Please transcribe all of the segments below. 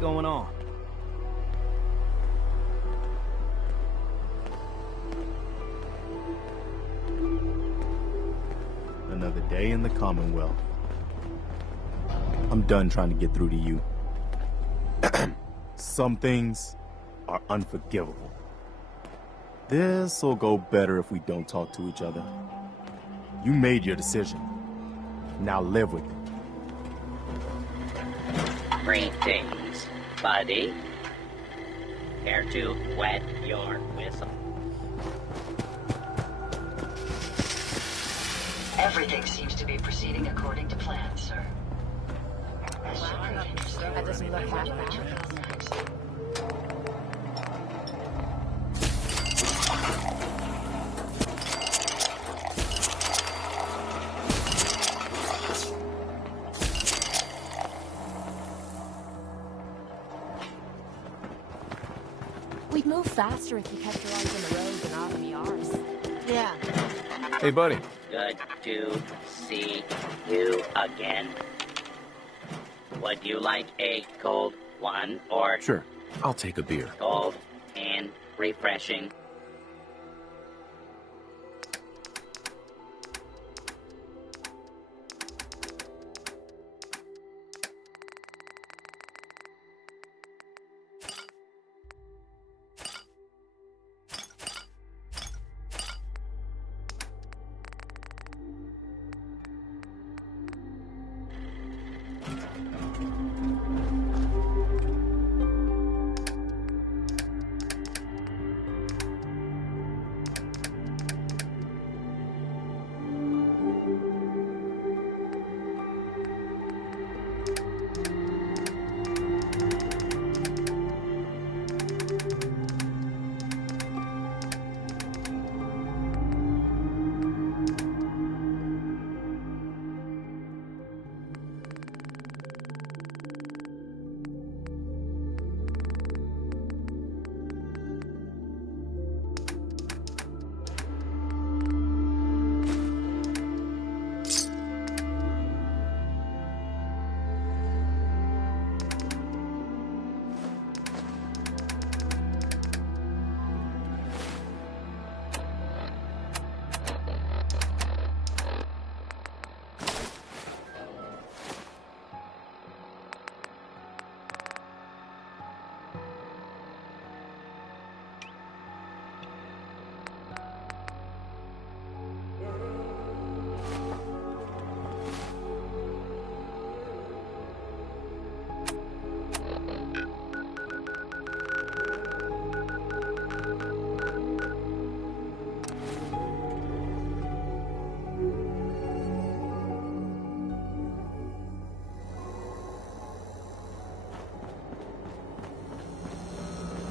going on? Another day in the Commonwealth. I'm done trying to get through to you. Some things are unforgivable. This'll go better if we don't talk to each other. You made your decision. Now live with it. Greetings, buddy. Care to wet your whistle? Everything seems to be proceeding according to plan, sir. That doesn't look half bad. We'd move faster if you kept your eyes on the road and off me ours. Yeah. Hey, buddy. Good to see you again. Would you like a cold one or Sure, I'll take a beer. cold and refreshing?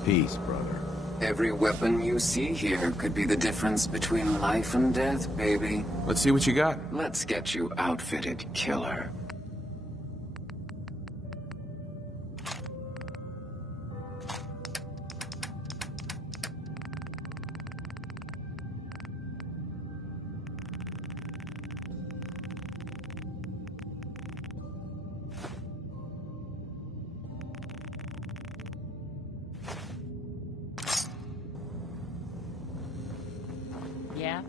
Peace, brother. Every weapon you see here could be the difference between life and death, baby. Let's see what you got. Let's get you outfitted, killer. Yeah?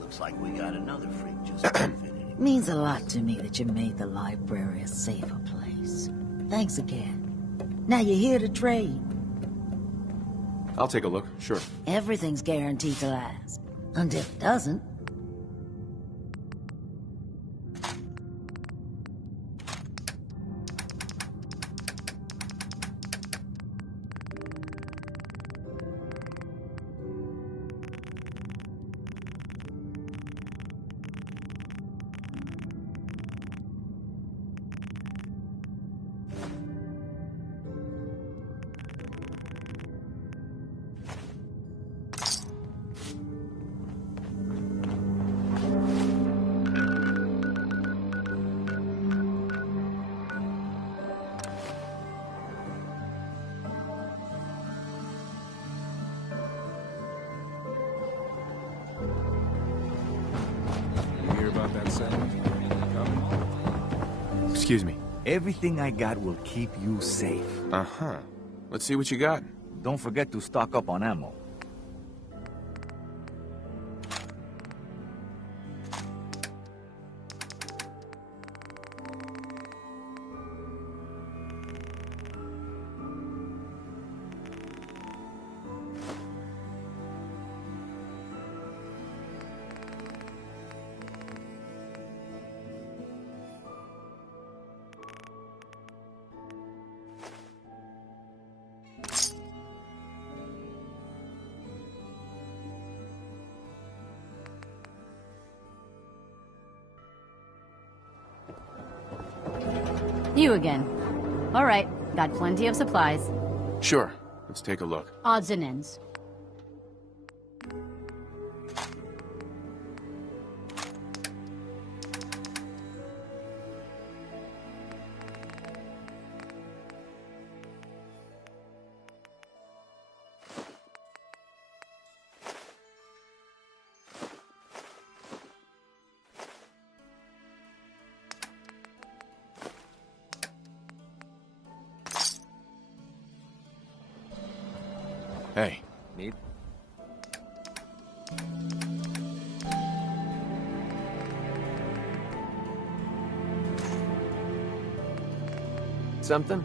Looks like we got another freak just outfitted. Means a lot to me that you made the library a safer place. Thanks again. Now you're here to trade. I'll take a look, sure. Everything's guaranteed to last. Until it doesn't. You hear about that settlement? Coming? Excuse me. Everything I got will keep you safe. Uh-huh. Let's see what you got. Don't forget to stock up on ammo. You again. All right, got plenty of supplies. Sure. Let's take a look. Odds and ends. Hey. Need? Something?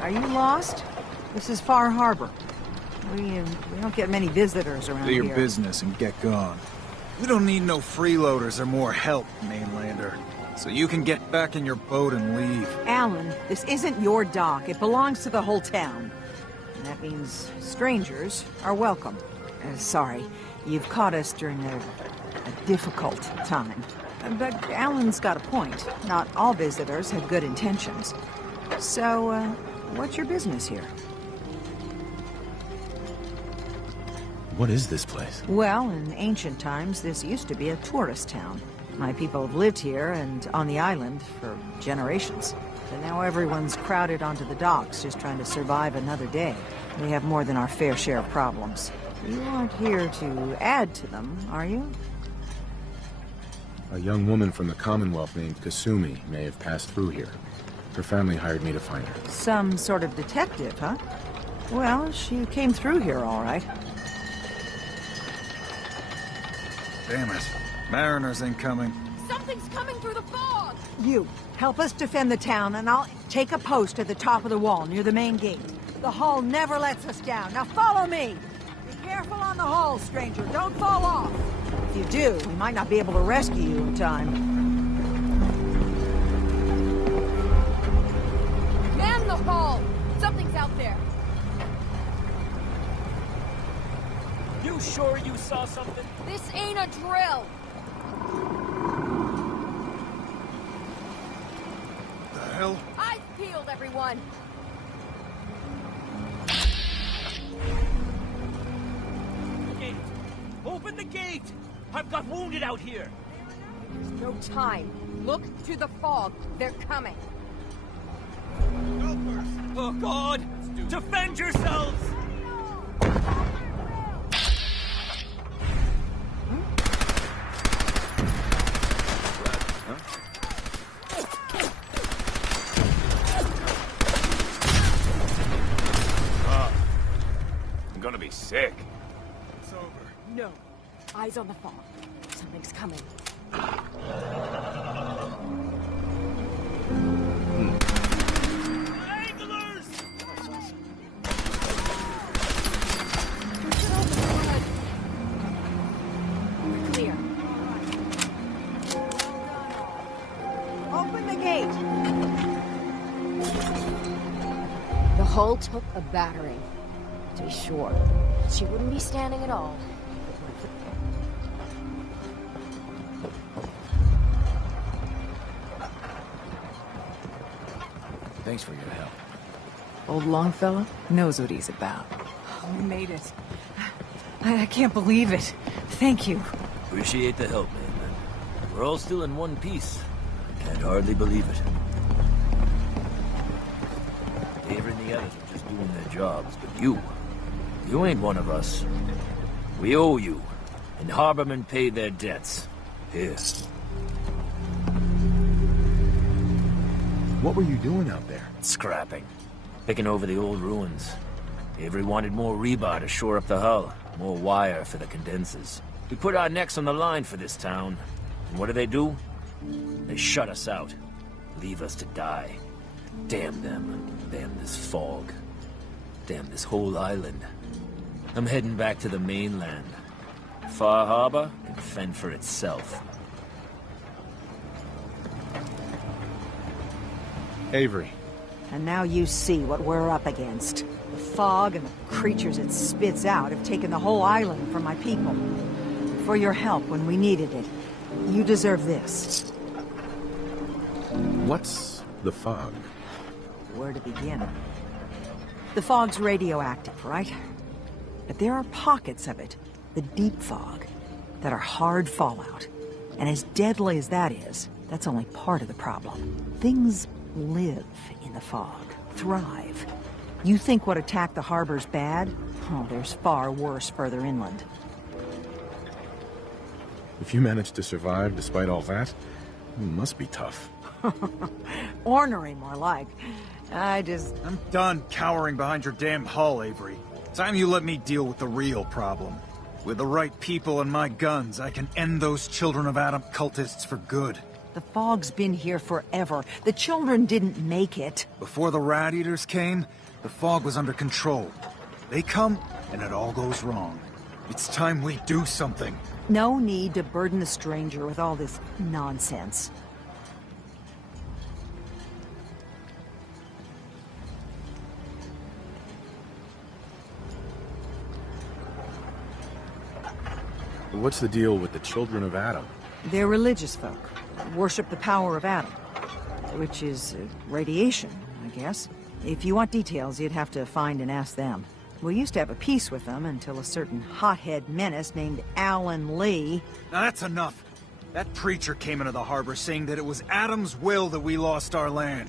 Are you lost? This is Far Harbor. We don't get many visitors around Do your here. business and get gone. We don't need no freeloaders or more help, mainlander. So you can get back in your boat and leave. Alan, this isn't your dock. It belongs to the whole town. And that means strangers are welcome. Sorry, you've caught us during a difficult time. But Alan's got a point. Not all visitors have good intentions. So, what's your business here? What is this place? Well, in ancient times, this used to be a tourist town. My people have lived here and on the island for generations. But now everyone's crowded onto the docks, just trying to survive another day. We have more than our fair share of problems. You aren't here to add to them, are you? A young woman from the Commonwealth named Kasumi may have passed through here. Her family hired me to find her. Some sort of detective, huh? Well, she came through here all right. Damn it. Mariners incoming. Something's coming through the fog! You, help us defend the town, and I'll take a post at the top of the wall near the main gate. The hull never lets us down. Now follow me! Be careful on the hull, stranger. Don't fall off. If you do, we might not be able to rescue you in time. Man the hull! Something's out there. You sure you saw something? This ain't a drill! The hell? Eyes peeled, everyone! Gate! Open the gate! I've got wounded out here! There's no time. Look through the fog. They're coming. Oh, God! Defend yourselves! I'm gonna be sick. It's over. No. Eyes on the fog. Something's coming. Anglers! We're clear. Open the gate! The hull took a battering. To be sure. She wouldn't be standing at all. Thanks for your help. Old Longfellow knows what he's about. Oh, we made it. I can't believe it. Thank you. Appreciate the help, man. We're all still in one piece. I can't hardly believe it. Avery and the others are just doing their jobs, but you ain't one of us. We owe you, and Harbormen paid their debts. Here. What were you doing out there? Scrapping. Picking over the old ruins. Avery wanted more rebar to shore up the hull. More wire for the condensers. We put our necks on the line for this town. And what do? They shut us out. Leave us to die. Damn them, and damn this fog. Damn this whole island. I'm heading back to the mainland. Far Harbor can fend for itself. Avery. And now you see what we're up against. The fog and the creatures it spits out have taken the whole island from my people. For your help when we needed it, you deserve this. What's the fog? Where to begin? The fog's radioactive, right? But there are pockets of it, the deep fog, that are hard fallout. And as deadly as that is, that's only part of the problem. Things live in the fog, thrive. You think what attacked the harbor's bad? Oh, there's far worse further inland. If you managed to survive despite all that, it must be tough. Ornery, more like. I'm done cowering behind your damn hull, Avery. Time you let me deal with the real problem. With the right people and my guns, I can end those Children of Adam cultists for good. The fog's been here forever. The children didn't make it. Before the Rat Eaters came, the fog was under control. They come, and it all goes wrong. It's time we do something. No need to burden the stranger with all this nonsense. What's the deal with the Children of Adam? They're religious folk. Worship the power of Adam. Which is radiation, I guess. If you want details, you'd have to find and ask them. We used to have a peace with them until a certain hothead menace named Alan Lee... Now that's enough. That preacher came into the harbor saying that it was Adam's will that we lost our land.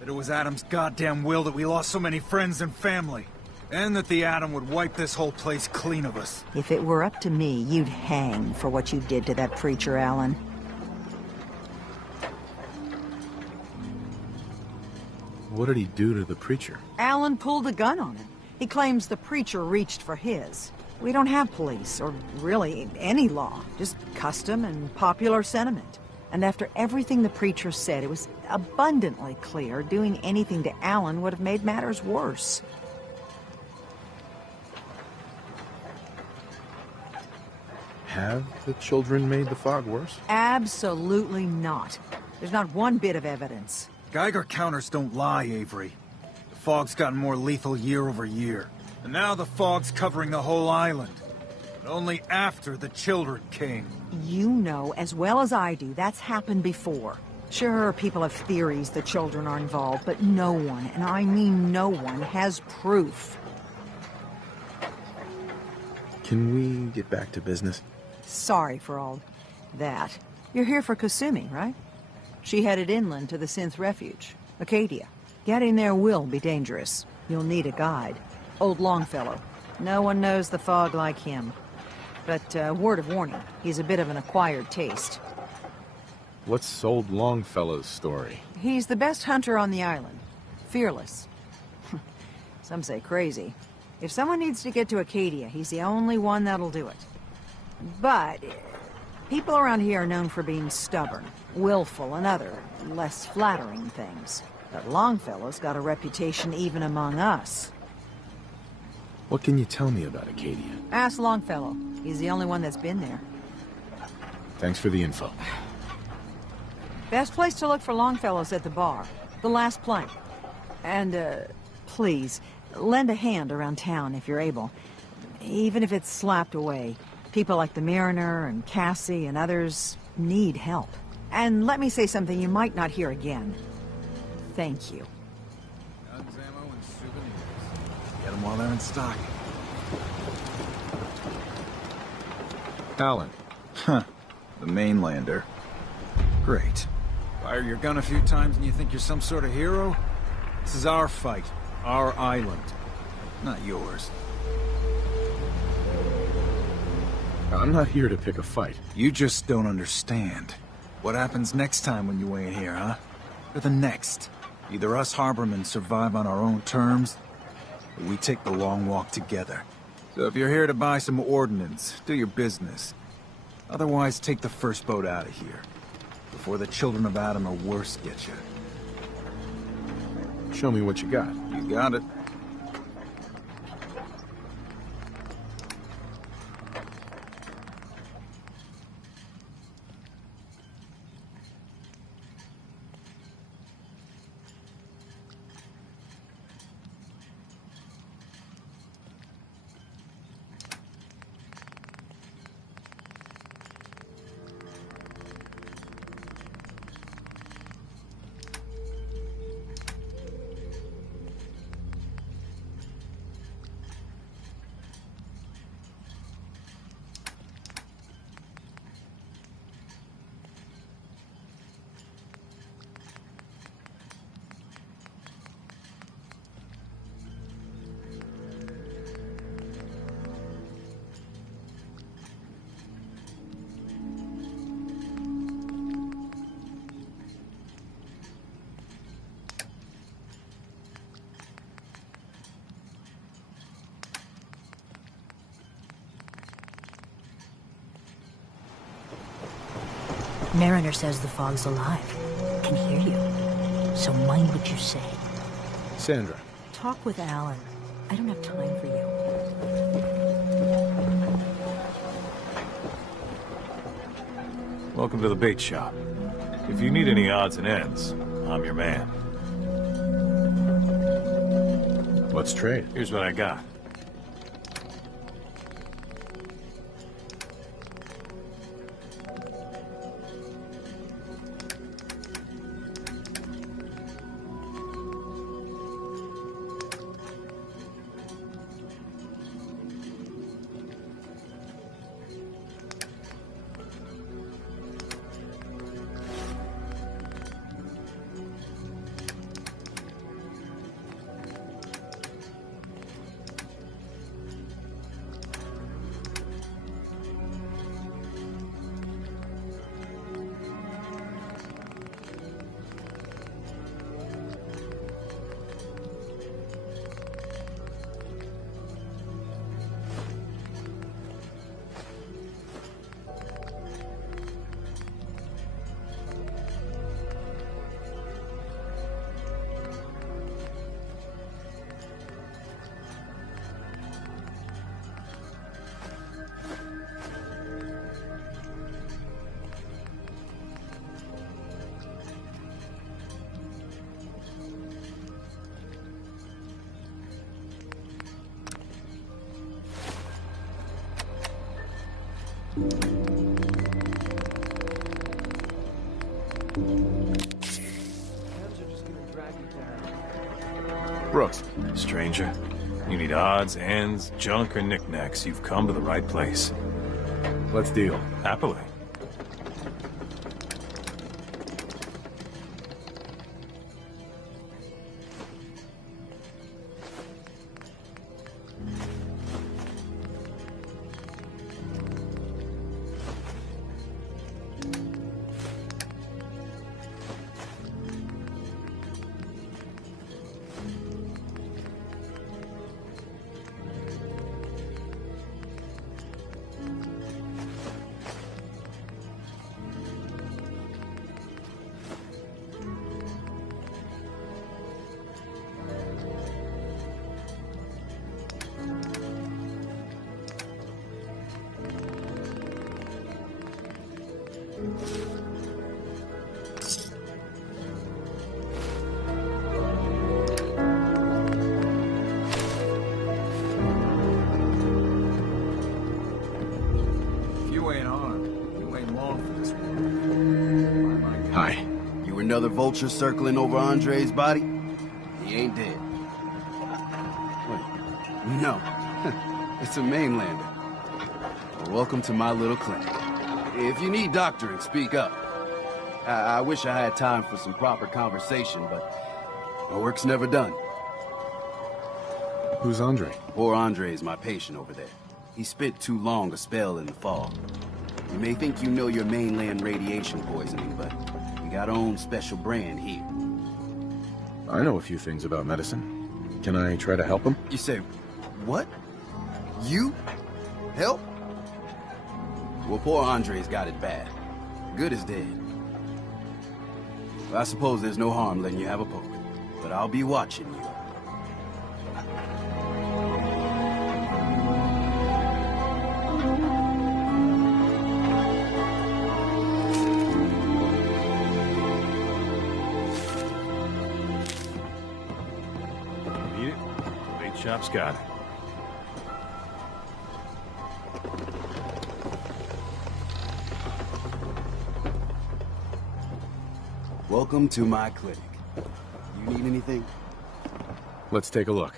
That it was Adam's goddamn will that we lost so many friends and family. And that the Atom would wipe this whole place clean of us. If it were up to me, you'd hang for what you did to that preacher, Alan. What did he do to the preacher? Alan pulled a gun on him. He claims the preacher reached for his. We don't have police, or really any law, just custom and popular sentiment. And after everything the preacher said, it was abundantly clear doing anything to Alan would have made matters worse. Have the children made the fog worse? Absolutely not. There's not one bit of evidence. Geiger counters don't lie, Avery. The fog's gotten more lethal year over year. And now the fog's covering the whole island. But only after the children came. You know as well as I do that's happened before. Sure, people have theories the children are involved, but no one, and I mean no one, has proof. Can we get back to business? Sorry for all that. You're here for Kasumi, right? She headed inland to the Synth Refuge, Acadia. Getting there will be dangerous. You'll need a guide. Old Longfellow. No one knows the fog like him. But word of warning, he's a bit of an acquired taste. What's old Longfellow's story? He's the best hunter on the island. Fearless. Some say crazy. If someone needs to get to Acadia, he's the only one that'll do it. But people around here are known for being stubborn, willful, and other, less flattering things. But Longfellow's got a reputation even among us. What can you tell me about Acadia? Ask Longfellow. He's the only one that's been there. Thanks for the info. Best place to look for Longfellow's at the bar. The last plank. And, please, lend a hand around town if you're able. Even if it's slapped away. People like the Mariner and Cassie and others need help. And let me say something you might not hear again. Thank you. Guns, ammo, and souvenirs. Get them while they're in stock. Alan. Huh. The mainlander. Great. Fire your gun a few times and you think you're some sort of hero? This is our fight. Our island. Not yours. I'm not here to pick a fight. You just don't understand. What happens next time when you ain't here, huh? Or the next? Either us harbormen survive on our own terms, or we take the long walk together. So if you're here to buy some ordnance, do your business. Otherwise, take the first boat out of here. Before the children of Adam or worse get you. Show me what you got. You got it. Mariner says the fog's alive. Can hear you. So mind what you say. Sandra. Talk with Alan. I don't have time for you. Welcome to the bait shop. If you need any odds and ends, I'm your man. Let's trade. Here's what I got. Brooks. Stranger, you need odds, ends, junk, or knickknacks. You've come to the right place. Let's deal. Happily. Hi. You another vulture circling over Andre's body? He ain't dead. Wait, no. It's a mainlander. Well, welcome to my little clinic. If you need doctoring, speak up. I wish I had time for some proper conversation, but my work's never done. Who's Andre? Poor Andre is my patient over there. He spent too long a spell in the fall. You may think you know your mainland radiation poisoning, but we got our own special brand here. I know a few things about medicine. Can I try to help him? You say, what? You? Help? Well, poor Andre's got it bad. Good as dead. Well, I suppose there's no harm letting you have a poke, but I'll be watching you. Need it? Bait shop's got it. Welcome to my clinic. You need anything? Let's take a look.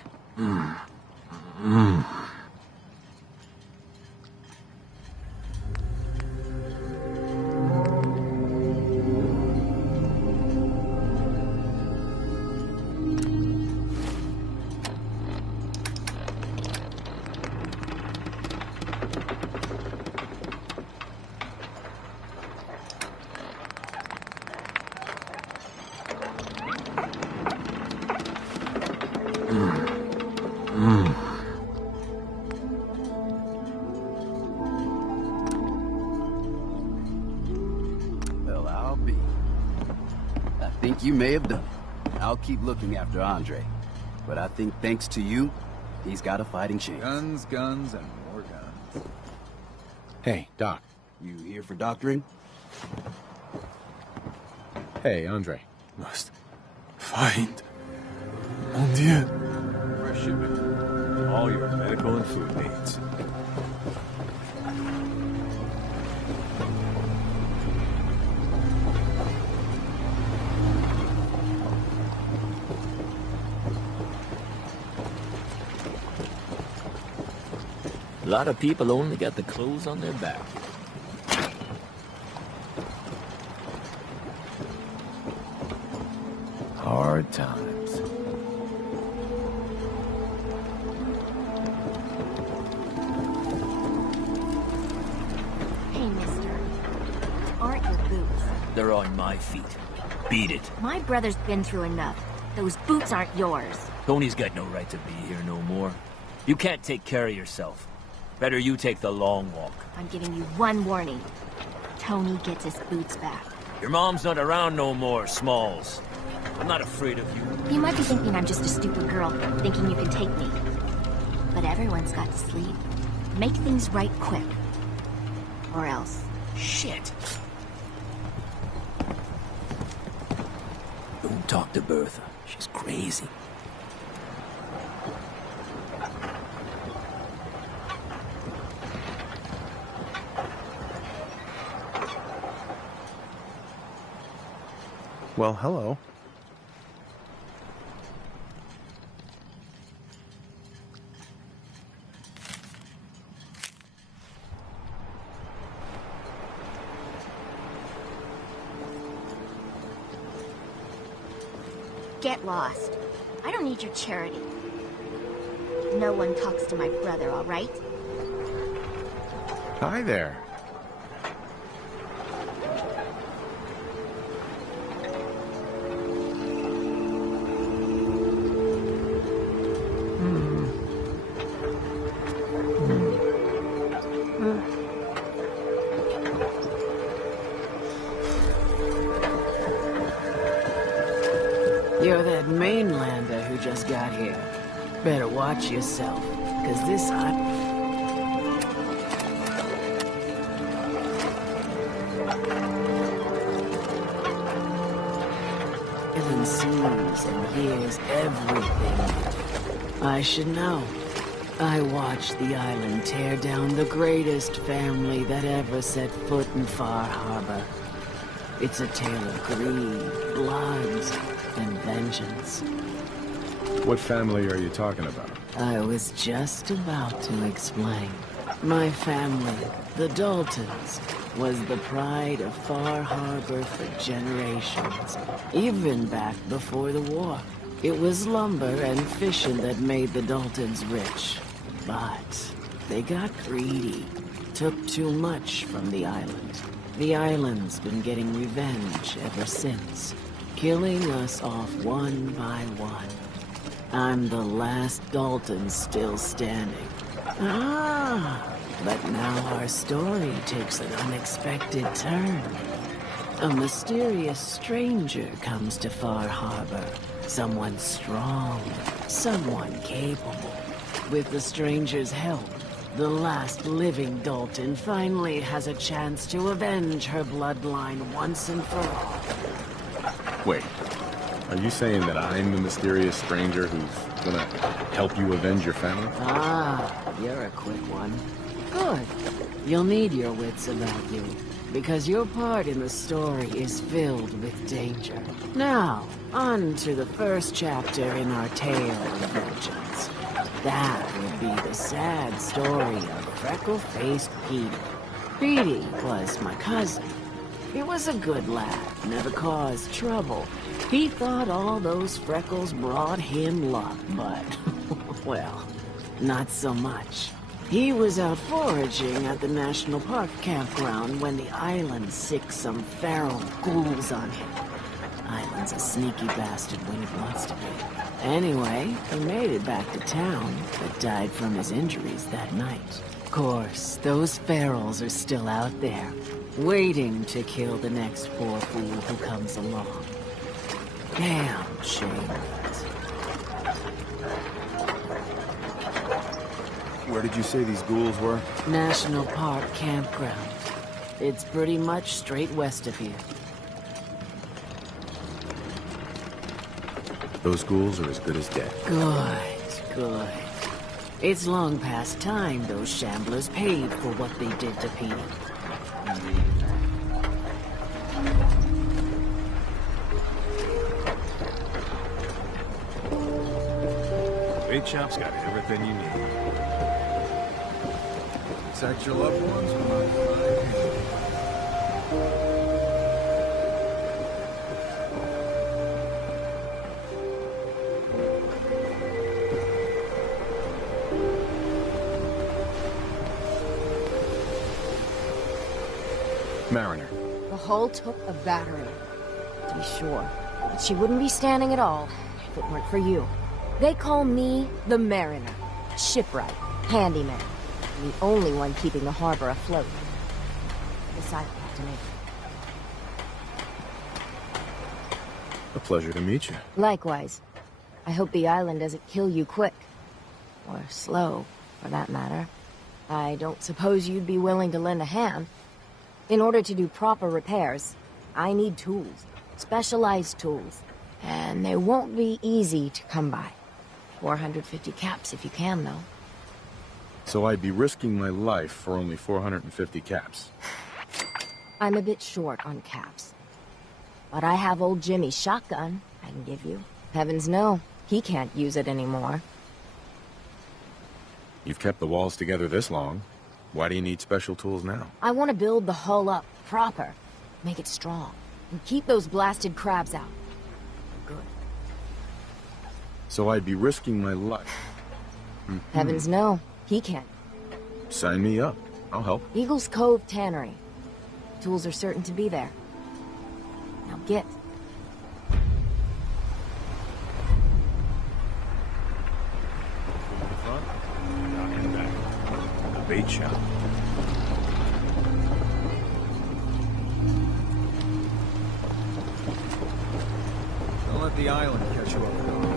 Well, I'll be. I think you may have done it. I'll keep looking after Andre. But I think thanks to you, he's got a fighting chance. Guns, guns, and more guns. Hey, Doc. You here for doctoring? Hey, Andre. Must find. Mon Dieu. Fresh shipment. All your medical and food needs. A lot of people only got the clothes on their back. Hard times. Hey, mister. Aren't your boots? They're on my feet. Beat it. My brother's been through enough. Those boots aren't yours. Tony's got no right to be here no more. You can't take care of yourself. Better you take the long walk. I'm giving you one warning. Tony gets his boots back. Your mom's not around no more, Smalls. I'm not afraid of you. You might be thinking I'm just a stupid girl, thinking you can take me. But everyone's got to sleep. Make things right quick. Or else. Shit. Don't talk to Bertha. She's crazy. Well, hello. Get lost. I don't need your charity. No one talks to my brother, all right? Hi there. You're that mainlander who just got here. Better watch yourself, cause this island sees and hears everything. I should know. I watched the island tear down the greatest family that ever set foot in Far Harbor. It's a tale of greed, blood, and vengeance. What family are you talking about? I was just about to explain. My family, the Daltons, was the pride of Far Harbor for generations, even back before the war. It was lumber and fishing that made the Daltons rich. But they got greedy, took too much from the island. The island's been getting revenge ever since, killing us off one by one. I'm the last Dalton still standing. But now our story takes an unexpected turn. A mysterious stranger comes to Far Harbor. Someone strong, someone capable. With the stranger's help, the last living Dalton finally has a chance to avenge her bloodline once and for all. Wait, are you saying that I'm the mysterious stranger who's gonna help you avenge your family? You're a quick one. Good. You'll need your wits about you, because your part in the story is filled with danger. Now, on to the first chapter in our tale of vengeance. That would be the sad story of freckle-faced Petey. Petey was my cousin. He was a good lad, never caused trouble. He thought all those freckles brought him luck, but, well, not so much. He was out foraging at the National Park campground when the island sicked some feral ghouls on him. Island's a sneaky bastard when he wants to be. Anyway, he made it back to town, but died from his injuries that night. Of course, those ferals are still out there, waiting to kill the next poor fool who comes along. Damn shame. Where did you say these ghouls were? National Park campground. It's pretty much straight west of here. Those ghouls are as good as dead. Good. It's long past time those shamblers paid for what they did to Petey. Big Shop's got everything you need. Protect your loved ones from Mariner. The hull took a battering, to be sure. But she wouldn't be standing at all if it weren't for you. They call me the Mariner. Shipwright, handyman. I'm the only one keeping the harbor afloat. Besides Captain A. A pleasure to meet you. Likewise. I hope the island doesn't kill you quick. Or slow, for that matter. I don't suppose you'd be willing to lend a hand. In order to do proper repairs, I need tools. Specialized tools. And they won't be easy to come by. 450 caps if you can, though. So I'd be risking my life for only 450 caps. I'm a bit short on caps. But I have old Jimmy's shotgun I can give you. Heavens no, he can't use it anymore. You've kept the walls together this long. Why do you need special tools now? I want to build the hull up proper. Make it strong. And keep those blasted crabs out. Good. So I'd be risking my life. Heavens no, he can't. Sign me up. I'll help. Eagles Cove Tannery. Tools are certain to be there. Now get. Front, down and back. The bait shop. Don't let the island catch you off guard.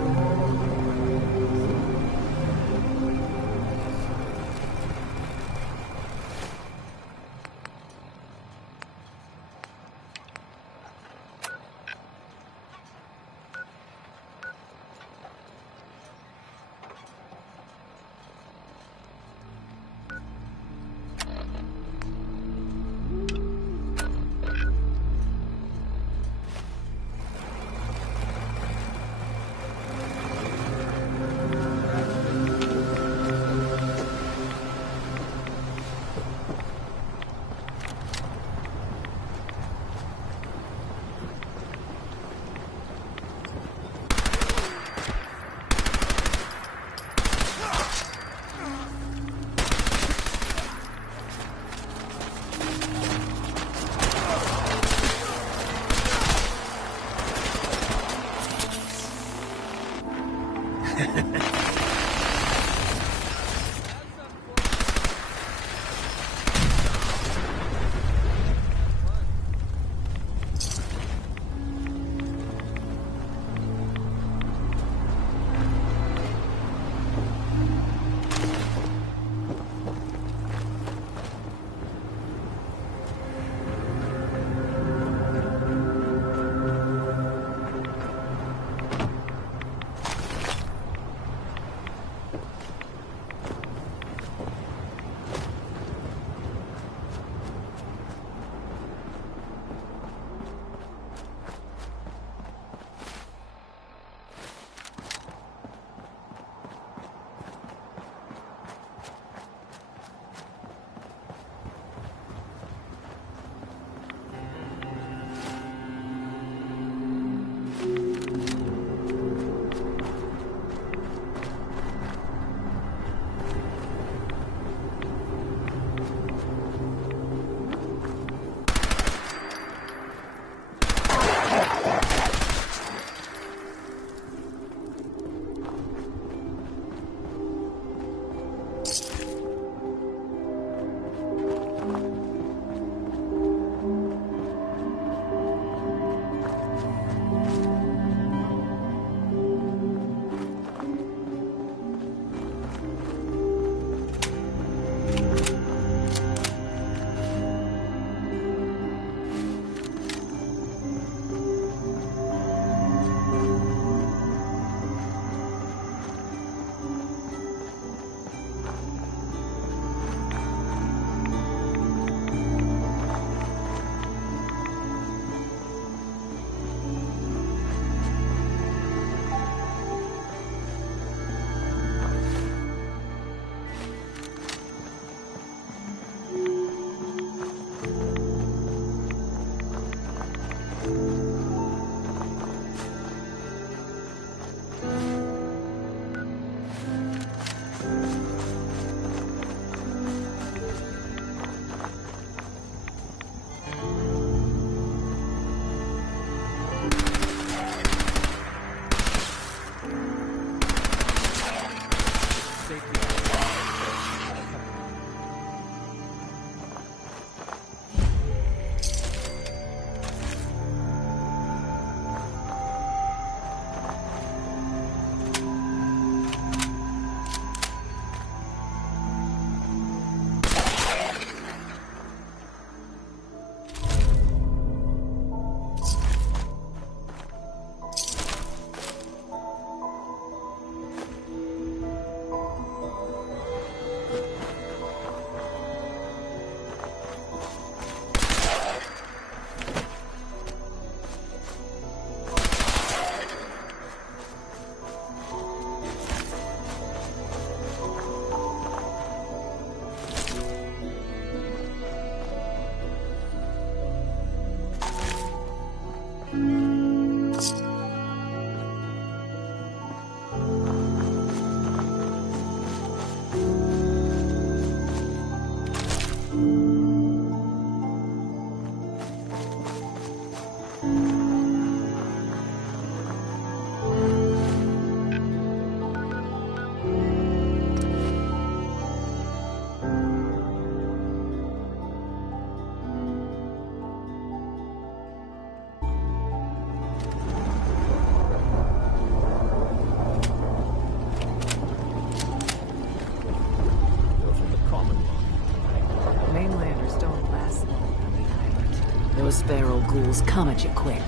those feral ghouls come at you quick.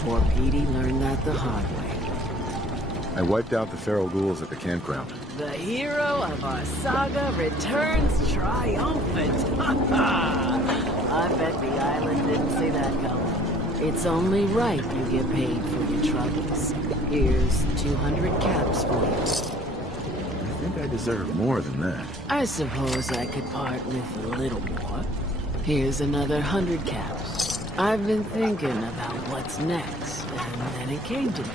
Poor Petey learned that the hard way. I wiped out the feral ghouls at the campground. The hero of our saga returns triumphant. I bet the island didn't see that coming. It's only right you get paid for your troubles. Here's 200 caps for you. I think I deserve more than that. I suppose I could part with a little more. Here's another 100 caps. I've been thinking about what's next, and then it came to me.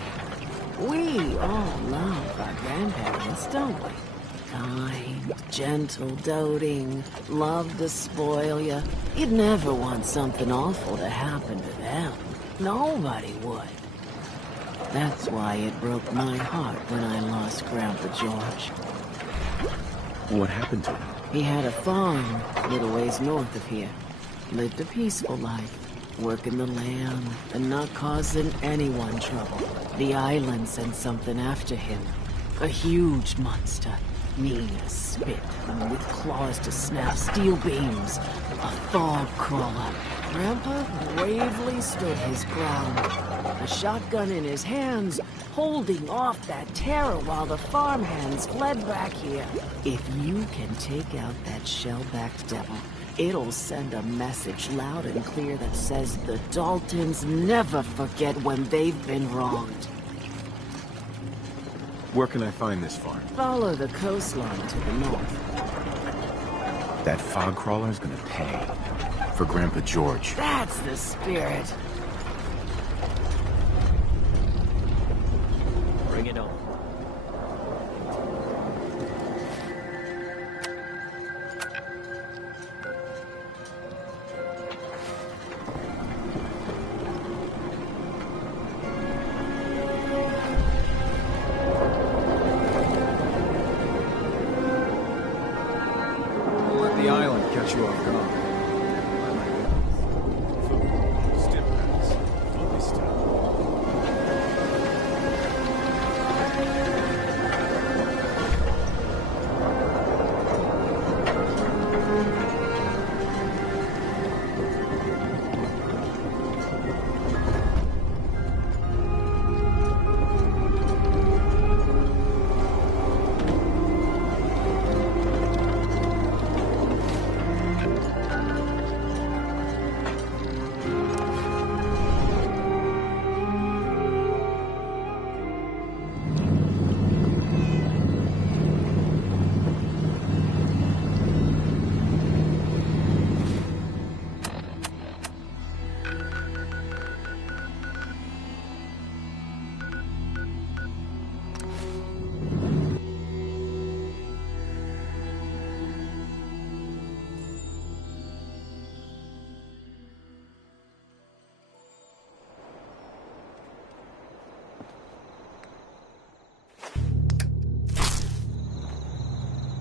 We all love our grandparents, don't we? Kind, gentle, doting, love to spoil you. You'd never want something awful to happen to them. Nobody would. That's why it broke my heart when I lost Grandpa George. What happened to him? He had a farm a little ways north of here. Lived a peaceful life, working the land and not causing anyone trouble. The island sent something after him. A huge monster. Mean as spit, and with claws to snap steel beams. A fog crawler. Grandpa bravely stood his ground. A shotgun in his hands, holding off that terror while the farmhands fled back here. If you can take out that shell-backed devil, it'll send a message loud and clear that says the Daltons never forget when they've been wronged. Where can I find this farm? Follow the coastline to the north. That fog crawler's gonna pay for Grandpa George. That's the spirit. Bring it on. The island catch you off guard. Food, stim-packs, fully stocked.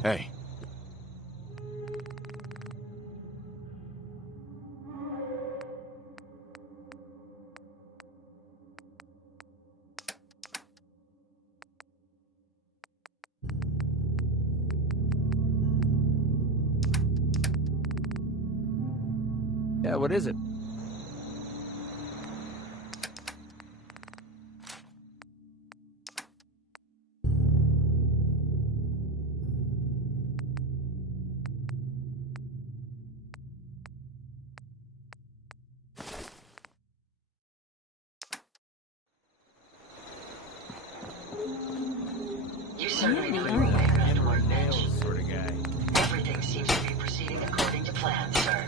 Hey. Yeah, what is it? You certainly know your way around a workbench. Sort of guy. Everything seems to be proceeding according to plan, sir.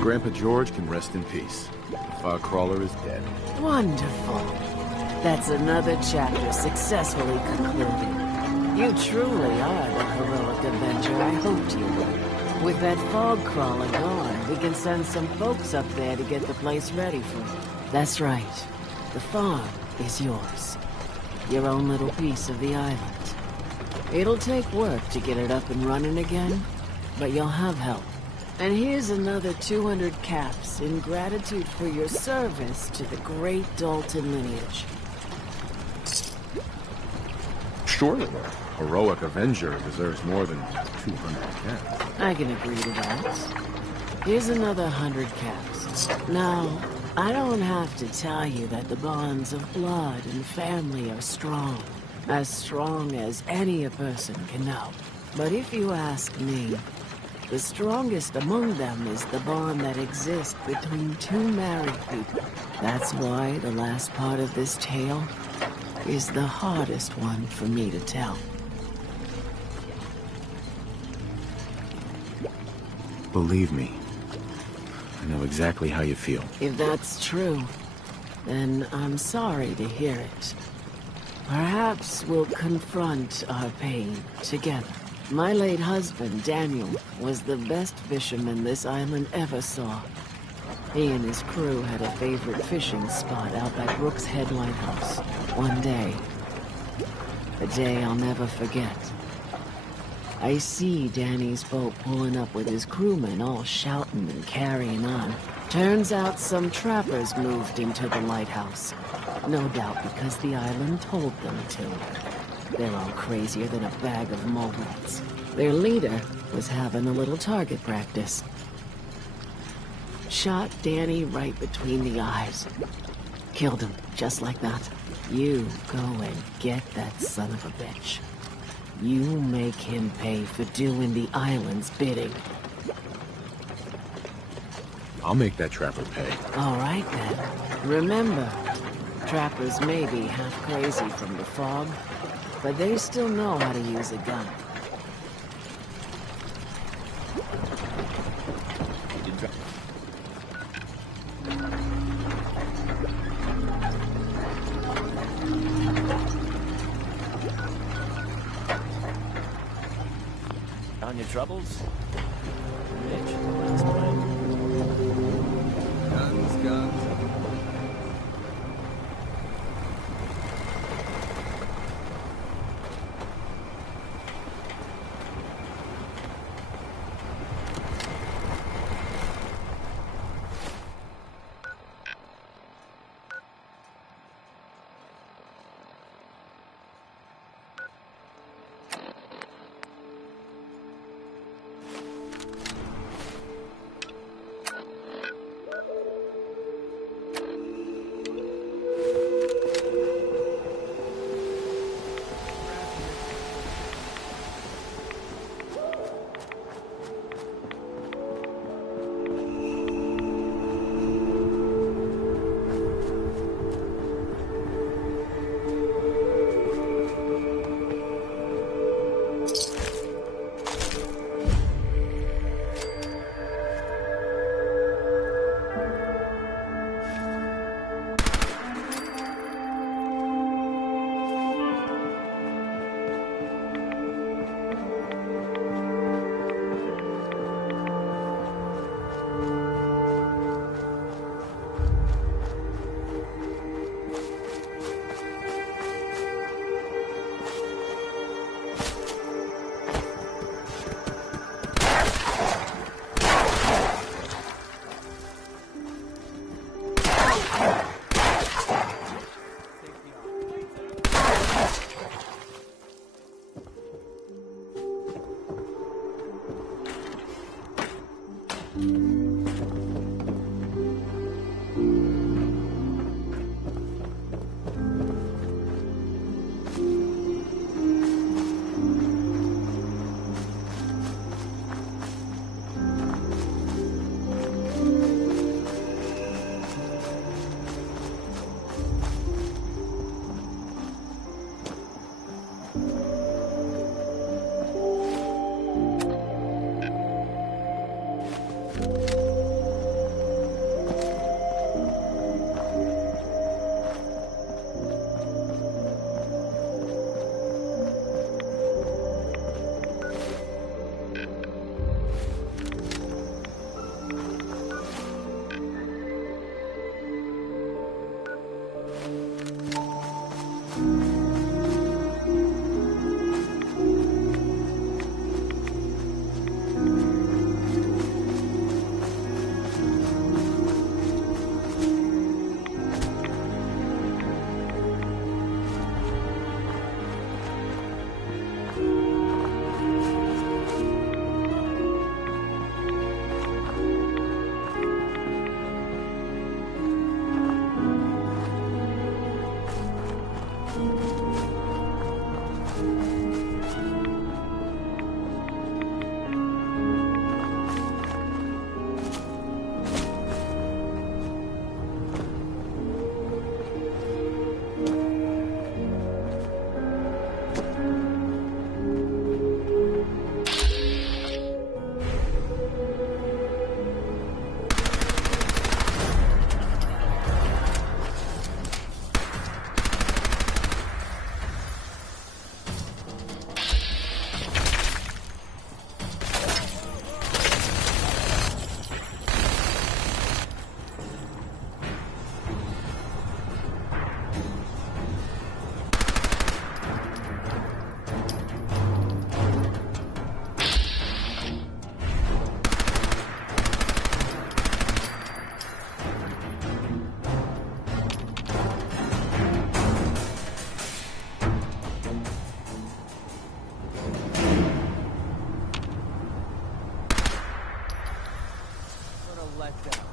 Grandpa George can rest in peace. The fog crawler is dead. Wonderful. That's another chapter successfully concluded. You truly are the heroic avenger I hoped you were. With that fog crawler gone, we can send some folks up there to get the place ready for you. That's right. The farm is yours. Your own little piece of the island. It'll take work to get it up and running again, but you'll have help. And here's another 200 caps in gratitude for your service to the great Dalton lineage. Surely, a heroic avenger deserves more than 200 caps. I can agree to that. Here's another 100 caps. Now, I don't have to tell you that the bonds of blood and family are strong. As strong as any a person can know. But if you ask me, the strongest among them is the bond that exists between two married people. That's why the last part of this tale is the hardest one for me to tell. Believe me, I know exactly how you feel. If that's true, then I'm sorry to hear it. Perhaps we'll confront our pain together. My late husband, Daniel, was the best fisherman this island ever saw. He and his crew had a favorite fishing spot out by Brooks Head Lighthouse. One day, a day I'll never forget. I see Danny's boat pulling up with his crewmen all shouting and carrying on. Turns out some trappers moved into the lighthouse. No doubt because the island told them to. They're all crazier than a bag of mole rats. Their leader was having a little target practice. Shot Danny right between the eyes. Killed him, just like that. You go and get that son of a bitch. You make him pay for doing the island's bidding. I'll make that trapper pay. All right, then. Remember, trappers may be half crazy from the fog, but they still know how to use a gun. On your troubles? Mitch, that's fine. Guns. letdown.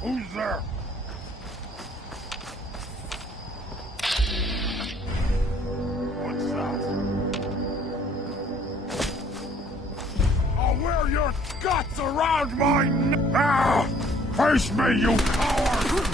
Who's there? What's that? I'll wear your guts around my neck! Ah! Face me, you coward!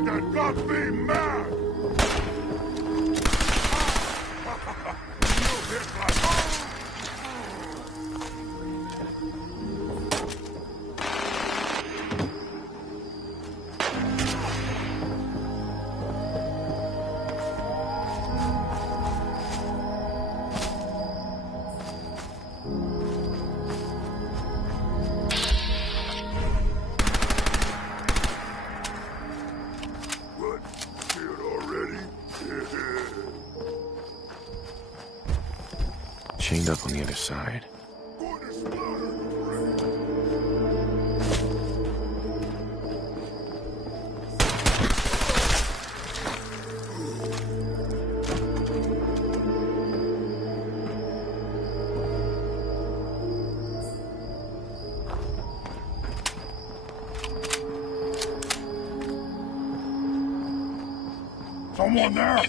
That got me mad! You hit my... Chained up on the other side. Someone there!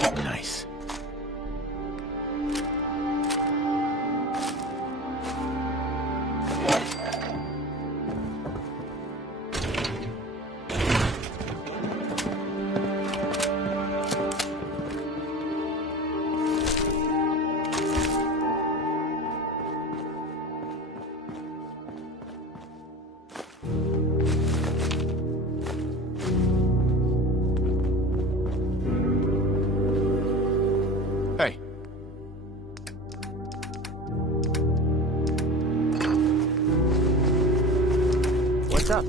Nice. Hey. What's up?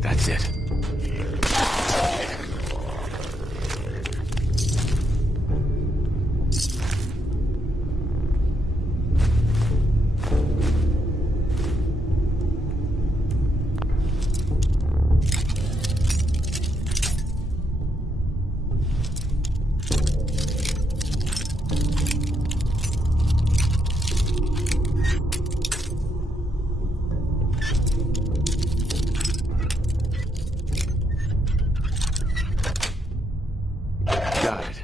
That's it. Got it.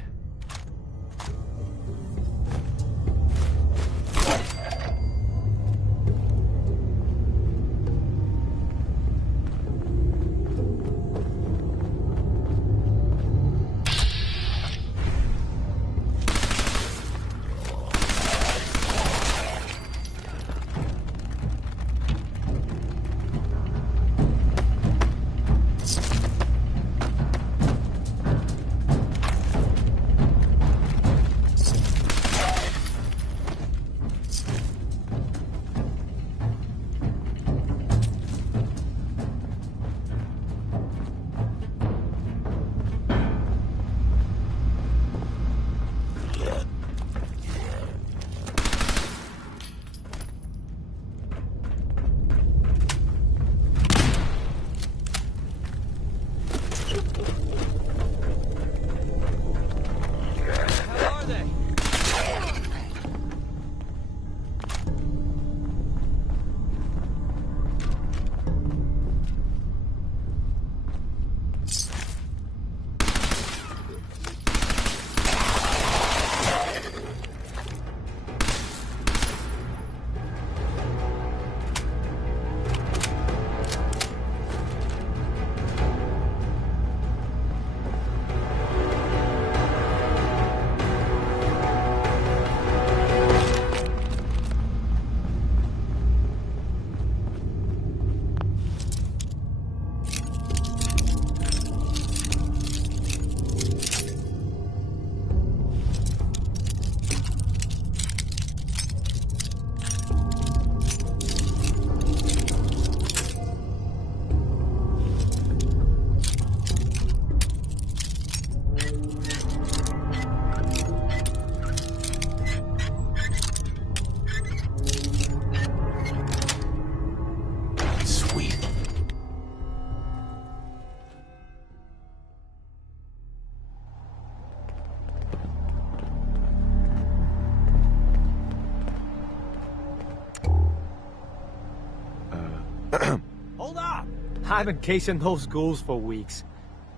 Hold up! I've been casing those ghouls for weeks,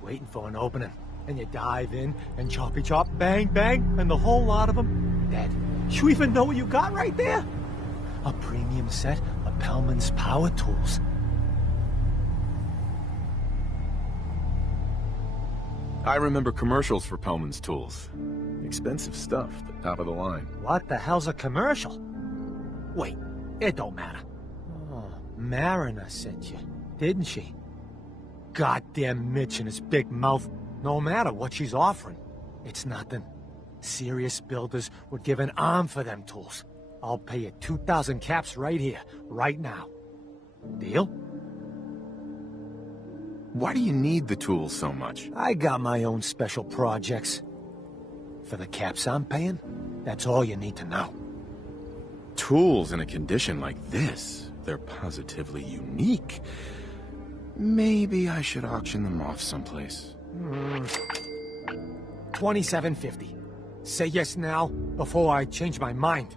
waiting for an opening. and you dive in, and choppy chop, bang, bang, and the whole lot of them dead. You even know what you got right there? A premium set of Pellman's power tools. I remember commercials for Pellman's tools. Expensive stuff, but top of the line. What the hell's a commercial? Wait, it don't matter. Oh, Mariner sent you, didn't she? Goddamn Mitch and his big mouth. No matter what she's offering, it's nothing. Serious builders would give an arm for them tools. I'll pay you 2,000 caps right here, right now. Deal? Why do you need the tools so much? I got my own special projects. For the caps I'm paying, that's all you need to know. Tools in a condition like this, they're positively unique. Maybe I should auction them off someplace. $27.50. Say yes now, before I change my mind.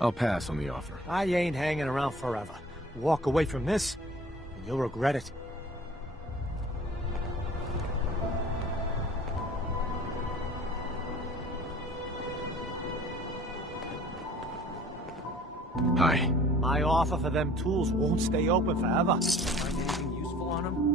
I'll pass on the offer. I ain't hanging around forever. Walk away from this, and you'll regret it. Hi. My offer for them tools won't stay open forever. Find anything useful on them?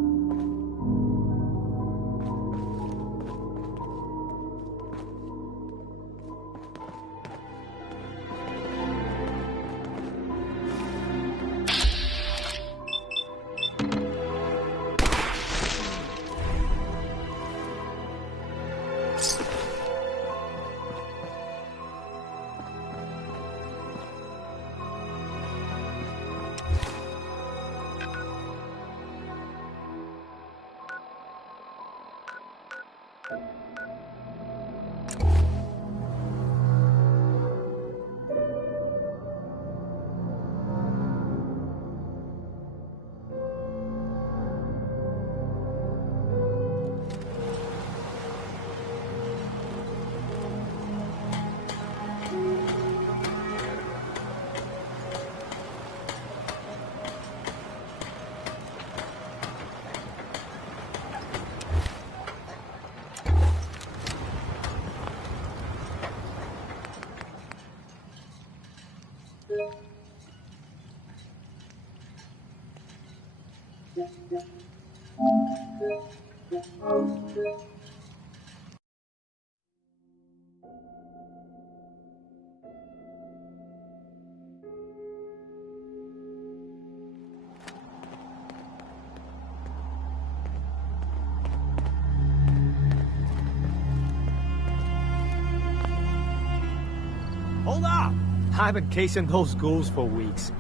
Hold up! I've been casing those ghouls for weeks.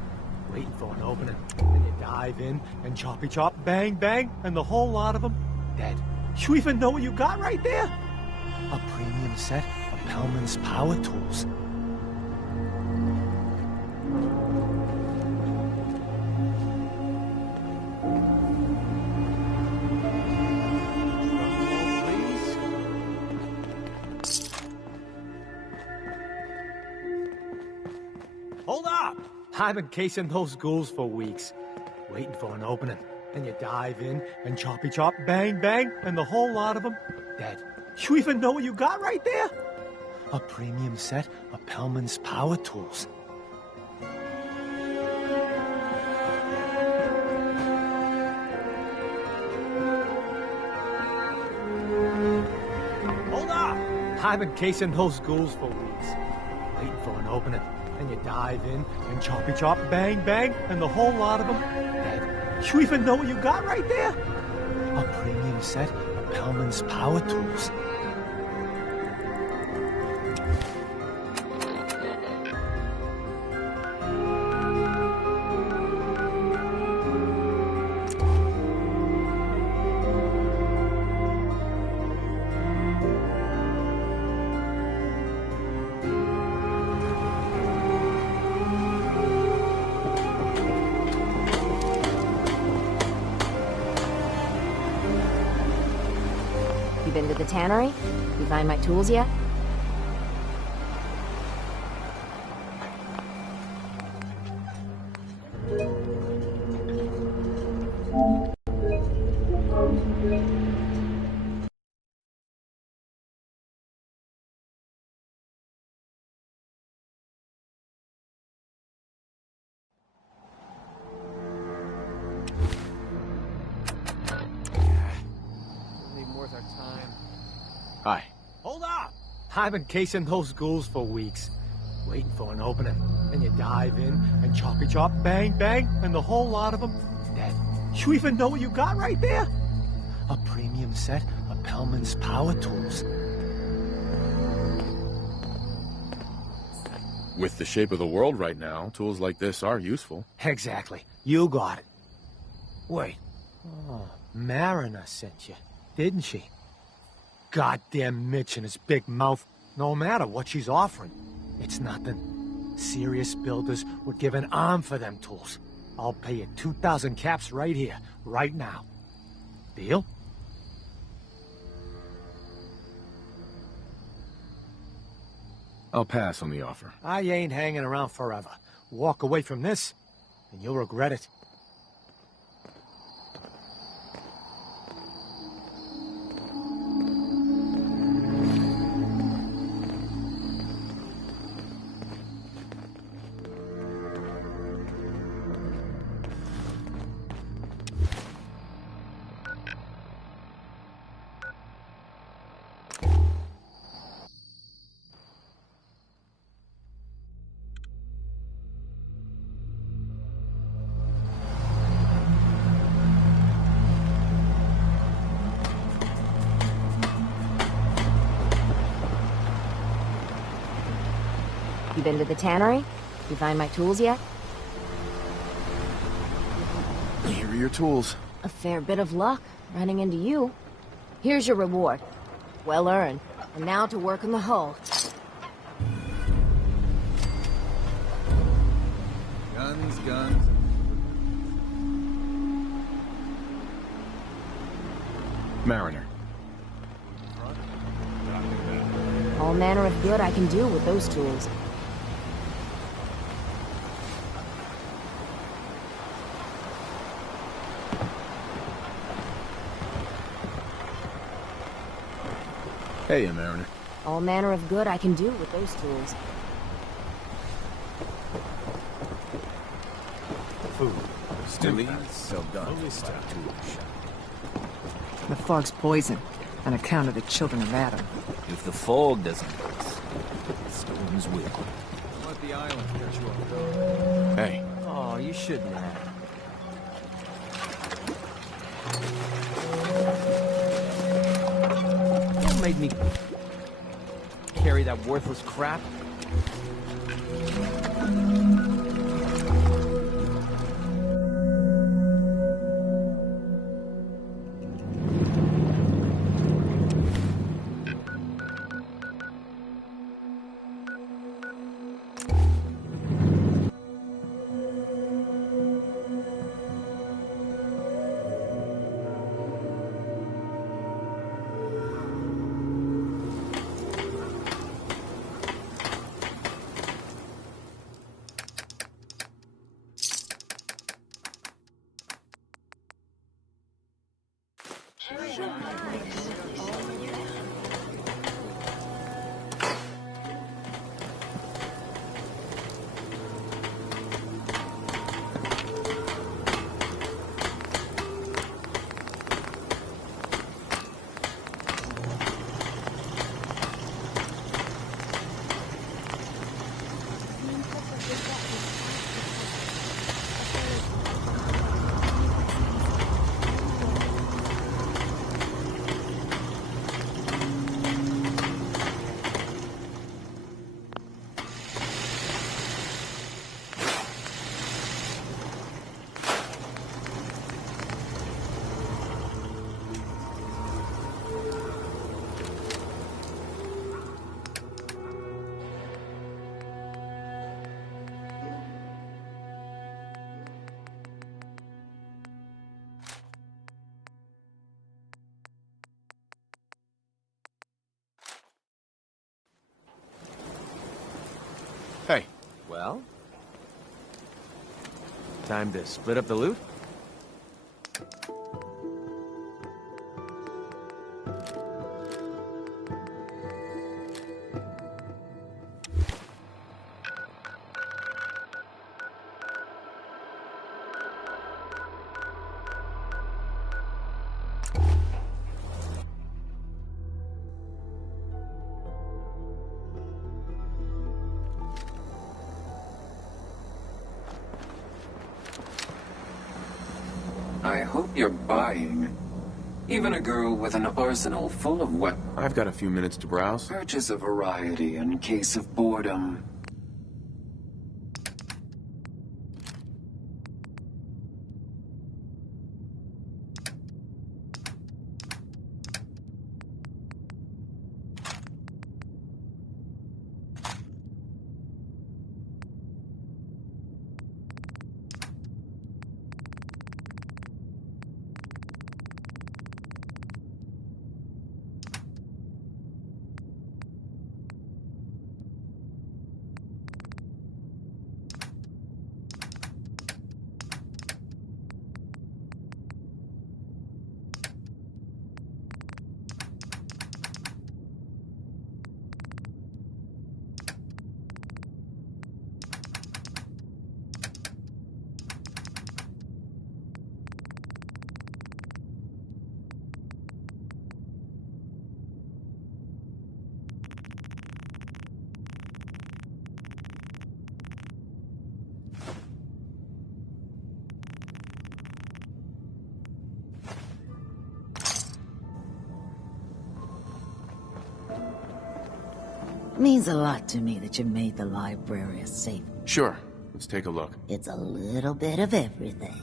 Waiting for an opening. Then you dive in, and choppy chop, bang, bang, and the whole lot of them dead. You even know what you got right there? A premium set of Pellman's power tools. Hold up! I've been casing those ghouls for weeks. Waiting for an opening. Then you dive in, and choppy chop, bang, bang, and the whole lot of them dead. You even know what you got right there? A premium set of Pellman's power tools. I've been casing those ghouls for weeks, waiting for an opening. And you dive in, and choppy chop, bang bang, and the whole lot of them dead. You even know what you got right there? A premium set of Pellman's power tools. You been to the tannery? You find my tools yet? Worth our time. Hi. Hold up! I've been casing those ghouls for weeks, waiting for an opening. And you dive in, and choppy chop, bang bang, and the whole lot of them dead. You even know what you got right there? A premium set of Pellman's power tools. With the shape of the world right now, tools like this are useful. Exactly. You got it. Wait. Oh, Mariner sent you, didn't she? Goddamn Mitch and his big mouth. No matter what she's offering, it's nothing. Serious builders would give an arm for them tools. I'll pay you 2,000 caps right here, right now. Deal? I'll pass on the offer. I ain't hanging around forever. Walk away from this, and you'll regret it. You been to the tannery? You find my tools yet? Here are your tools. A fair bit of luck running into you. Here's your reward. Well earned. And now to work on the hull. Guns, guns. Mariner. All manner of good I can do with those tools. Hey, Mariner. All manner of good I can do with those tools. Food. Still so done. The fog's poison, on account of the children of Adam. If the fog doesn't work, the storms will. Don't let the island catch you off guard. Hey. Oh, you shouldn't have. What made me carry that worthless crap? Time to split up the loot? I hope you're buying. Even a girl with an arsenal full of weapons. I've got a few minutes to browse. Purchase a variety in case of boredom. Means a lot to me that you made the library a safe. Sure. Let's take a look. It's a little bit of everything.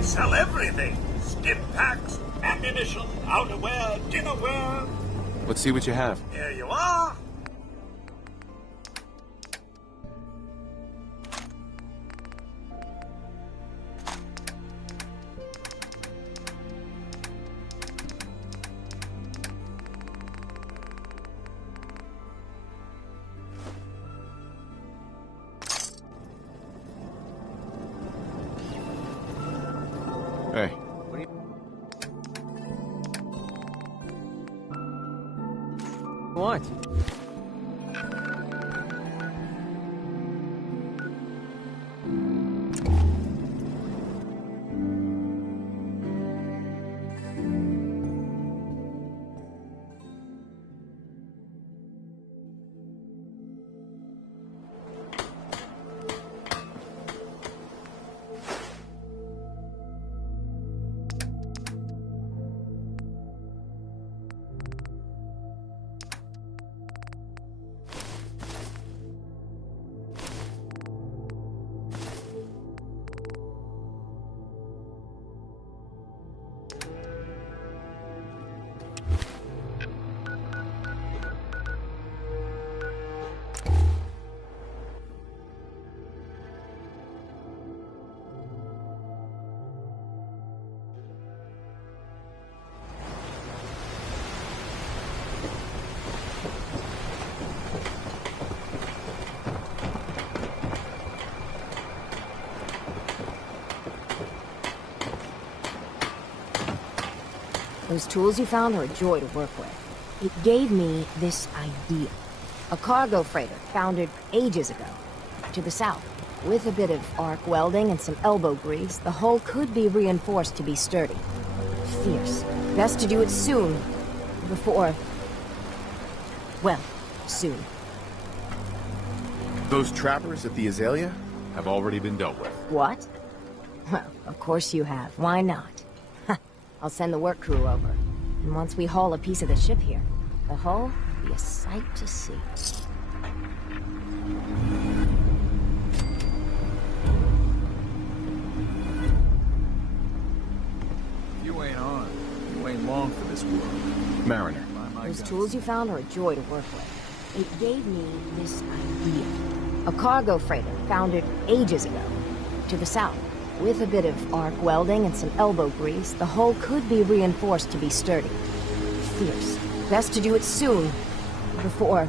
Sell everything. Stim packs, ammunition, outerwear, dinnerware. Let's see what you have. Here you are. Hey. What? Those tools you found are a joy to work with. It gave me this idea. A cargo freighter founded ages ago, to the south. With a bit of arc welding and some elbow grease, the hull could be reinforced to be sturdy. Fierce. Best to do it soon, before... well, soon. Those trappers at the Azalea have already been dealt with. What? Well, of course you have. Why not? I'll send the work crew over. And once we haul a piece of the ship here, the hull will be a sight to see. You ain't on. You ain't long for this world. Mariner. Those tools you found are a joy to work with. It gave me this idea. A cargo freighter founded ages ago, to the south. With a bit of arc welding and some elbow grease, the hull could be reinforced to be sturdy. Fierce. Best to do it soon, before...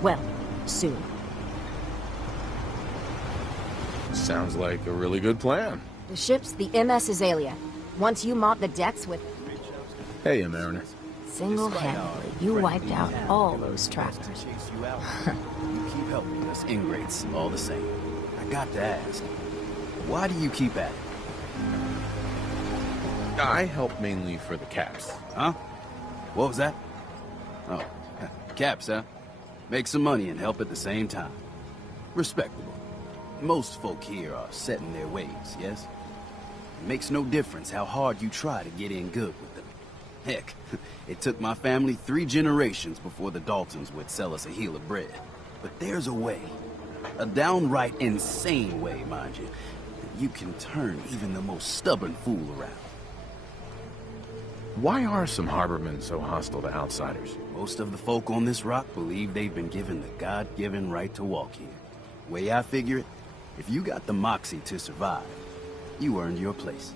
well, soon. Sounds like a really good plan. The ship's the MS Azalea. Once you mop the decks with... Hey, Mariner. Single-handedly, you wiped out all those trappers. You keep helping us ingrates, all the same. I got to ask, why do you keep at it? I help mainly for the caps. Huh? What was that? Oh, caps, huh? Make some money and help at the same time. Respectable. Most folk here are set in their ways, yes? It makes no difference how hard you try to get in good with them. Heck, it took my family 3 generations before the Daltons would sell us a heel of bread. But there's a way. A downright insane way, mind you. You can turn even the most stubborn fool around. Why are some harbormen so hostile to outsiders? Most of the folk on this rock believe they've been given the God-given right to walk here. Way I figure it, if you got the moxie to survive, you earned your place.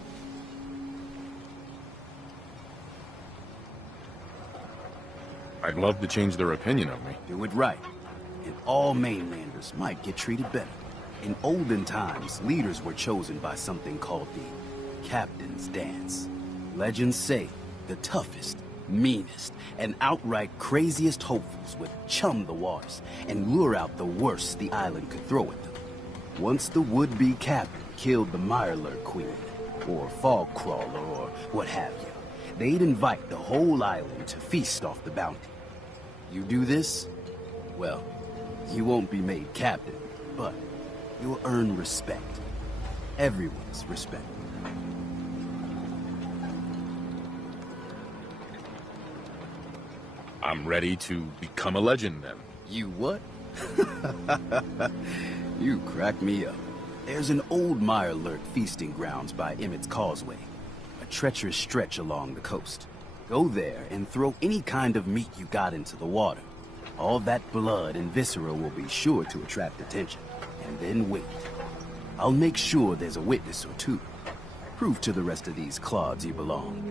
I'd love to change their opinion of me. Do it right, and all mainlanders might get treated better. In olden times, leaders were chosen by something called the Captain's Dance. Legends say the toughest, meanest, and outright craziest hopefuls would chum the waters and lure out the worst the island could throw at them. Once the would-be captain killed the Mirelurk Queen, or Fog Crawler, or what have you, they'd invite the whole island to feast off the bounty. You do this, well, you won't be made captain, but you'll earn respect. Everyone's respect. I'm ready to become a legend, then. You what? You crack me up. There's an old Mirelurk feasting grounds by Emmett's Causeway. A treacherous stretch along the coast. Go there and throw any kind of meat you got into the water. All that blood and viscera will be sure to attract attention. And then wait. I'll make sure there's a witness or two. Prove to the rest of these clods you belong.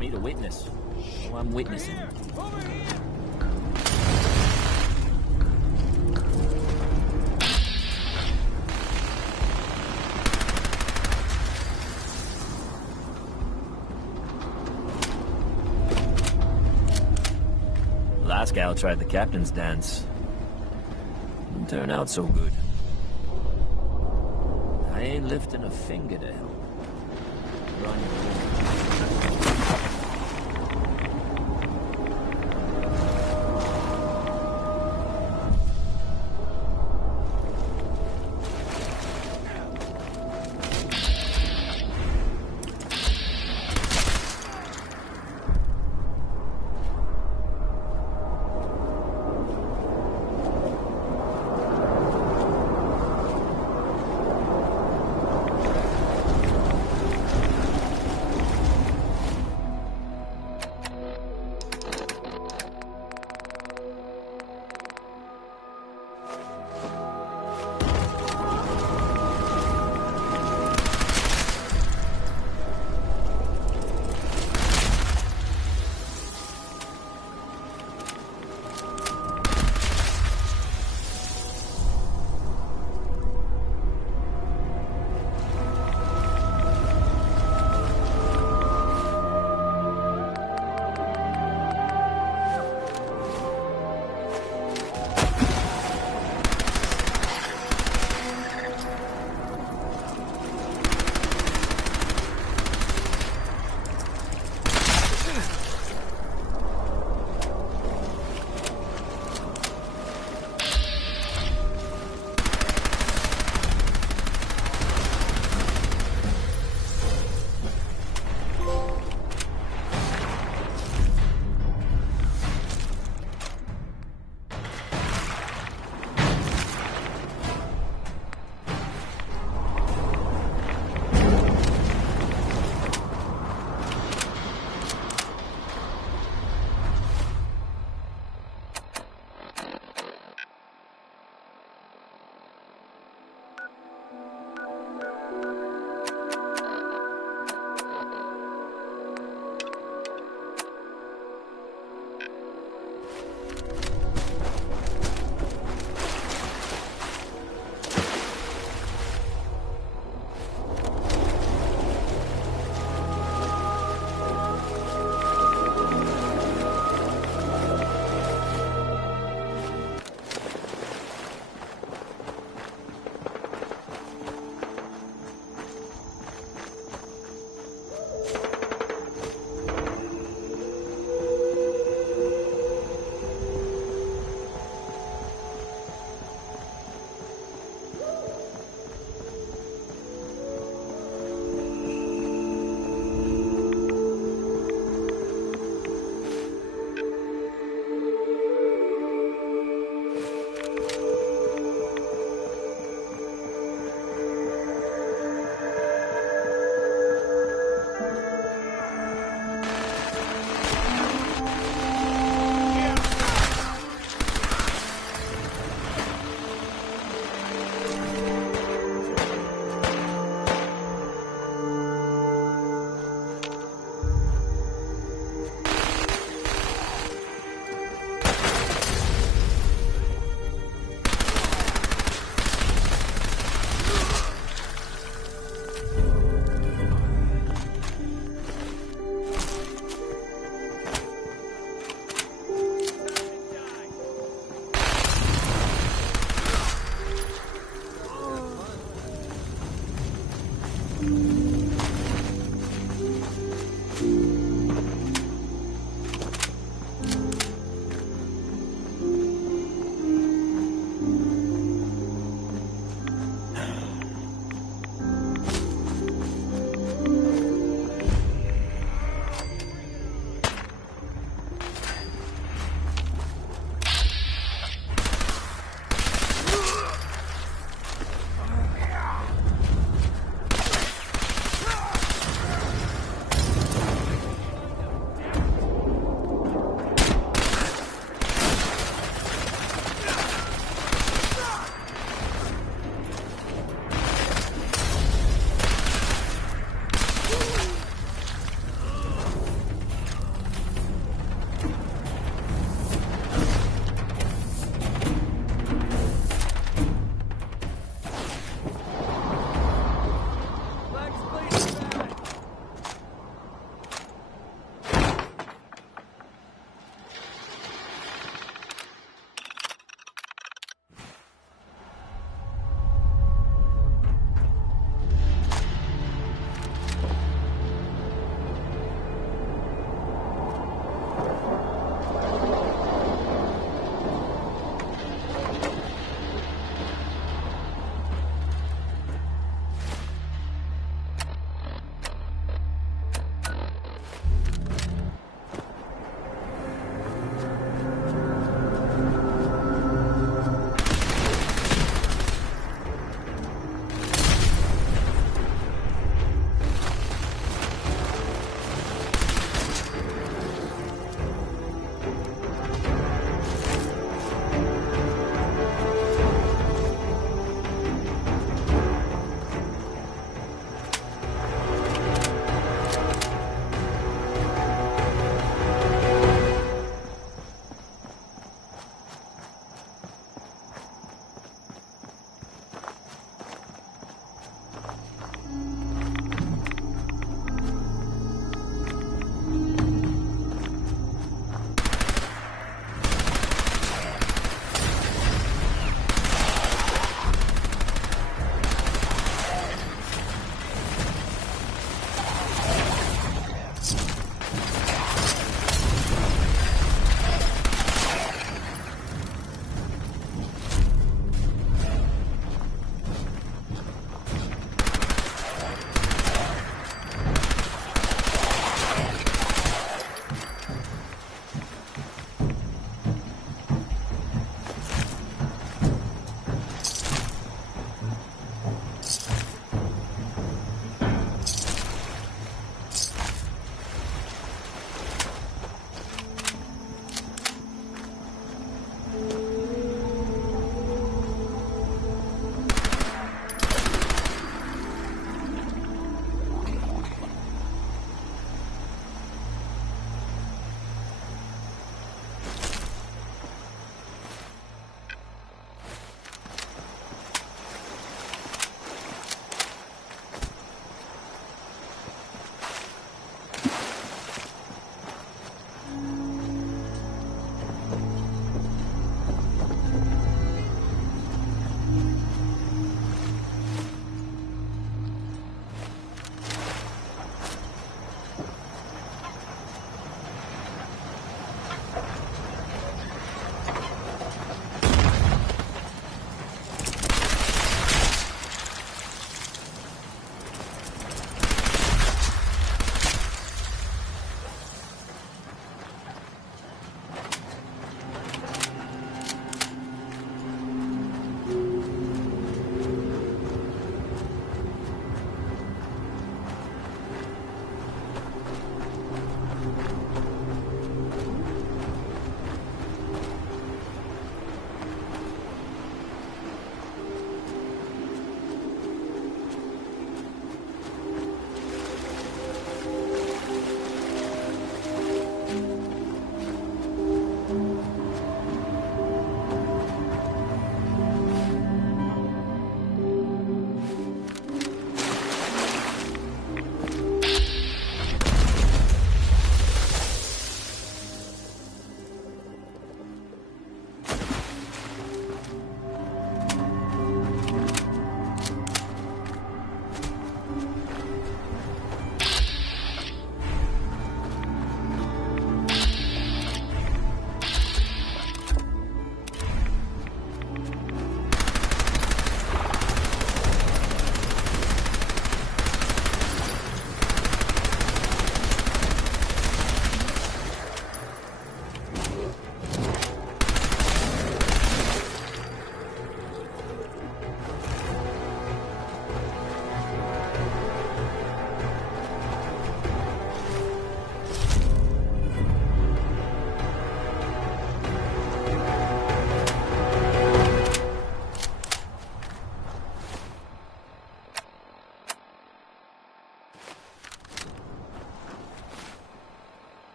me to witness. So I'm witnessing. Last gal tried the captain's dance. Didn't turn out so good. I ain't lifting a finger to help. Run your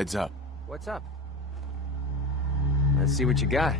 Heads up. What's up? Let's see what you got.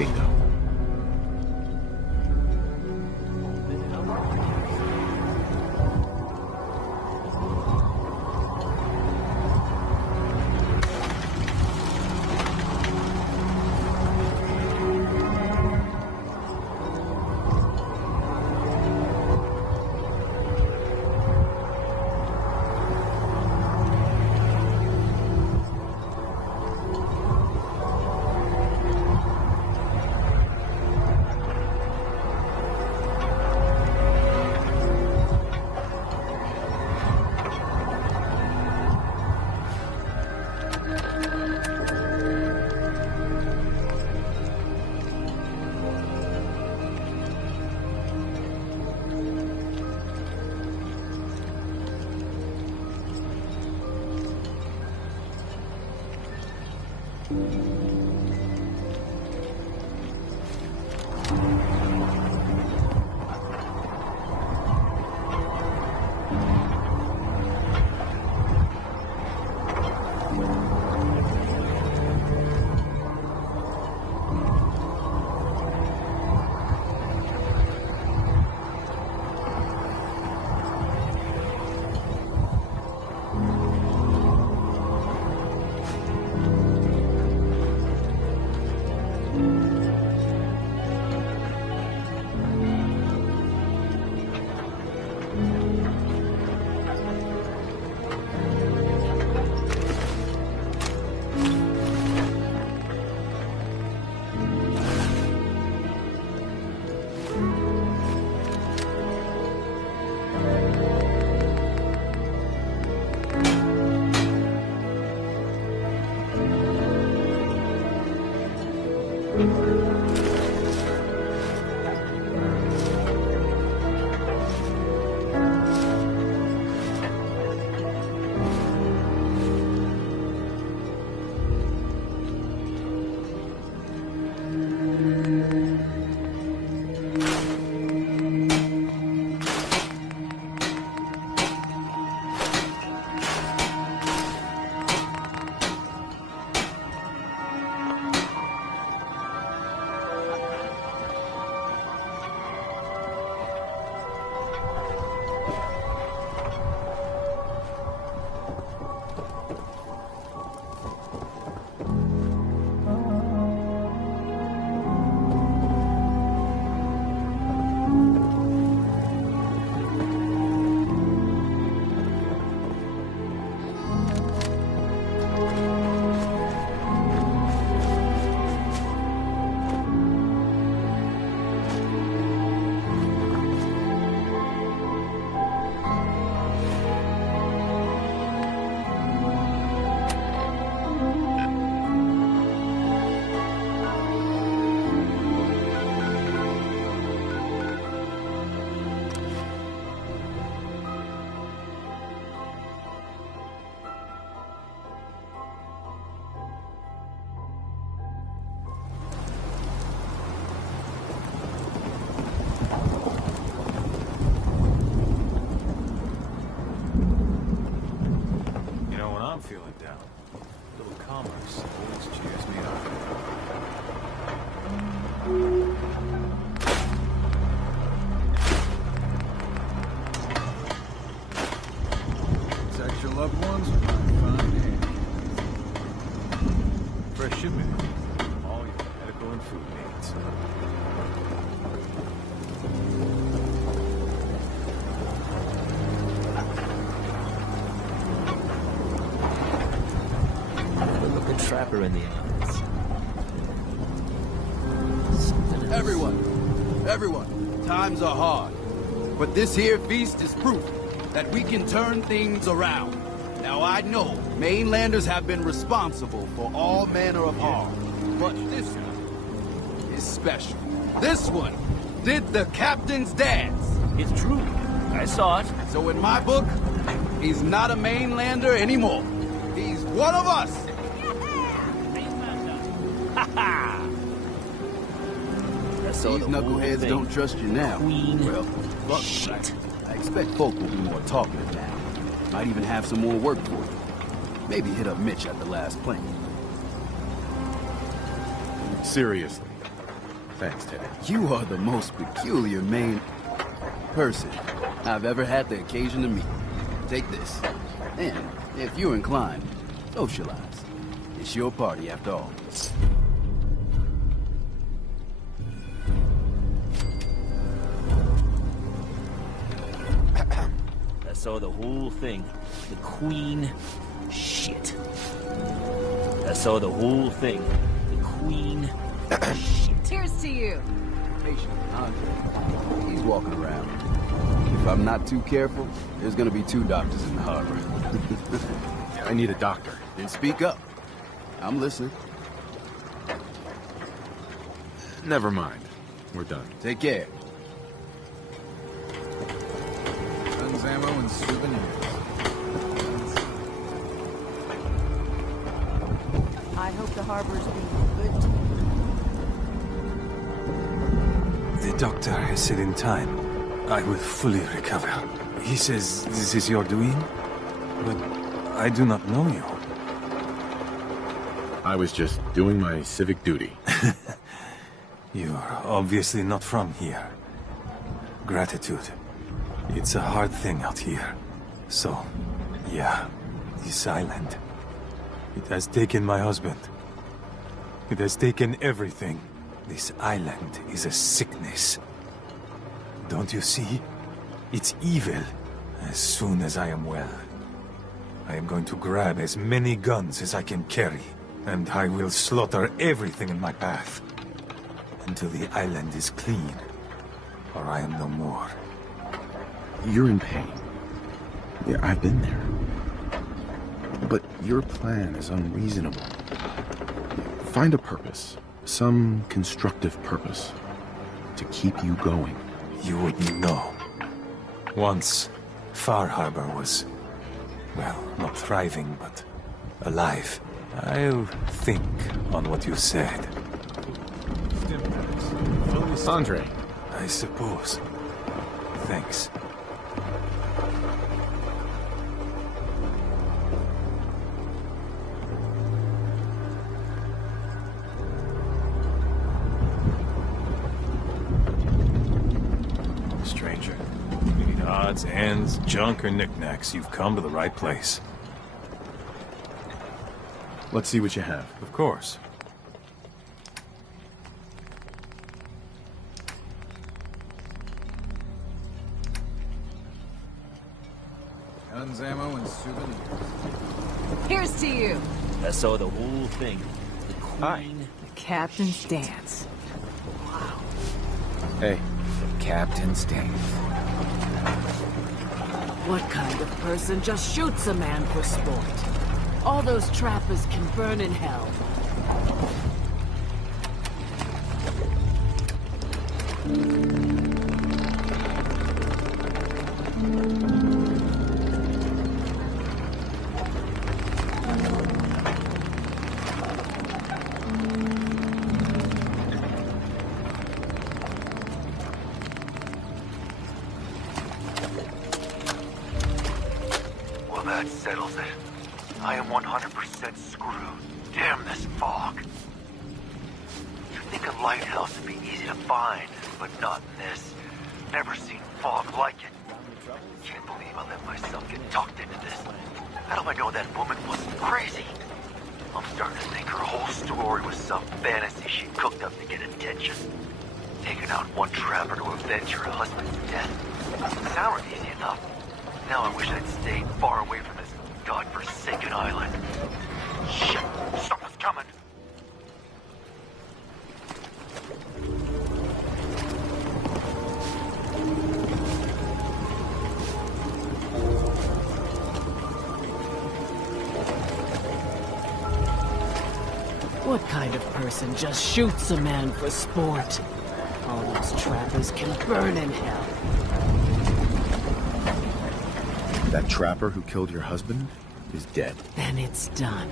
Bingo. feeling down. A little commerce always cheers me up. Protect your loved ones with my fine hand. Fresh shipment. All your medical and food needs. Trapper in the islands. Everyone, times are hard. But this here feast is proof that we can turn things around. Now I know mainlanders have been responsible for all manner of harm, but this one is special. This one did the captain's dance. It's true. I saw it. So in my book, he's not a mainlander anymore. He's one of us. These knuckleheads don't trust you now. Well, fuck shit. I expect folk will be more talkative now. Might even have some more work for you. Maybe hit up Mitch at the last plane. Seriously, Thanks, Teddy. You are the most peculiar main person I've ever had the occasion to meet. Take this. And, if you're inclined, socialize. It's your party after all. I saw the whole thing. The Queen... Shit. I saw the whole thing. The Queen... Shit. Here's to you. Patient, Andre. He's walking around. If I'm not too careful, there's gonna be 2 doctors in the harbor. I need a doctor. Then speak up. I'm listening. Never mind. We're done. Take care. Guns, ammo, and souvenirs. I hope the harbor's being good to you. The doctor has said in time, I will fully recover. He says this is your doing, but I do not know you. I was just doing my civic duty. You are obviously not from here. Gratitude. It's a hard thing out here. So, yeah, this island. It has taken my husband. It has taken everything. This island is a sickness. Don't you see? It's evil. As soon as I am well, I am going to grab as many guns as I can carry, and I will slaughter everything in my path. Until the island is clean, or I am no more. You're in pain. Yeah, I've been there. But your plan is unreasonable. Find a purpose. Some constructive purpose. To keep you going. You wouldn't know. Once, Far Harbor was, well, not thriving, but alive. I'll think on what you said. Andre. I suppose. Thanks. Stranger, if you need odds, ends, junk, or knickknacks, you've come to the right place. Let's see what you have. Of course. Guns, ammo, and souvenirs. Here's to you. I saw the whole thing. The Queen... The captain's dance. Hey. The captain's dance. What kind of person just shoots a man for sport? All those trappers can burn in hell. Well, that settles it. I am 100% screwed. Damn this fog. You'd think a lighthouse would be easy to find, but not in this. Never seen fog like it. Can't believe I let myself get talked into this. How do I know that woman wasn't crazy? I'm starting to think her whole story was some fantasy she cooked up to get attention. Taking out one trapper to avenge her husband's death. Sounded easy enough. Now I wish I'd stayed far away from this godforsaken island. Shit! Someone's coming! What kind of person just shoots a man for sport? All those trappers can burn in hell. That trapper who killed your husband is dead. Then it's done.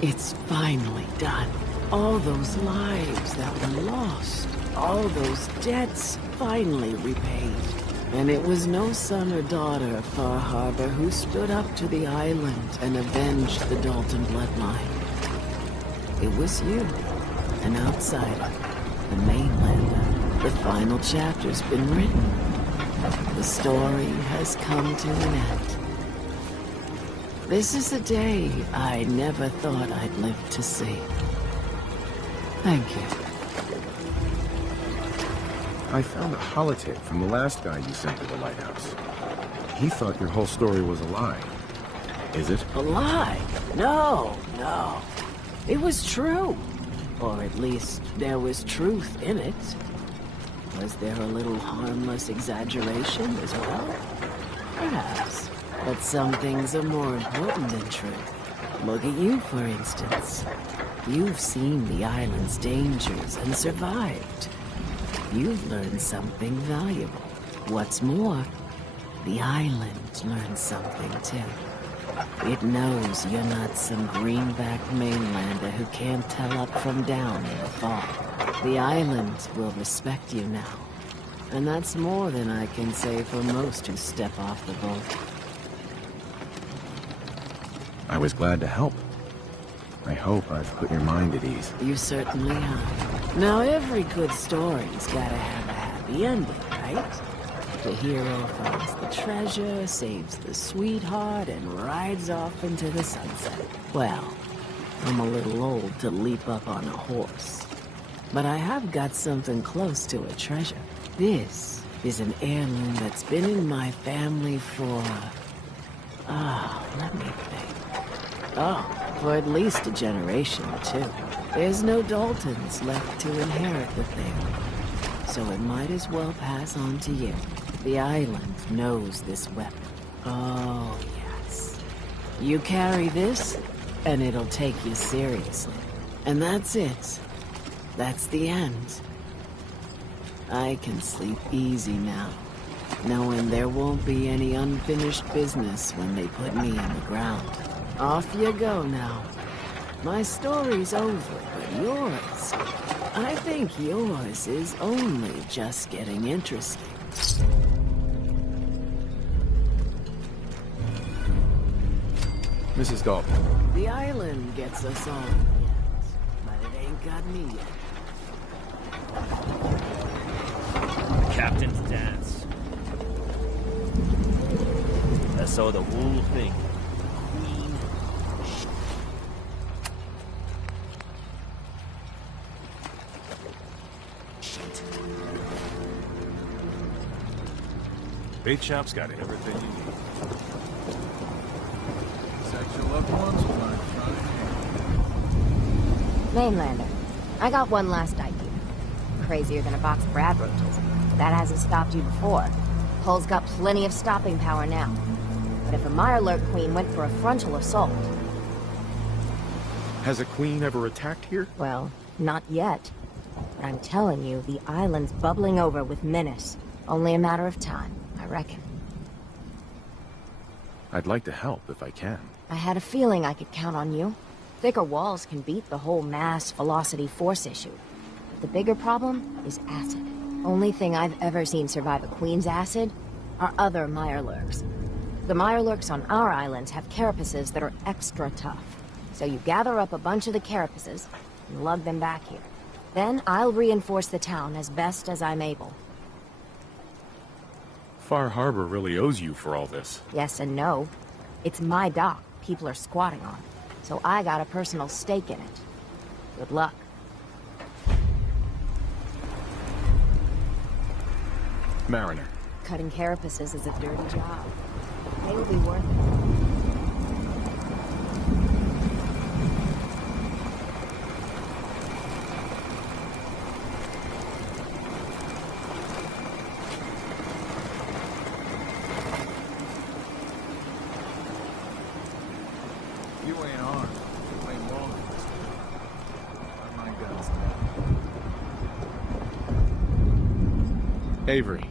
It's finally done. All those lives that were lost, all those debts finally repaid. And it was no son or daughter of Far Harbor who stood up to the island and avenged the Dalton bloodline. It was you, an outsider, the mainlander. The final chapter's been written. The story has come to an end. This is a day I never thought I'd live to see. Thank you. I found a holotape from the last guy you sent to the lighthouse. He thought your whole story was a lie. Is it? A lie? No. It was true. Or at least there was truth in it. Was there a little harmless exaggeration as well? Perhaps. But some things are more important than truth. Look at you, for instance. You've seen the island's dangers and survived. You've learned something valuable. What's more, the island learned something too. It knows you're not some greenback mainlander who can't tell up from down in the fog. The island will respect you now. And that's more than I can say for most who step off the boat. I was glad to help. I hope I've put your mind at ease. You certainly have. Now every good story's gotta have a happy ending, right? The hero finds the treasure, saves the sweetheart, and rides off into the sunset. Well, I'm a little old to leap up on a horse. But I have got something close to a treasure. This is an heirloom that's been in my family for... let me think. For at least a generation or two. There's no Daltons left to inherit the thing. So it might as well pass on to you. The island knows this weapon. Oh, yes. You carry this, and it'll take you seriously. And that's it. That's the end. I can sleep easy now, knowing there won't be any unfinished business when they put me in the ground. Off you go now. My story's over, but yours... I think yours is only just getting interesting. Mrs. Dalton. The island gets us all in the end, but it ain't got me yet. Captain's dance. I saw the whole thing. Queen. Shit. Bait shop's got everything you need. Your loved ones will learn to try Mainlander, I got one last idea. Crazier than a box of rad roaches. That hasn't stopped you before. Hull's got plenty of stopping power now. But if a Mirelurk queen went for a frontal assault... Has a queen ever attacked here? Well, not yet. But I'm telling you, the island's bubbling over with menace. Only a matter of time, I reckon. I'd like to help if I can. I had a feeling I could count on you. Thicker walls can beat the whole mass velocity force issue. But the bigger problem is acid. Only thing I've ever seen survive a queen's acid are other Mirelurks. The Mirelurks on our islands have carapaces that are extra tough. So you gather up a bunch of the carapaces and lug them back here. Then I'll reinforce the town as best as I'm able. Far Harbor really owes you for all this. Yes and no. It's my dock people are squatting on, so I got a personal stake in it. Good luck. Mariner. Cutting carapaces is a dirty job. It'll be worth it. You ain't armed. You ain't wrong. My guns. Avery.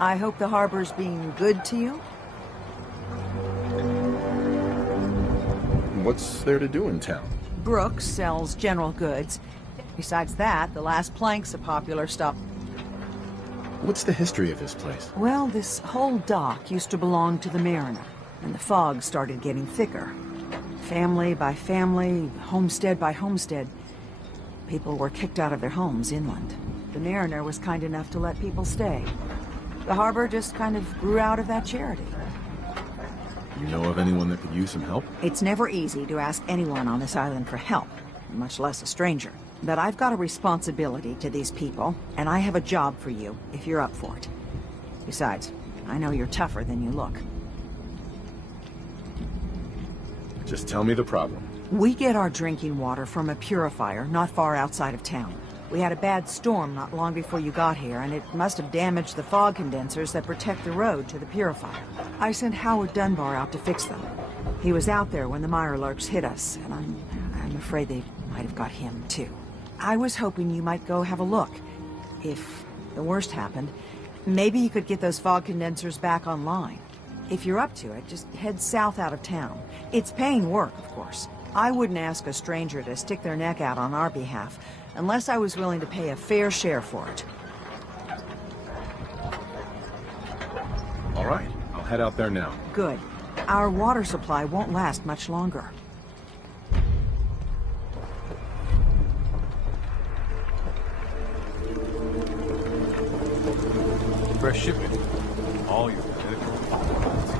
I hope the harbor's being good to you. What's there to do in town? Brooks sells general goods. Besides that, the last plank's a popular stop. What's the history of this place? Well, this whole dock used to belong to the Mariner, and the fog started getting thicker. Family by family, homestead by homestead, people were kicked out of their homes inland. The Mariner was kind enough to let people stay. The harbor just kind of grew out of that charity. You know of anyone that could use some help? It's never easy to ask anyone on this island for help, much less a stranger. But I've got a responsibility to these people, and I have a job for you, if you're up for it. Besides, I know you're tougher than you look. Just tell me the problem. We get our drinking water from a purifier not far outside of town. We had a bad storm not long before you got here, and it must have damaged the fog condensers that protect the road to the purifier. I sent Howard Dunbar out to fix them. He was out there when the Mirelurks hit us, and I'm afraid they might have got him, too. I was hoping you might go have a look. If the worst happened, maybe you could get those fog condensers back online. If you're up to it, just head south out of town. It's paying work, of course. I wouldn't ask a stranger to stick their neck out on our behalf, unless I was willing to pay a fair share for it. All right, I'll head out there now. Good. Our water supply won't last much longer. Fresh shipping. All your medical supplies.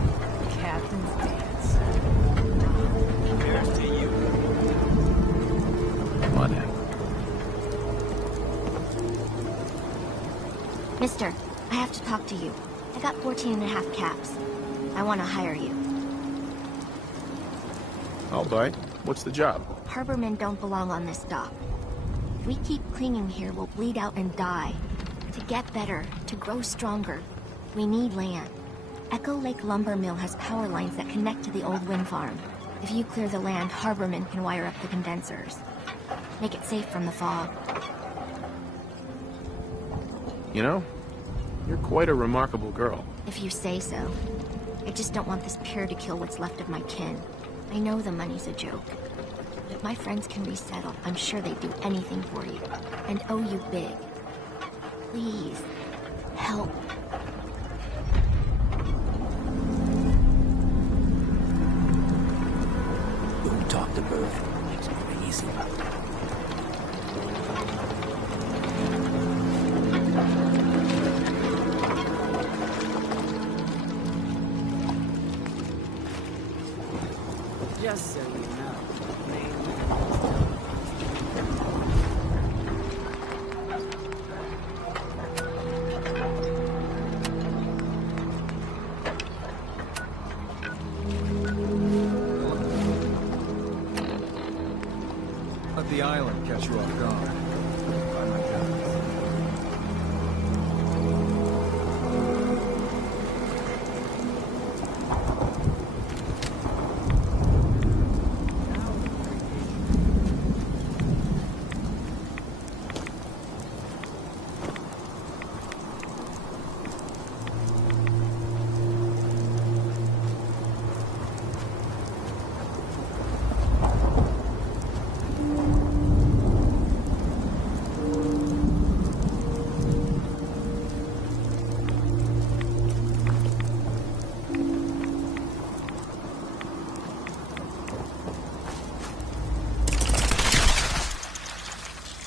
Captain's dance. Here's to you. Come on in. Mister, I have to talk to you. I got 14.5 caps. I want to hire you. All right. What's the job? Harbormen don't belong on this dock. If we keep clinging here, we'll bleed out and die. To get better, to grow stronger, we need land. Echo Lake Lumber Mill has power lines that connect to the old wind farm. If you clear the land, Harbormen can wire up the condensers. Make it safe from the fog. You know, you're quite a remarkable girl. If you say so. I just don't want this pier to kill what's left of my kin. I know the money's a joke. But if my friends can resettle, I'm sure they'd do anything for you. And owe you big. Please, help. Don't talk to Bird. Makes me crazy. Just so you know, Let the island catch you off guard. By my guns.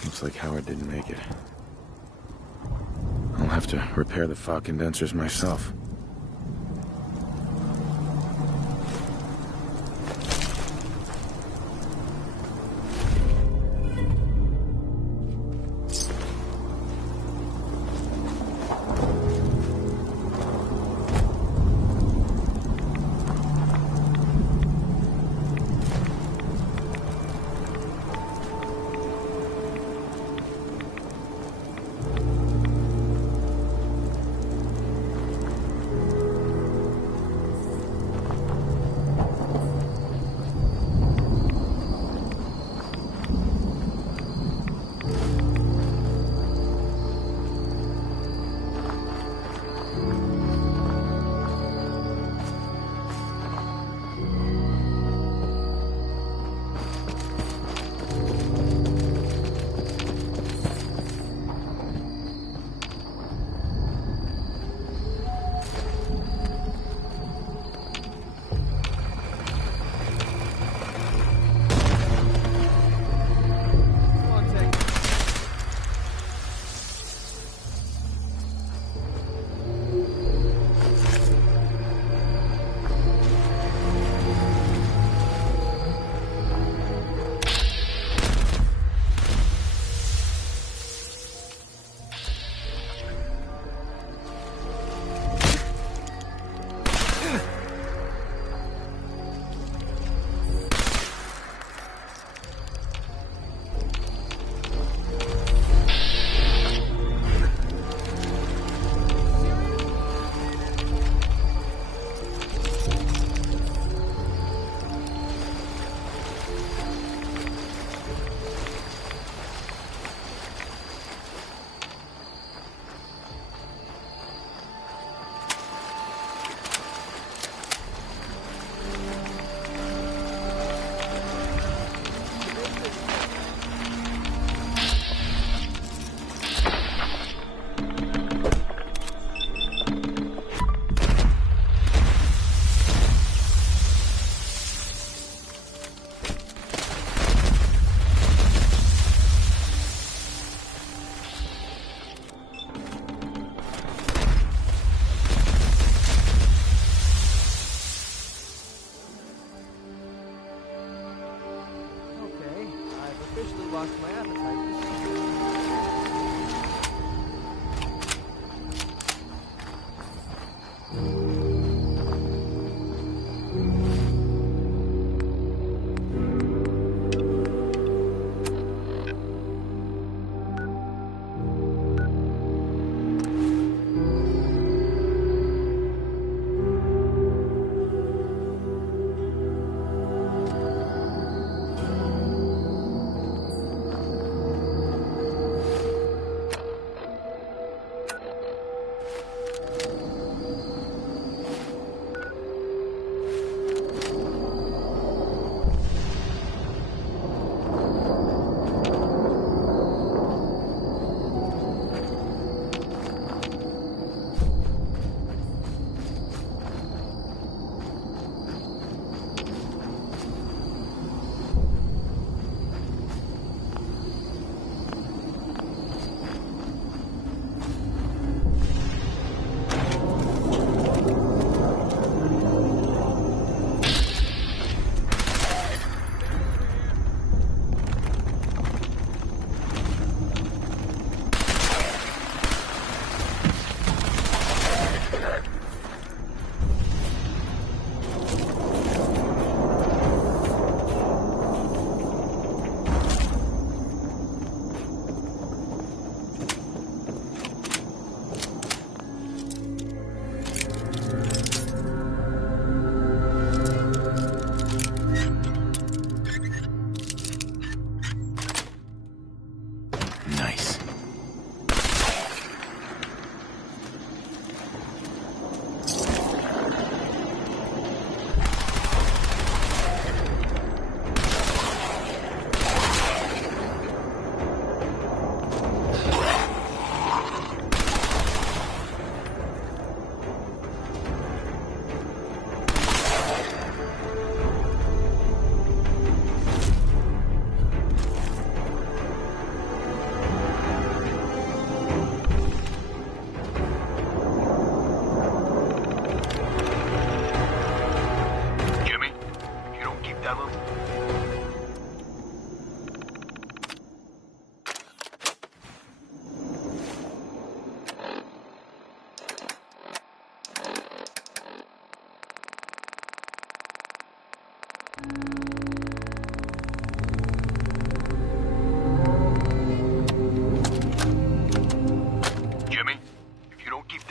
Looks like Howard didn't make it. I'll have to repair the fog condensers myself.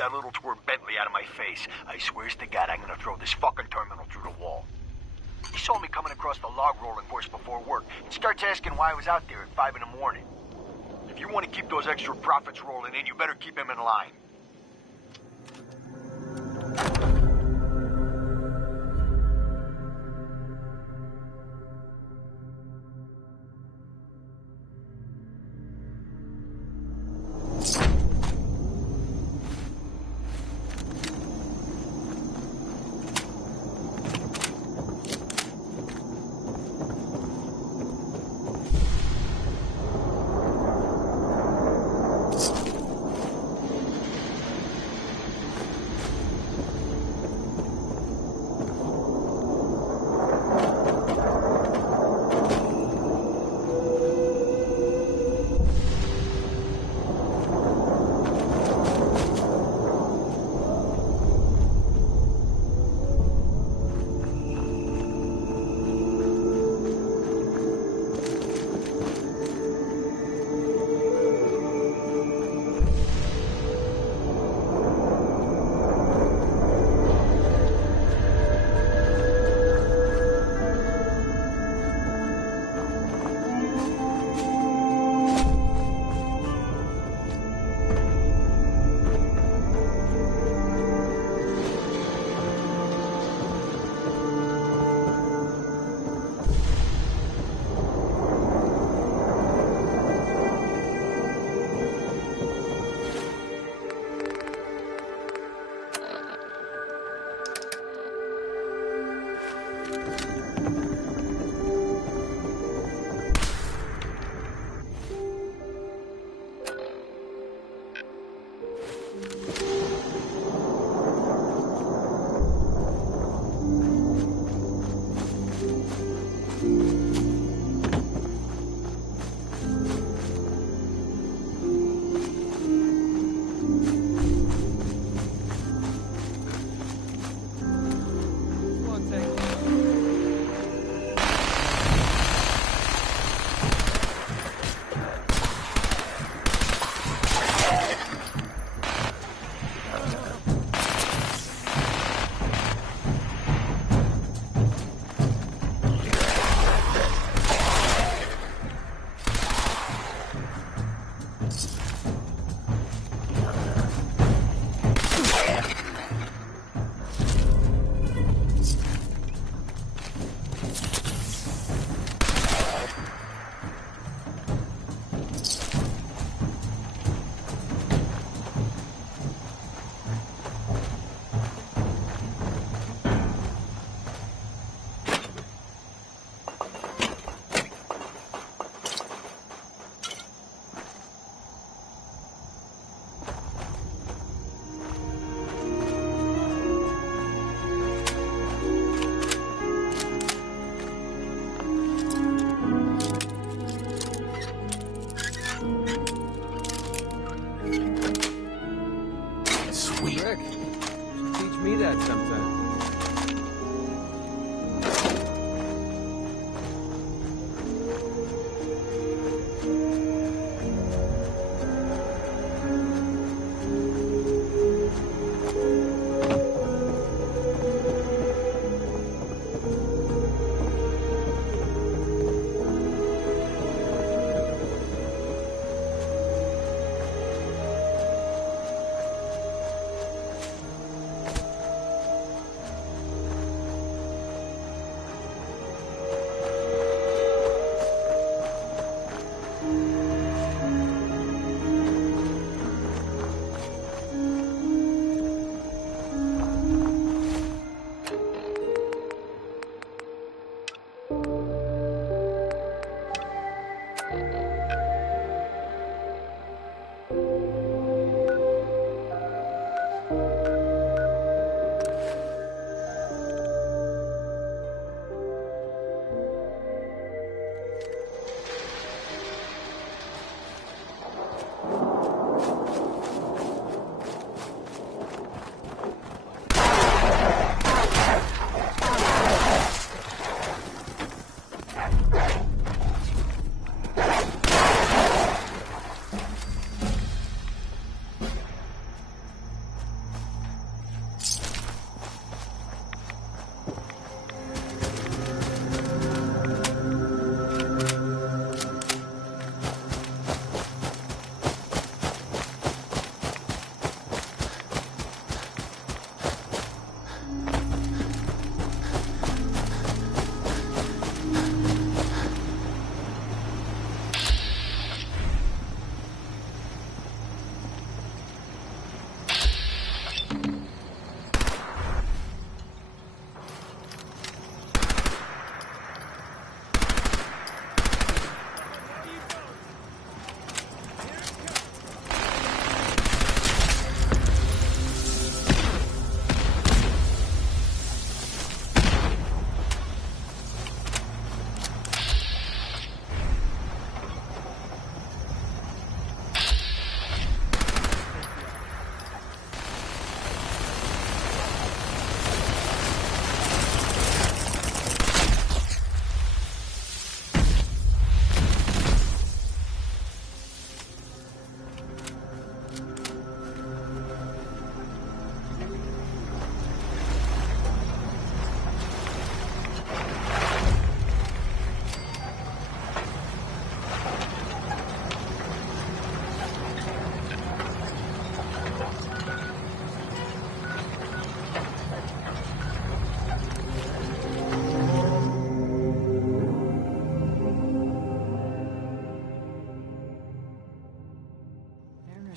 that little twerp Bentley out of my face, I swears to God I'm gonna throw this fucking terminal through the wall. He saw me coming across the log rolling course before work and starts asking why I was out there at 5 in the morning. If you want to keep those extra profits rolling in, you better keep him in line.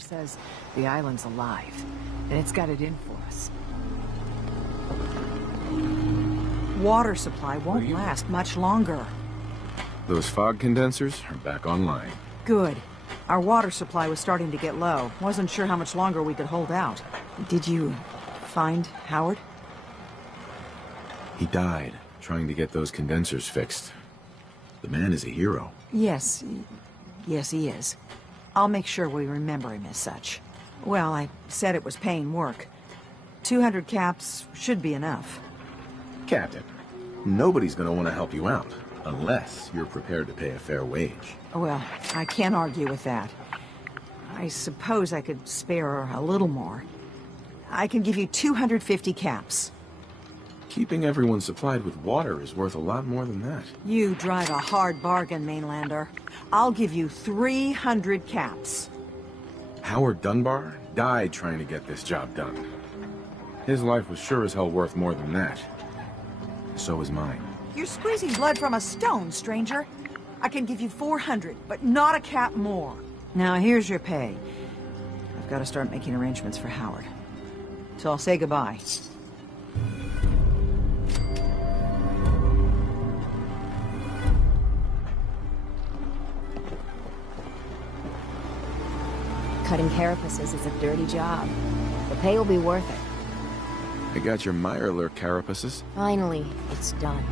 says the island's alive, and it's got it in for us. Water supply won't last much longer. Those fog condensers are back online. Good. Our water supply was starting to get low. Wasn't sure how much longer we could hold out. Did you find Howard? He died trying to get those condensers fixed. The man is a hero. Yes. Yes, he is. I'll make sure we remember him as such. Well, I said it was paying work. 200 caps should be enough. Captain, nobody's gonna want to help you out, unless you're prepared to pay a fair wage. Well, I can't argue with that. I suppose I could spare a little more. I can give you 250 caps. Keeping everyone supplied with water is worth a lot more than that. You drive a hard bargain, Mainlander. I'll give you 300 caps. Howard Dunbar died trying to get this job done. His life was sure as hell worth more than that. So is mine. You're squeezing blood from a stone, stranger. I can give you 400, but not a cap more. Now, here's your pay. I've got to start making arrangements for Howard. So I'll say goodbye. Cutting carapaces is a dirty job. The pay will be worth it. I got your Mirelurk carapaces. Finally, it's done.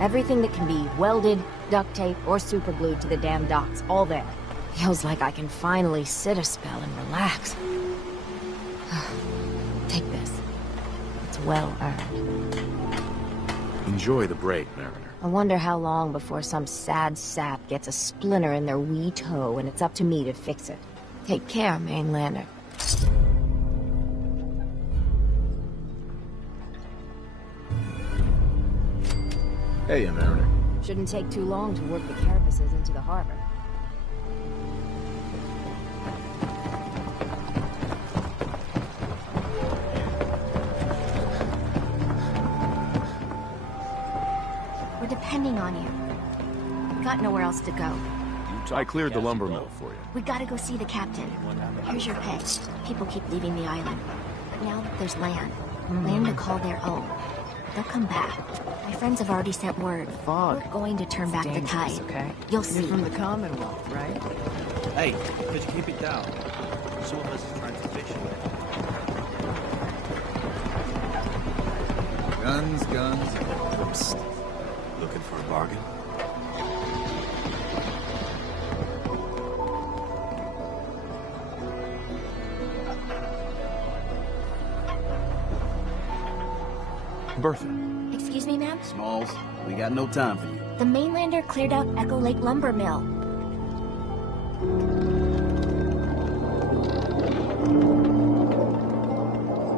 Everything that can be welded, duct tape, or superglued to the damn docks, all there. Feels like I can finally sit a spell and relax. Take this. It's well earned. Enjoy the break, Mariner. I wonder how long before some sad sap gets a splinter in their wee toe and it's up to me to fix it. Take care, Mainlander. Hey, Mariner. Shouldn't take too long to work the carapaces into the harbor. We're depending on you. We got nowhere else to go. I cleared the lumber mill for you. We gotta go see the captain. Here's your pay. People keep leaving the island. But now that there's land to call their own, they'll come back. My friends have already sent word. Fog. We're going to turn back the tide. Okay? You'll see. You're from the Commonwealth, right? Hey, could you keep it down? Some of us is trying to fish. Guns. Psst. Looking for a bargain? Bertha. Excuse me, ma'am? Smalls, we got no time for you. The Mainlander cleared out Echo Lake Lumber Mill.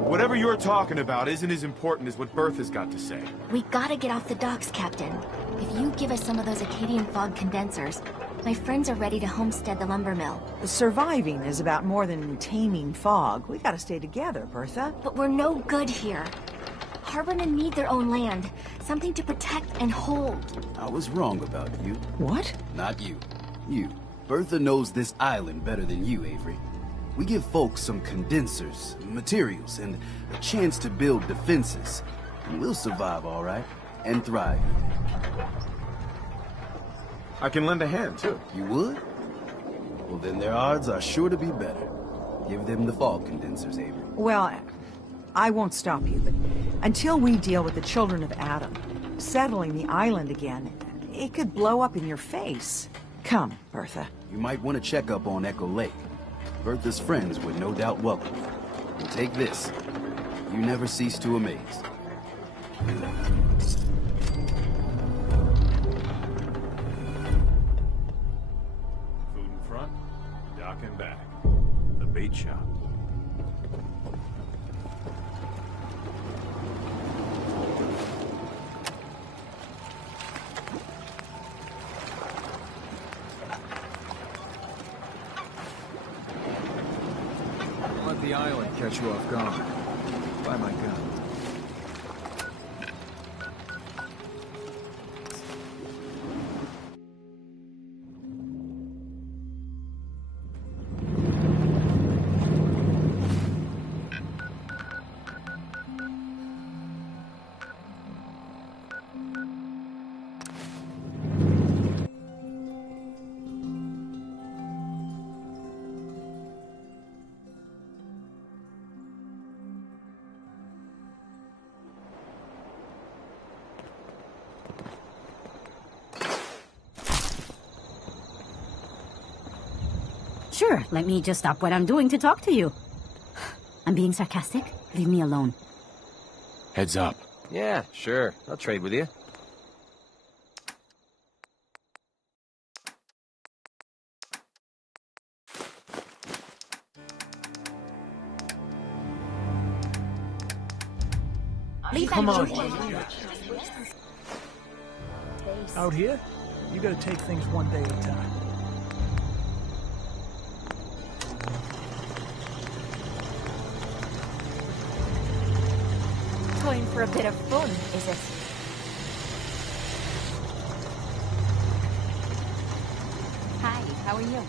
Whatever you're talking about isn't as important as what Bertha's got to say. We gotta get off the docks, Captain. If you give us some of those Acadian fog condensers, my friends are ready to homestead the lumber mill. Surviving is about more than taming fog. We gotta stay together, Bertha. But we're no good here. Harbormen need their own land. Something to protect and hold. I was wrong about you. What? Not you. You. Bertha knows this island better than you, Avery. We give folks some condensers, materials, and a chance to build defenses. And we'll survive, all right? And thrive. I can lend a hand, too. You would? Well, then their odds are sure to be better. Give them the fog condensers, Avery. Well, I won't stop you, but until we deal with the children of Adam, settling the island again, it could blow up in your face. Come, Bertha. You might want to check up on Echo Lake. Bertha's friends would no doubt welcome you. And take this. You never cease to amaze. Food in front, dock and back. The bait shop. Let the island catch you off guard. Buy my gun. Here, let me just stop what I'm doing to talk to you. I'm being sarcastic. Leave me alone. Heads up. Yeah, sure. I'll trade with you. Come on. Out here, you gotta take things one day at a time. Time for a bit of fun, is it? Hi, how are you?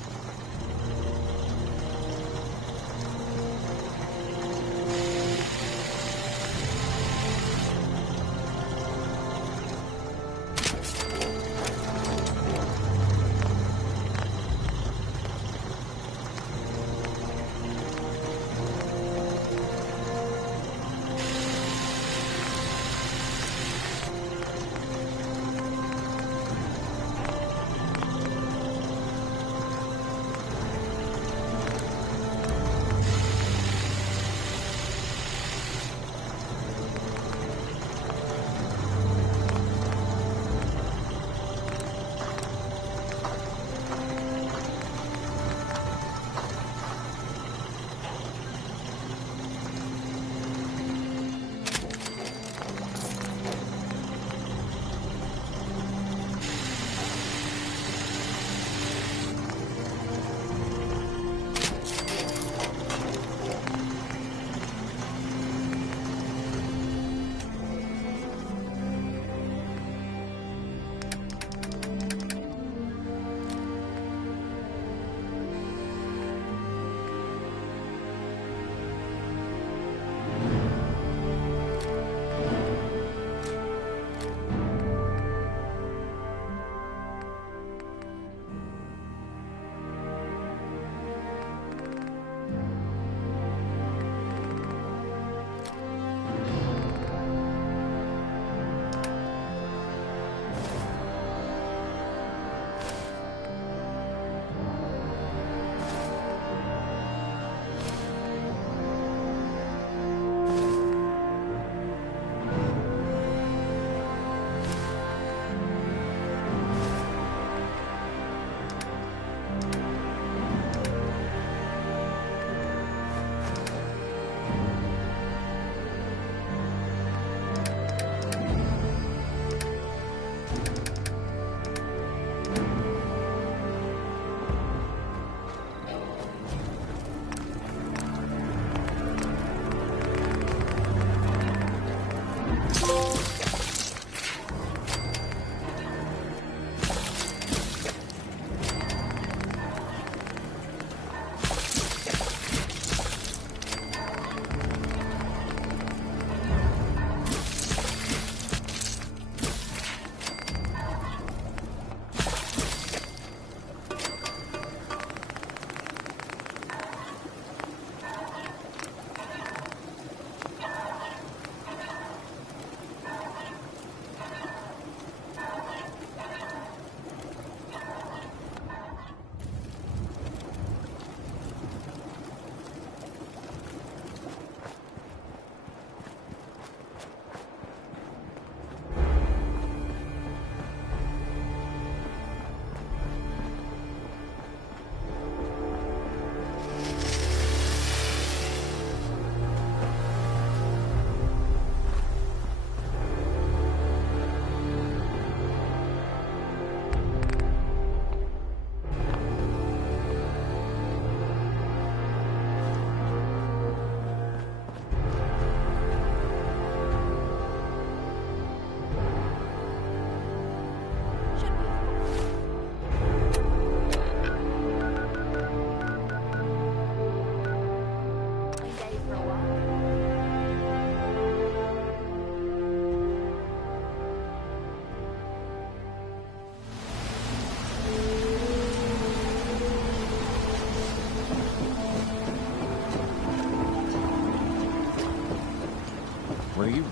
What are you?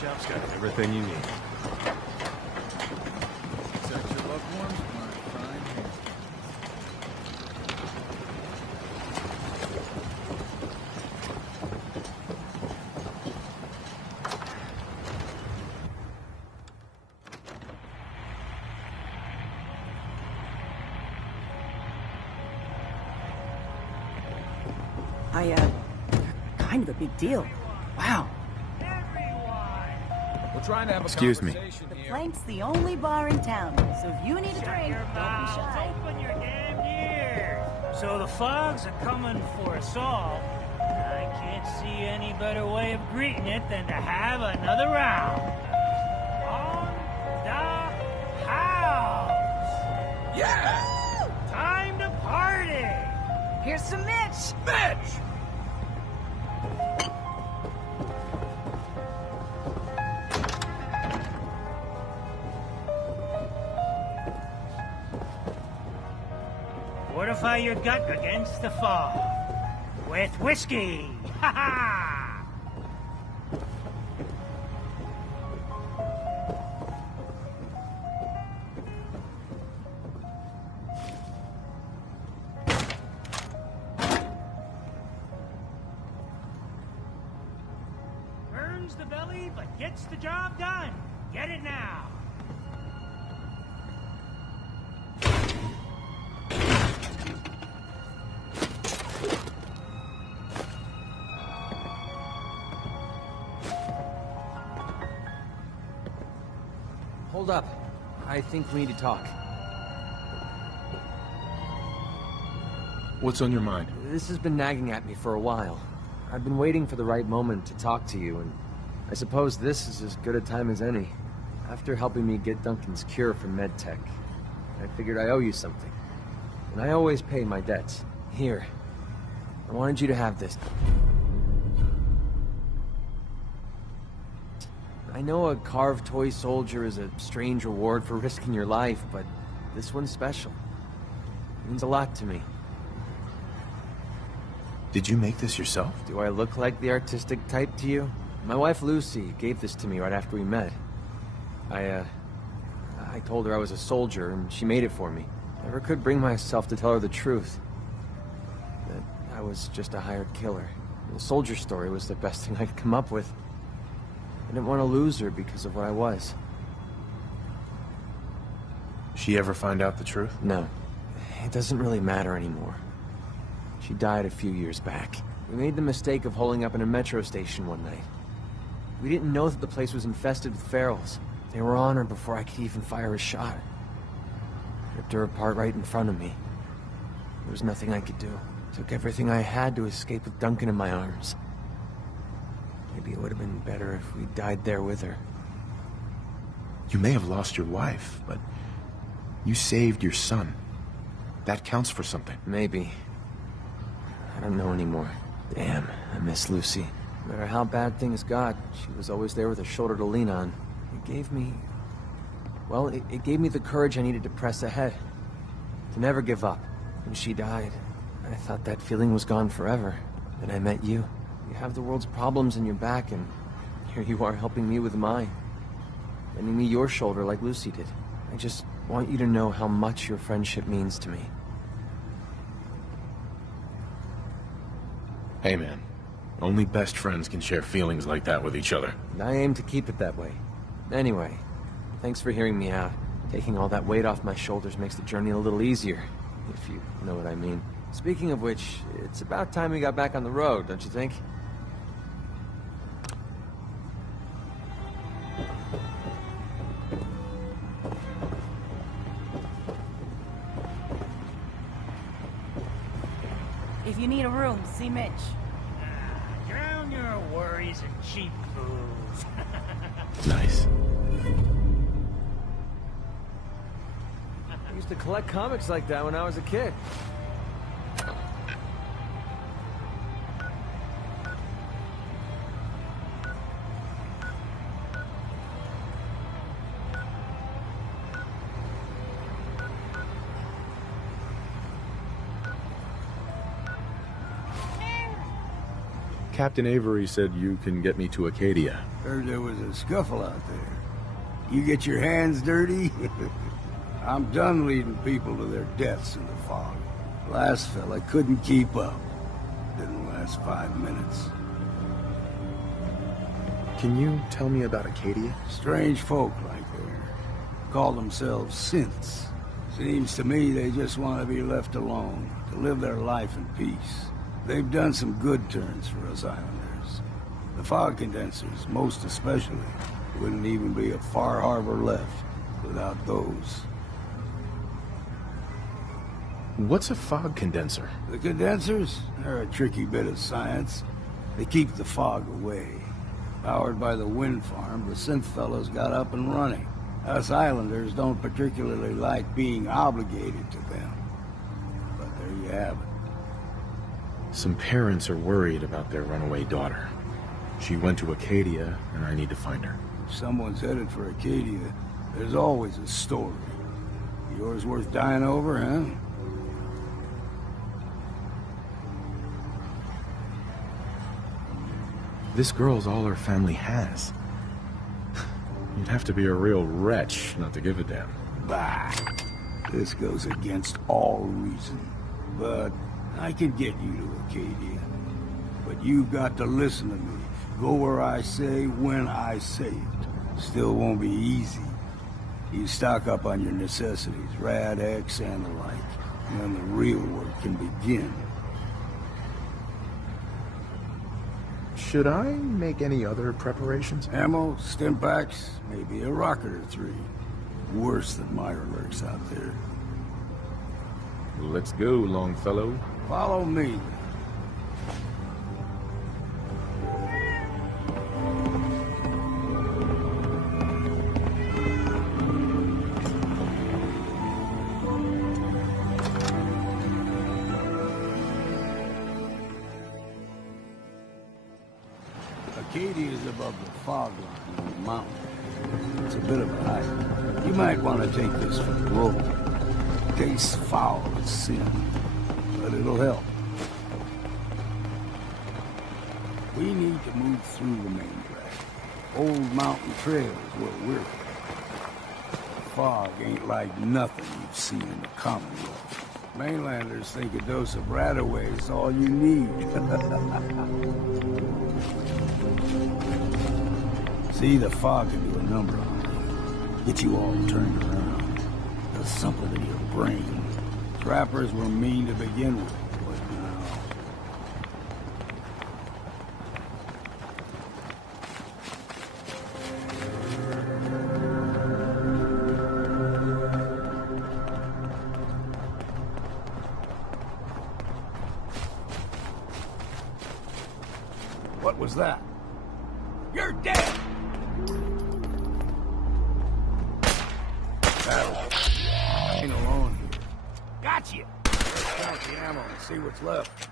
shelf's got everything you need. Protect your loved ones with my fine hands. Kind of a big deal. Wow. We're trying to have a Excuse me. conversation The here. Plank's the only bar in town, so if you need a drink, don't be shy. Open your damn ears. So the fogs are coming for us all. I can't see any better way of greeting it than to have another round. On the house. Yeah! Time to party. Here's some Mitch. Mitch! Fortify your gut against the fog. With whiskey. Ha ha! Burns the belly, but gets the job done. Get it now. Hold up. I think we need to talk. What's on your mind? This has been nagging at me for a while. I've been waiting for the right moment to talk to you, and I suppose this is as good a time as any. After helping me get Duncan's cure for MedTech, I figured I owe you something. And I always pay my debts. Here. I wanted you to have this. I know a carved toy soldier is a strange reward for risking your life, but this one's special. It means a lot to me. Did you make this yourself? Do I look like the artistic type to you? My wife Lucy gave this to me right after we met. I told her I was a soldier, and she made it for me. Never could bring myself to tell her the truth. That I was just a hired killer. The soldier story was the best thing I could come up with. I didn't want to lose her because of what I was. She ever find out the truth? No. It doesn't really matter anymore. She died a few years back. We made the mistake of holding up in a metro station one night. We didn't know that the place was infested with ferals. They were on her before I could even fire a shot. Ripped her apart right in front of me. There was nothing I could do. Took everything I had to escape with Duncan in my arms. Maybe it would have been better if we died there with her. You may have lost your wife, but you saved your son. That counts for something. Maybe. I don't know anymore. Damn, I miss Lucy. No matter how bad things got, she was always there with a shoulder to lean on. It gave me... well, it gave me the courage I needed to press ahead. To never give up. When she died, I thought that feeling was gone forever. Then I met you. You have the world's problems in your back, and here you are helping me with mine. Lending me your shoulder like Lucy did. I just want you to know how much your friendship means to me. Hey man, only best friends can share feelings like that with each other. And I aim to keep it that way. Anyway, thanks for hearing me out. Taking all that weight off my shoulders makes the journey a little easier, if you know what I mean. Speaking of which, it's about time we got back on the road, don't you think? If you need a room, see Mitch. Drown your worries in cheap booze. Nice. I used to collect comics like that when I was a kid. Captain Avery said you can get me to Acadia. Heard there was a scuffle out there. You get your hands dirty? I'm done leading people to their deaths in the fog. Last fella couldn't keep up. Didn't last 5 minutes. Can you tell me about Acadia? Strange folk like there. Call themselves synths. Seems to me they just want to be left alone, to live their life in peace. They've done some good turns for us islanders. The fog condensers, most especially, wouldn't even be a Far Harbor left without those. What's a fog condenser? The condensers? They're a tricky bit of science. They keep the fog away. Powered by the wind farm, the synth fellows got up and running. Us islanders don't particularly like being obligated to them. But there you have it. Some parents are worried about their runaway daughter. She went to Acadia, and I need to find her. If someone's headed for Acadia, there's always a story. Yours worth dying over, huh? This girl's all her family has. You'd have to be a real wretch not to give a damn. Bah! This goes against all reason. But I can get you to Acadia. But you've got to listen to me. Go where I say, when I say it. Still won't be easy. You stock up on your necessities, Rad X and the like. And then the real work can begin. Should I make any other preparations? Ammo, stim packs, maybe a rocket or 3. Worse than Myra lurks out there. Let's go, Longfellow. Follow me. Acadia is above the fog line on the mountain. It's a bit of a hike. You might want to take this for the road. Tastes foul as sin, but it'll help. We need to move through the main drag. Old mountain trail is where we're at. The fog ain't like nothing you've seen in the Commonwealth. Mainlanders think a dose of Radaway is all you need. See, the fog can do a number on you. Get you all turned around. Does something to your brain. Trappers were mean to begin with, but now... What was that? You're dead! Ain't alone here. Got you! Let's count the ammo and see what's left.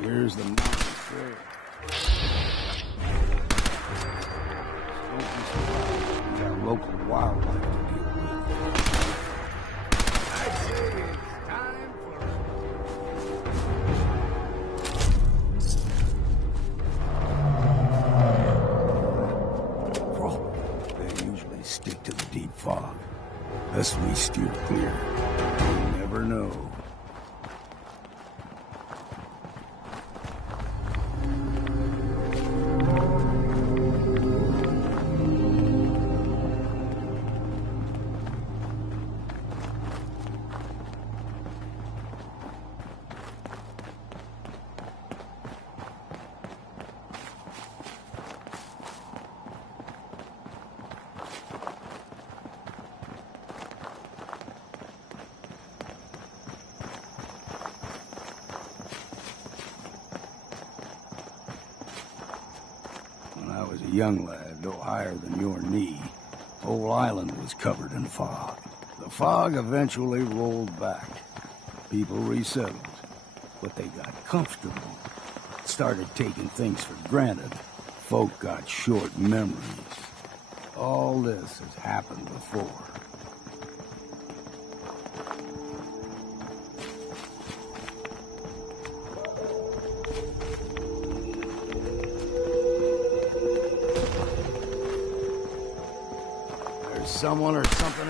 Here's the mountain trail. Don't be surprised. We got local wildlife to deal with. I say it's time for... Stick to the deep fog. Lest we steer clear. You never know. Young lad, no higher than your knee. Whole island was covered in fog. The fog eventually rolled back. People resettled, but they got comfortable. Started taking things for granted. Folk got short memories. All this has happened before. someone or something?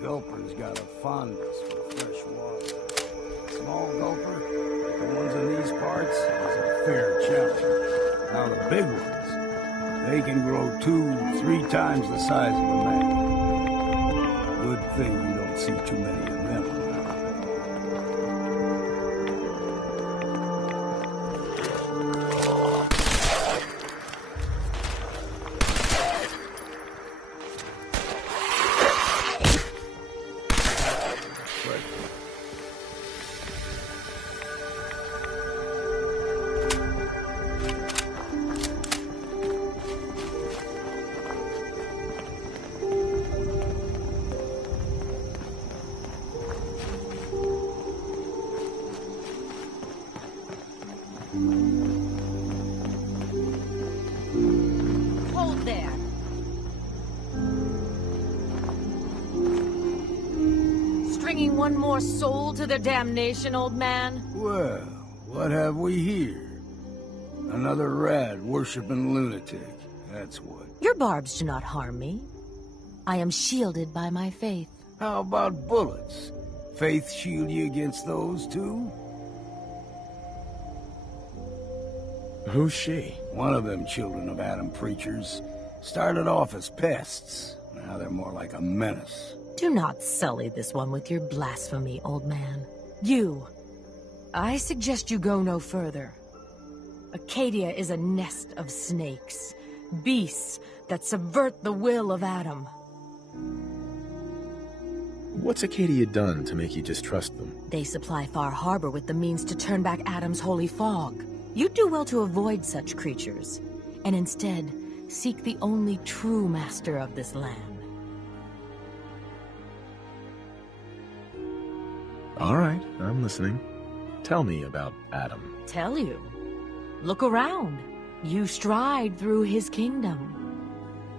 Gulper's got a fondness for fresh water. Small gulper, the ones in these parts, is a fair challenge. Now the big ones, they can grow 2-3 times the size of a man. Good thing you don't see too many of them around. Hold there. Stringing one more soul to their damnation, old man? Well, what have we here? Another rad-worshipping lunatic, that's what. Your barbs do not harm me. I am shielded by my faith. How about bullets? Faith shield you against those, too? Who's she? One of them children of Adam preachers. Started off as pests. Now they're more like a menace. Do not sully this one with your blasphemy, old man. You. I suggest you go no further. Acadia is a nest of snakes. Beasts that subvert the will of Adam. What's Acadia done to make you distrust them? They supply Far Harbor with the means to turn back Adam's holy fog. You'd do well to avoid such creatures, and instead seek the only true master of this land. All right, I'm listening. Tell me about Adam. Tell you. Look around. You stride through his kingdom.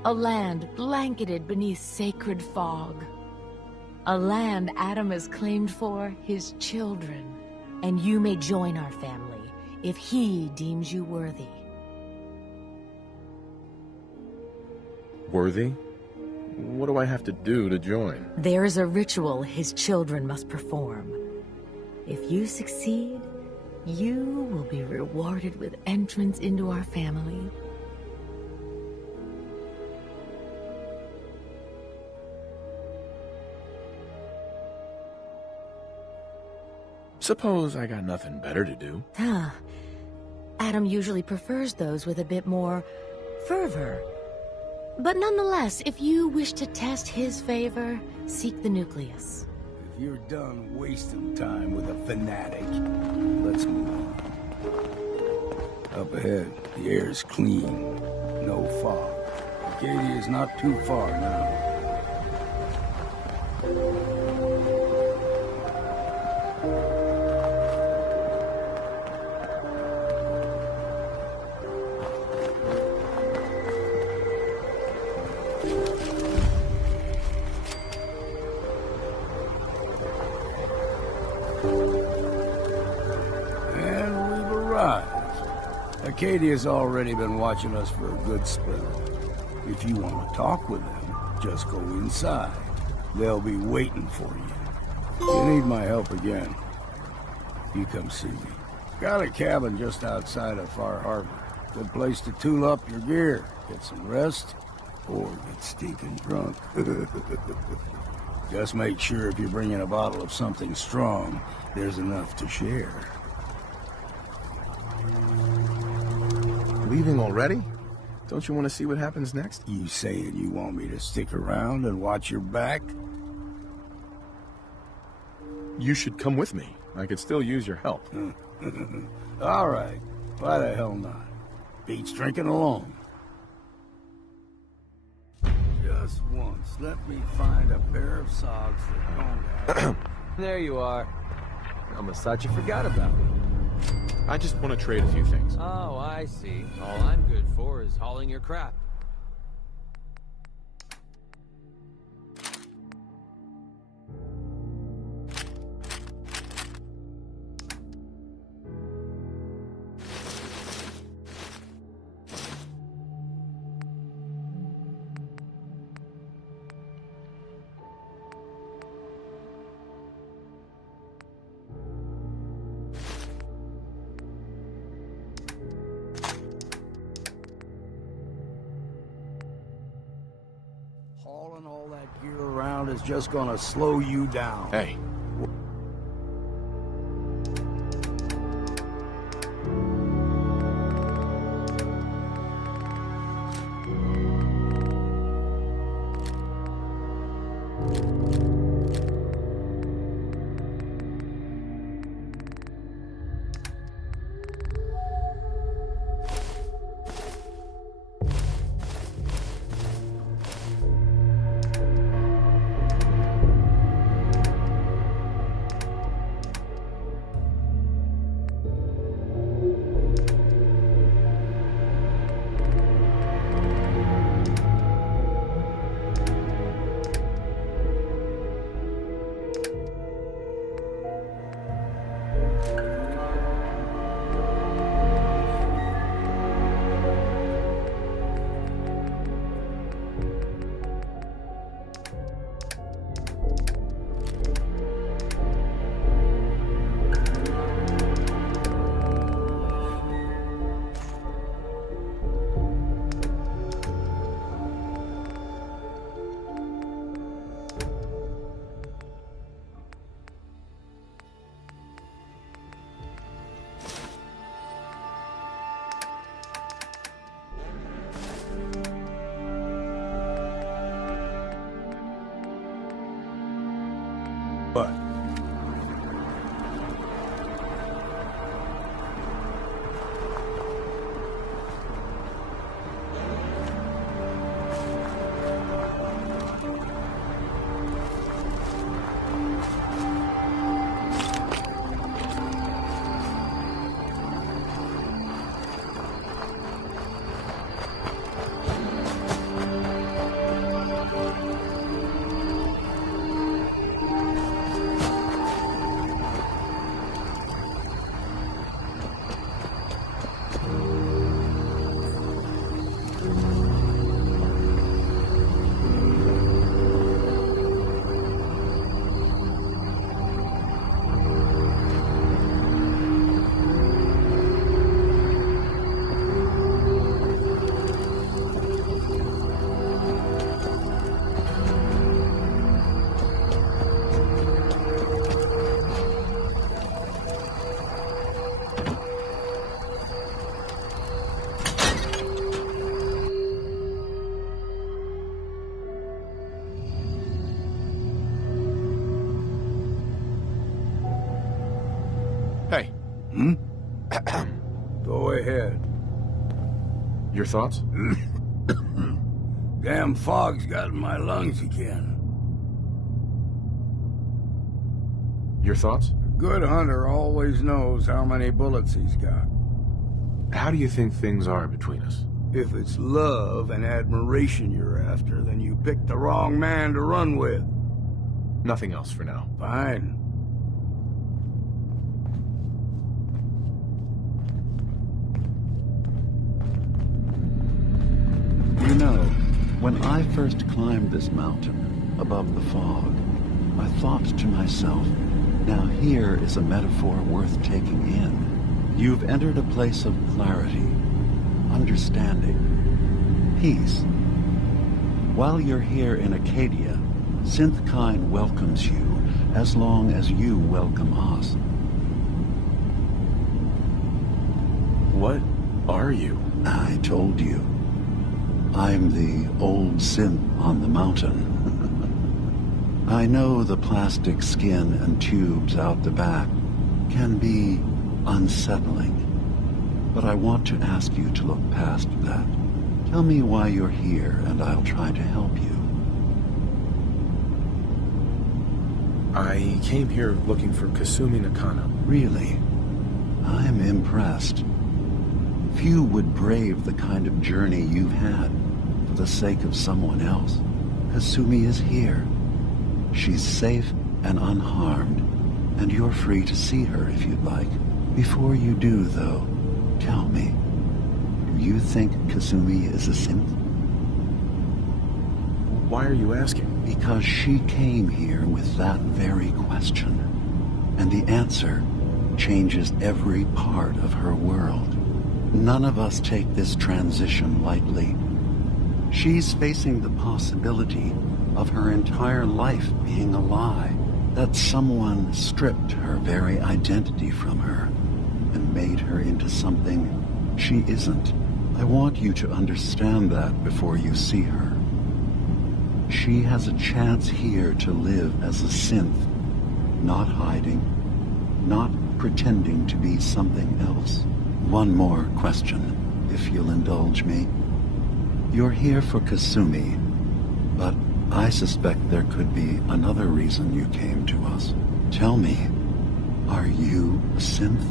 A land blanketed beneath sacred fog. A land Adam has claimed for his children. And you may join our family if he deems you worthy. Worthy? What do I have to do to join? There is a ritual his children must perform. If you succeed, you will be rewarded with entrance into our family. Suppose I got nothing better to do. Adam usually prefers those with a bit more fervor. But nonetheless, if you wish to test his favor, seek the nucleus. If you're done wasting time with a fanatic, let's move on. Up ahead, the air's clean. No fog. Acadia's not too far now. Acadia's already been watching us for a good spell. If you want to talk with them, just go inside. They'll be waiting for you. You need my help again, you come see me. Got a cabin just outside of Far Harbor. Good place to tool up your gear, get some rest, or get stinking drunk. Just make sure if you're bringing a bottle of something strong, there's enough to share. Leaving already? Don't you want to see what happens next? You saying you want me to stick around and watch your back? You should come with me. I could still use your help. All right. Why the hell not? Beats drinking alone. Just once, let me find a pair of socks that don't have... There you are. I almost thought you forgot about me. I just want to trade a few things. Oh, I see. All I'm good for is hauling your crap. Hauling all that gear around is just gonna slow you down. Hey. But Hey. Hmm? Go ahead. Your thoughts? Damn fog's got in my lungs again. Your thoughts? A good hunter always knows how many bullets he's got. How do you think things are between us? If it's love and admiration you're after, then you picked the wrong man to run with. Nothing else for now. Fine. You know, when I first climbed this mountain above the fog, I thought to myself, now here is a metaphor worth taking in. You've entered a place of clarity, understanding, peace. While you're here in Acadia, Synthkind welcomes you as long as you welcome us. What are you? I told you. I'm the old synth on the mountain. I know the plastic skin and tubes out the back can be unsettling, but I want to ask you to look past that. Tell me why you're here, and I'll try to help you. I came here looking for Kasumi Nakano. Really? I'm impressed. Few would brave the kind of journey you've had for the sake of someone else. Kasumi is here. She's safe and unharmed, and you're free to see her if you'd like. Before you do, though, tell me, do you think Kasumi is a synth? Why are you asking? Because she came here with that very question, and the answer changes every part of her world. None of us take this transition lightly. She's facing the possibility of her entire life being a lie, that someone stripped her very identity from her and made her into something she isn't. I want you to understand that before you see her. She has a chance here to live as a synth, not hiding, not pretending to be something else. One more question, if you'll indulge me. You're here for Kasumi, but I suspect there could be another reason you came to us. Tell me, are you a synth?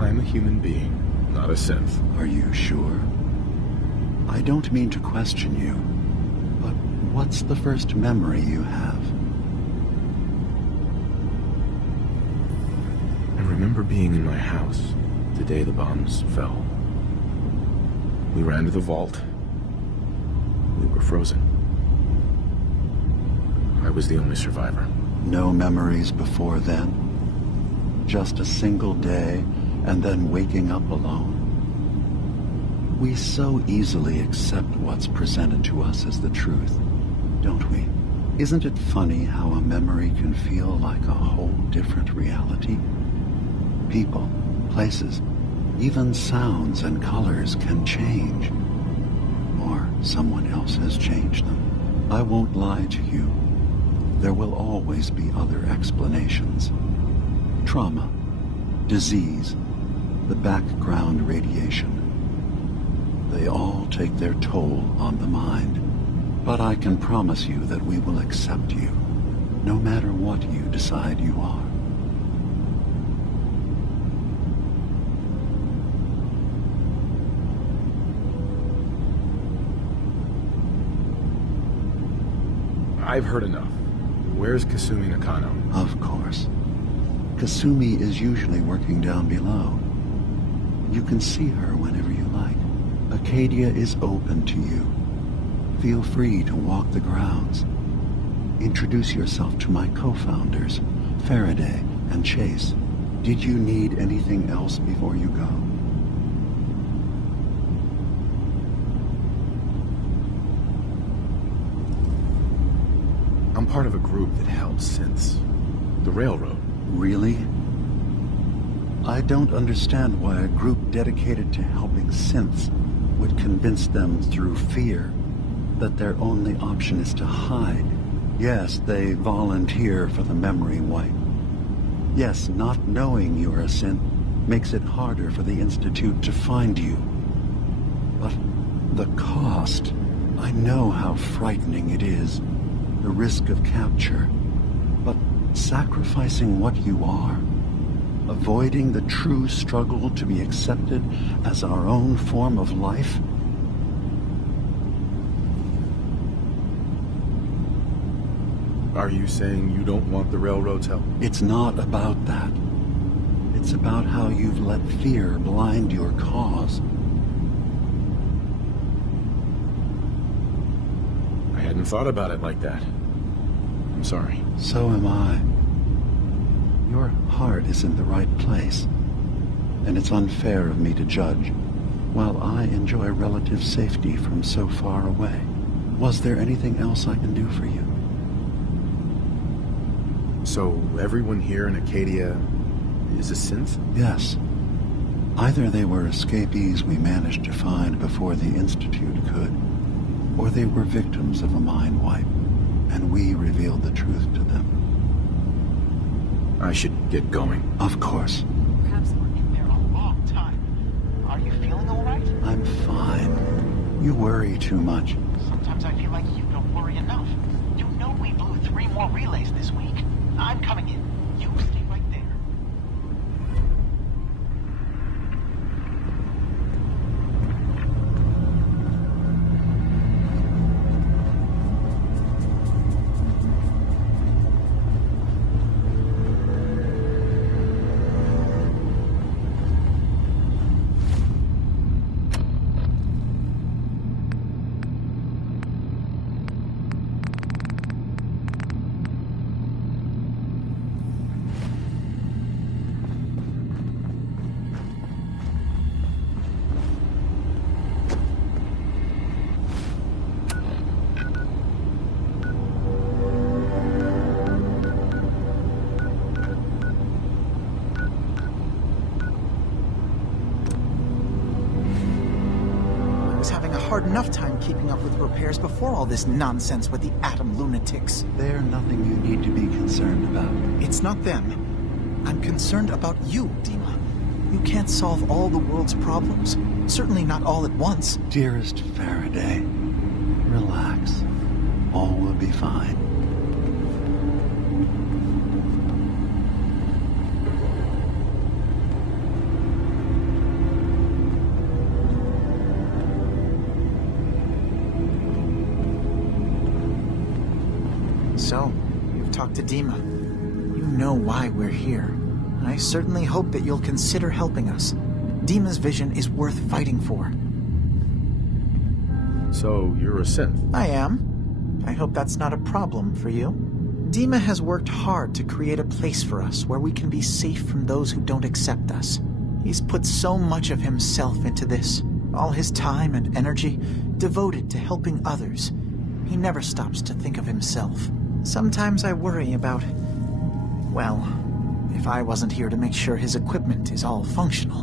I'm a human being, not a synth. Are you sure? I don't mean to question you, but what's the first memory you have? I remember being in my house the day the bombs fell. We ran to the vault. We were frozen. I was the only survivor. No memories before then? Just a single day, and then waking up alone? We so easily accept what's presented to us as the truth, don't we? Isn't it funny how a memory can feel like a whole different reality? People, places, even sounds and colors can change. Or someone else has changed them. I won't lie to you. There will always be other explanations. Trauma, disease, the background radiation. They all take their toll on the mind. But I can promise you that we will accept you, no matter what you decide you are. I've heard enough. Where's Kasumi Nakano? Of course. Kasumi is usually working down below. You can see her whenever you like. Acadia is open to you. Feel free to walk the grounds. Introduce yourself to my co-founders, Faraday and Chase. Did you need anything else before you go? I'm part of a group that helps synths. The Railroad. Really? I don't understand why a group dedicated to helping synths would convince them through fear that their only option is to hide. Yes, they volunteer for the memory wipe. Yes, not knowing you're a synth makes it harder for the Institute to find you. But the cost, I know how frightening it is. The risk of capture. But sacrificing what you are, avoiding the true struggle to be accepted as our own form of life? Are you saying you don't want the Railroad's help? It's not about that. It's about how you've let fear blind your cause. I hadn't thought about it like that. I'm sorry. So am I. Your heart is in the right place, and it's unfair of me to judge, while I enjoy relative safety from so far away. Was there anything else I can do for you? So everyone here in Acadia is a synth? Yes. Either they were escapees we managed to find before the Institute could, or they were victims of a mind wipe, and we revealed the truth to them. I should get going. Of course. Perhaps we're in there a long time. Are you feeling all right? I'm fine. You worry too much. Sometimes I feel like you don't worry enough. You know we blew 3 more relays this week. I'm coming in. You stay right there. enough time keeping up with repairs before all this nonsense with the atom lunatics. They're nothing you need to be concerned about. It's not them. I'm concerned about you, Dima. You can't solve all the world's problems. Certainly not all at once. Dearest Faraday, relax. All will be fine. So, you've talked to Dima. You know why we're here. I certainly hope that you'll consider helping us. Dima's vision is worth fighting for. So, you're a synth? I am. I hope that's not a problem for you. Dima has worked hard to create a place for us where we can be safe from those who don't accept us. He's put so much of himself into this, all his time and energy devoted to helping others. He never stops to think of himself. Sometimes I worry about, well, if I wasn't here to make sure his equipment is all functional.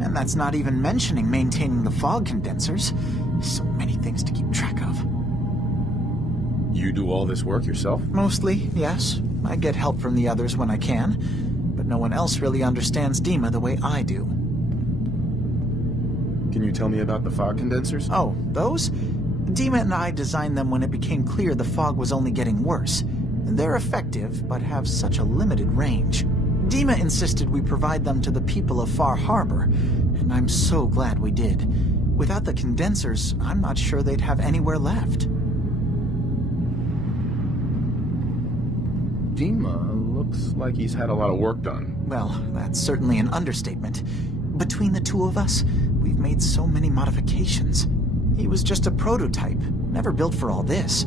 And that's not even mentioning maintaining the fog condensers. So many things to keep track of. You do all this work yourself? Mostly, yes. I get help from the others when I can, but no one else really understands Dima the way I do. Can you tell me about the fog condensers? Oh, those? Dima and I designed them when it became clear the fog was only getting worse. They're effective, but have such a limited range. Dima insisted we provide them to the people of Far Harbor, and I'm so glad we did. Without the condensers, I'm not sure they'd have anywhere left. Dima looks like he's had a lot of work done. Well, that's certainly an understatement. Between the two of us, we've made so many modifications. He was just a prototype, never built for all this.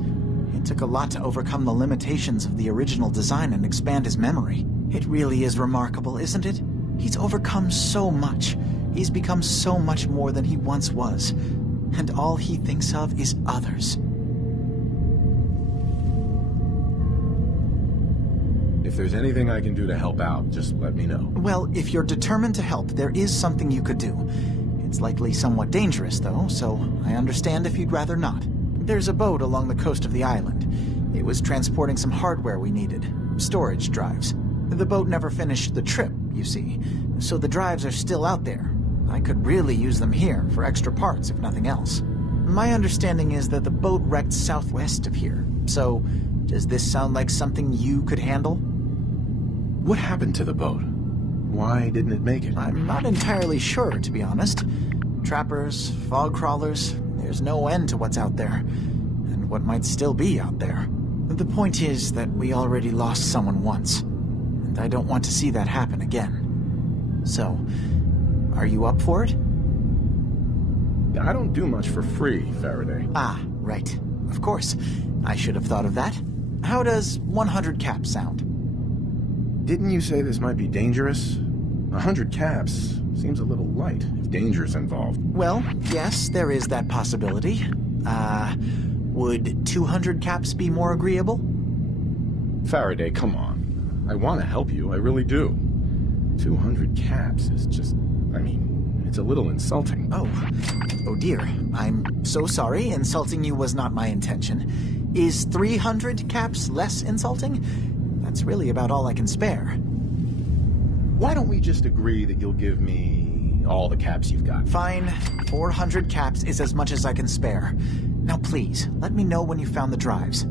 It took a lot to overcome the limitations of the original design and expand his memory. It really is remarkable, isn't it? He's overcome so much. He's become so much more than he once was. And all he thinks of is others. If there's anything I can do to help out, just let me know. Well, if you're determined to help, there is something you could do. It's likely somewhat dangerous, though, so I understand if you'd rather not. There's a boat along the coast of the island. It was transporting some hardware we needed. Storage drives. The boat never finished the trip, you see, so the drives are still out there. I could really use them here for extra parts, if nothing else. My understanding is that the boat wrecked southwest of here, so does this sound like something you could handle? What happened to the boat? Why didn't it make it? I'm not entirely sure, to be honest. Trappers, fog crawlers, there's no end to what's out there, and what might still be out there. The point is that we already lost someone once, and I don't want to see that happen again. So, are you up for it? I don't do much for free, Faraday. Ah, right. Of course. I should have thought of that. How does 100 caps sound? Didn't you say this might be dangerous? 100 caps seems a little light if danger's involved. Well, yes, there is that possibility. Would 200 caps be more agreeable? Faraday, come on. I want to help you, I really do. 200 caps is just, it's a little insulting. Oh dear. I'm so sorry. Insulting you was not my intention. Is 300 caps less insulting? That's really about all I can spare. Why don't we just agree that you'll give me all the caps you've got? Fine. 400 caps is as much as I can spare. Now please, let me know when you found the drives.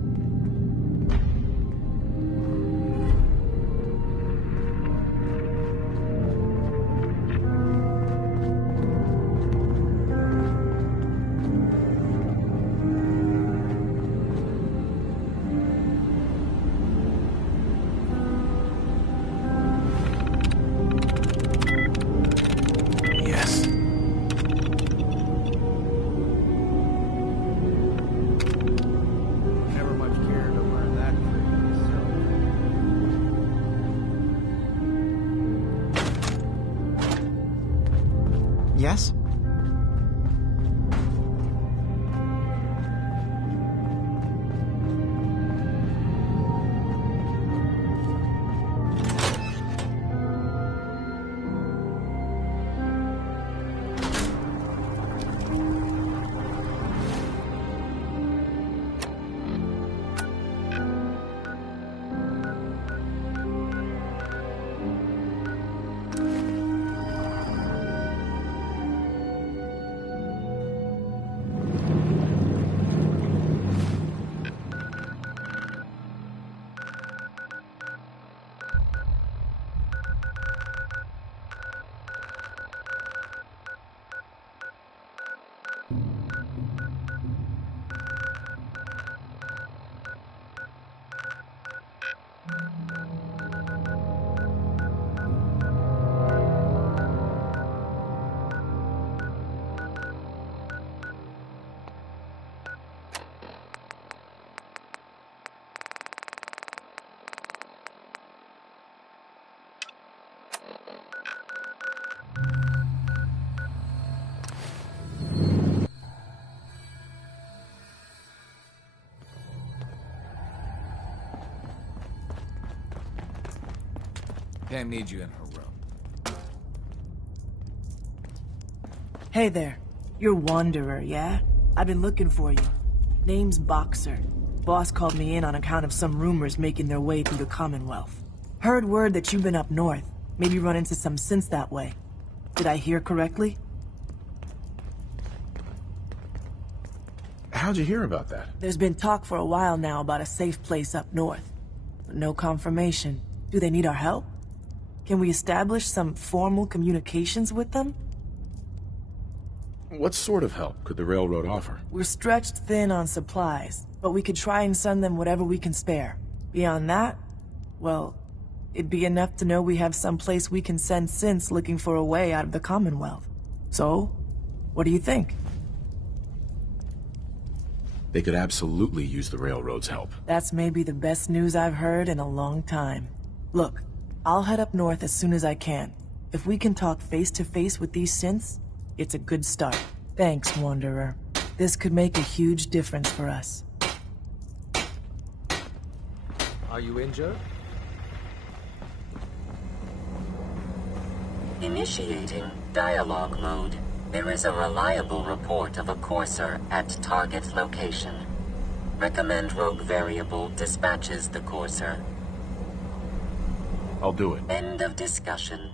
Pam needs you in her room. Hey there. You're Wanderer, yeah? I've been looking for you. Name's Boxer. Boss called me in on account of some rumors making their way through the Commonwealth. Heard word that you've been up north. Maybe run into some synths that way. Did I hear correctly? How'd you hear about that? There's been talk for a while now about a safe place up north. But no confirmation. Do they need our help? Can we establish some formal communications with them? What sort of help could the railroad offer? We're stretched thin on supplies, but we could try and send them whatever we can spare. Beyond that, well, it'd be enough to know we have some place we can send synths looking for a way out of the Commonwealth. So, what do you think? They could absolutely use the railroad's help. That's maybe the best news I've heard in a long time. Look, I'll head up north as soon as I can. If we can talk face to face with these synths, it's a good start. Thanks, Wanderer. This could make a huge difference for us. Are you injured? Initiating dialogue mode. There is a reliable report of a courser at target location. Recommend rogue variable dispatches the courser. I'll do it. End of discussion.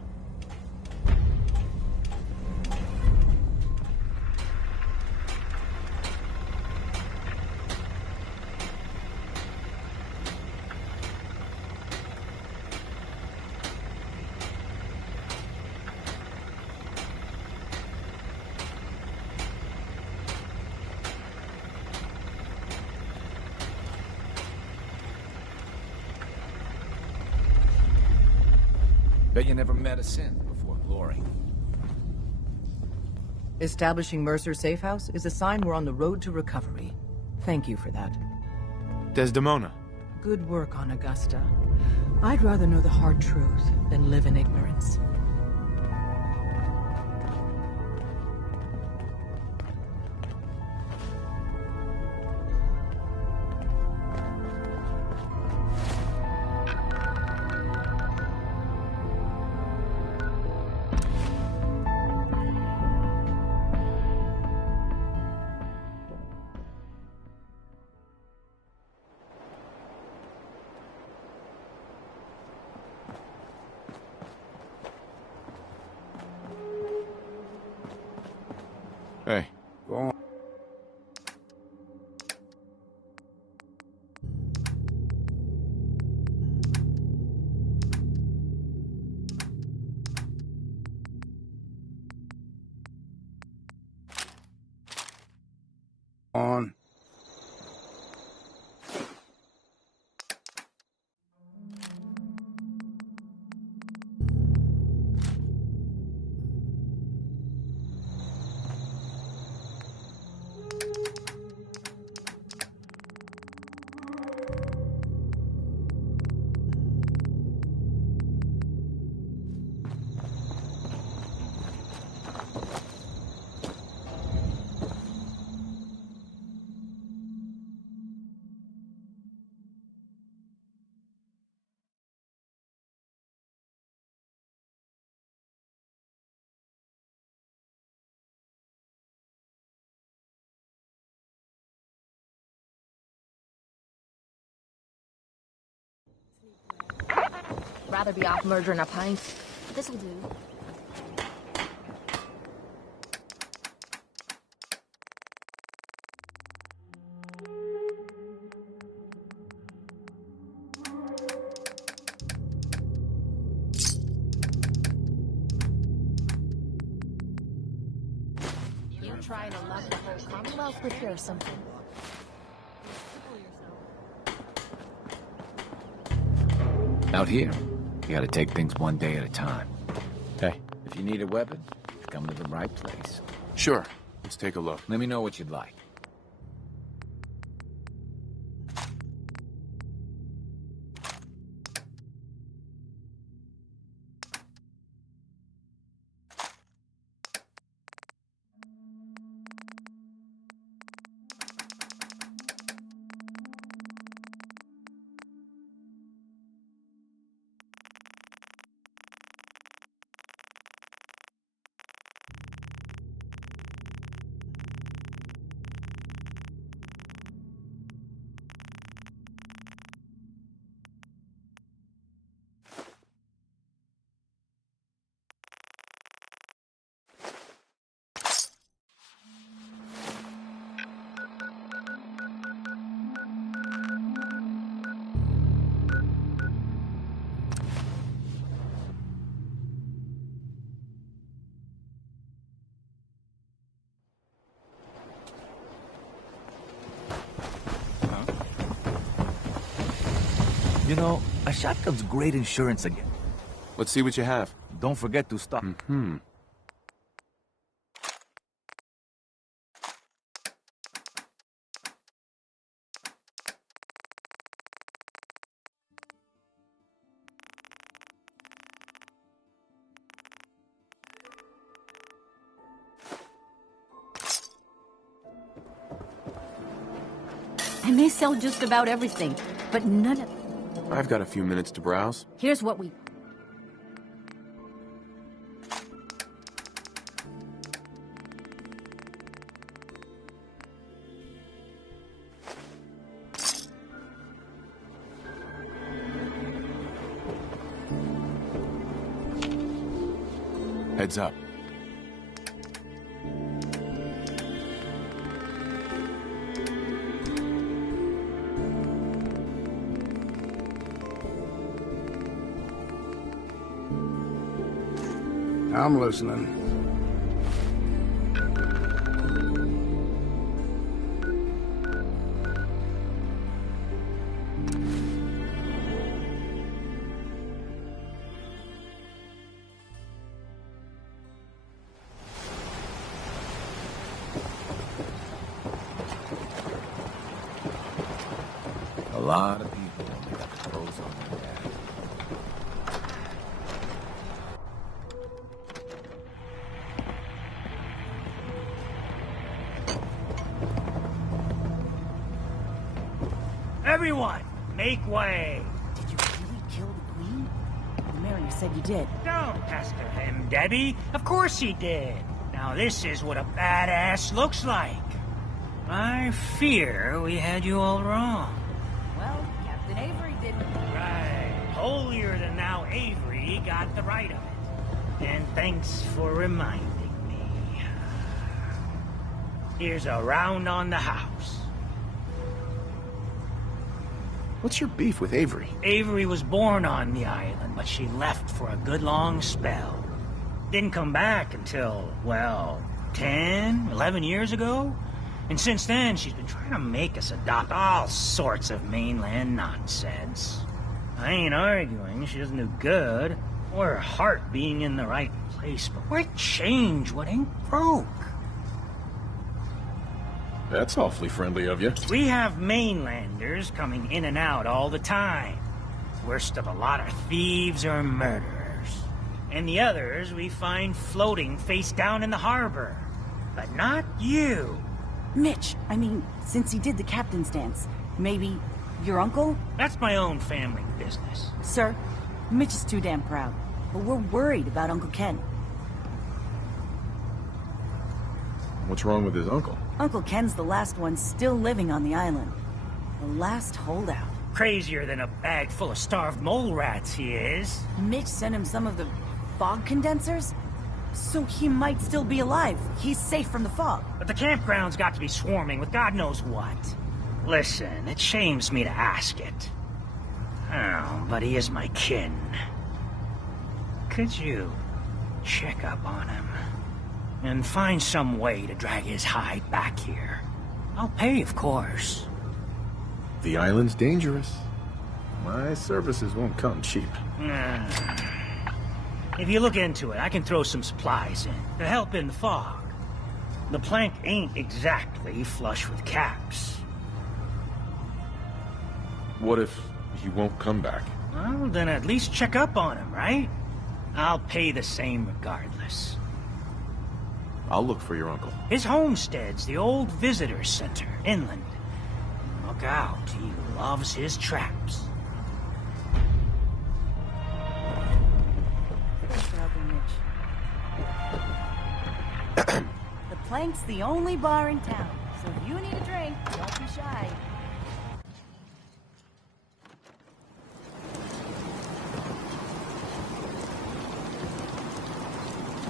Bet you never met a synth before Glory. Establishing Mercer's safe house is a sign we're on the road to recovery. Thank you for that. Desdemona. Good work on Augusta. I'd rather know the hard truth than live in ignorance. Hey. Go on. On. Rather be off murdering a pint. This'll do. You're trying to love the whole Commonwealth with here or something. Out here, you gotta take things one day at a time. Hey. If you need a weapon, you've come to the right place. Sure. Let's take a look. Let me know what you'd like. You know, a shotgun's great insurance again. Let's see what you have. Don't forget to stop. I may sell just about everything, but none of... I've got a few minutes to browse. Here's what we... Heads up. I'm listening. A lot of people only got the clothes on their back. Everyone, make way. Did you really kill the queen? The mariner said you did. Don't pester him, Debbie. Of course he did. Now this is what a badass looks like. I fear we had you all wrong. Well, Captain Avery didn't. Right. Holier than thou Avery got the right of it. And thanks for reminding me. Here's a round on the house. What's your beef with Avery? Avery was born on the island, but she left for a good long spell. Didn't come back until, well, 10, 11 years ago. And since then, she's been trying to make us adopt all sorts of mainland nonsense. I ain't arguing she doesn't do good, or her heart being in the right place, but why change what ain't broke? That's awfully friendly of you. We have mainlanders coming in and out all the time. Worst of a lot are thieves or murderers. And the others we find floating face down in the harbor. But not you. Mitch, I mean, since he did the captain's dance, maybe your uncle? That's my own family business. Sir, Mitch is too damn proud. But we're worried about Uncle Ken. What's wrong with his uncle? Uncle Ken's the last one still living on the island. The last holdout. Crazier than a bag full of starved mole rats, he is. Mitch sent him some of the fog condensers? So he might still be alive. He's safe from the fog. But the campground's got to be swarming with God knows what. Listen, it shames me to ask it. Oh, but he is my kin. Could you check up on him? And find some way to drag his hide back here. I'll pay, of course. The island's dangerous. My services won't come cheap. If you look into it, I can throw some supplies in to help in the fog. The plank ain't exactly flush with caps. What if he won't come back? Well, then at least check up on him, right? I'll pay the same regardless. I'll look for your uncle. His homestead's the old visitor center, inland. Look out, he loves his traps. Thanks for helping Mitch. The Plank's the only bar in town, so if you need a drink, don't be shy.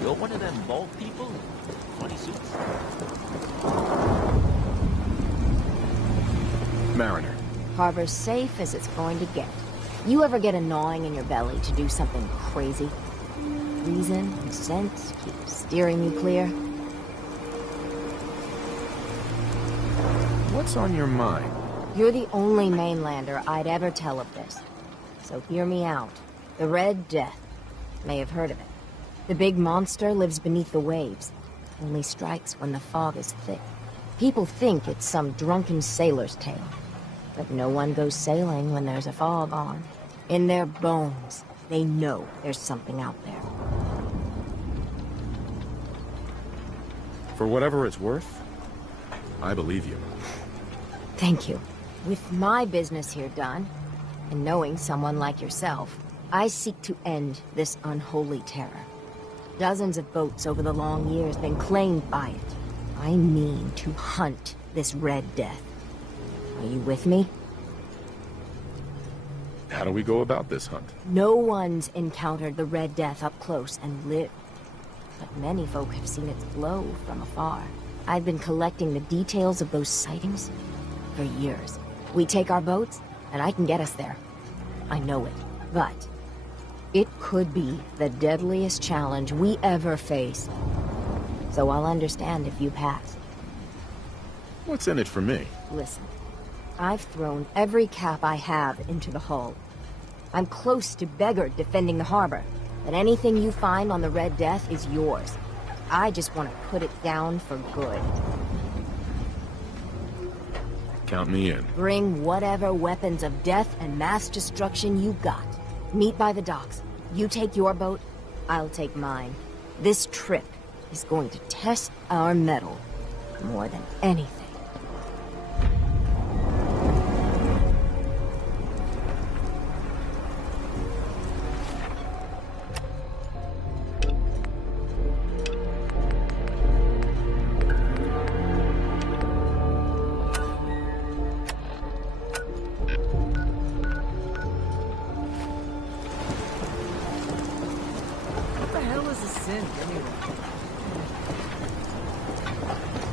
You're one of them bald people? Funny suits? Mariner. Harbor's safe as it's going to get. You ever get a gnawing in your belly to do something crazy? Reason and sense keep steering you clear. What's on your mind? You're the only mainlander I'd ever tell of this. So hear me out. The Red Death. May have heard of it. The big monster lives beneath the waves. Only strikes when the fog is thick. People think it's some drunken sailor's tale. But no one goes sailing when there's a fog on. In their bones, they know there's something out there. For whatever it's worth, I believe you. Thank you. With my business here done, and knowing someone like yourself, I seek to end this unholy terror. Dozens of boats over the long years been claimed by it. I mean to hunt this Red Death. Are you with me? How do we go about this hunt? No one's encountered the Red Death up close and lived. But many folk have seen its glow from afar. I've been collecting the details of those sightings for years. We take our boats, and I can get us there. I know it, but it could be the deadliest challenge we ever face. So I'll understand if you pass. What's in it for me? Listen, I've thrown every cap I have into the hull. I'm close to beggared defending the harbor, but anything you find on the Red Death is yours. I just want to put it down for good. Count me in. Bring whatever weapons of death and mass destruction you got. Meet by the docks. You take your boat, I'll take mine. This trip is going to test our mettle more than anything.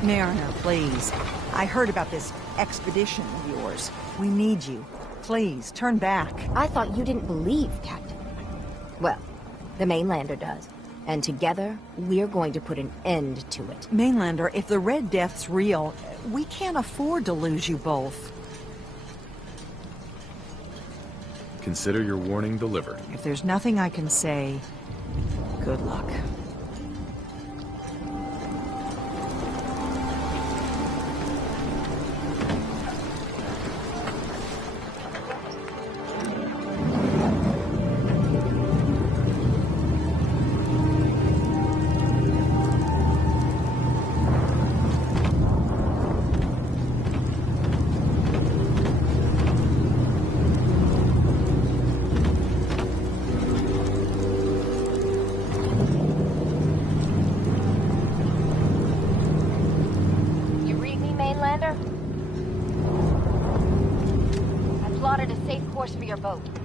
Mariner, please. I heard about this expedition of yours. We need you. Please, turn back. I thought you didn't believe, Captain. Well, the Mainlander does. And together, we're going to put an end to it. Mainlander, if the Red Death's real, we can't afford to lose you both. Consider your warning delivered. If there's nothing I can say, good luck.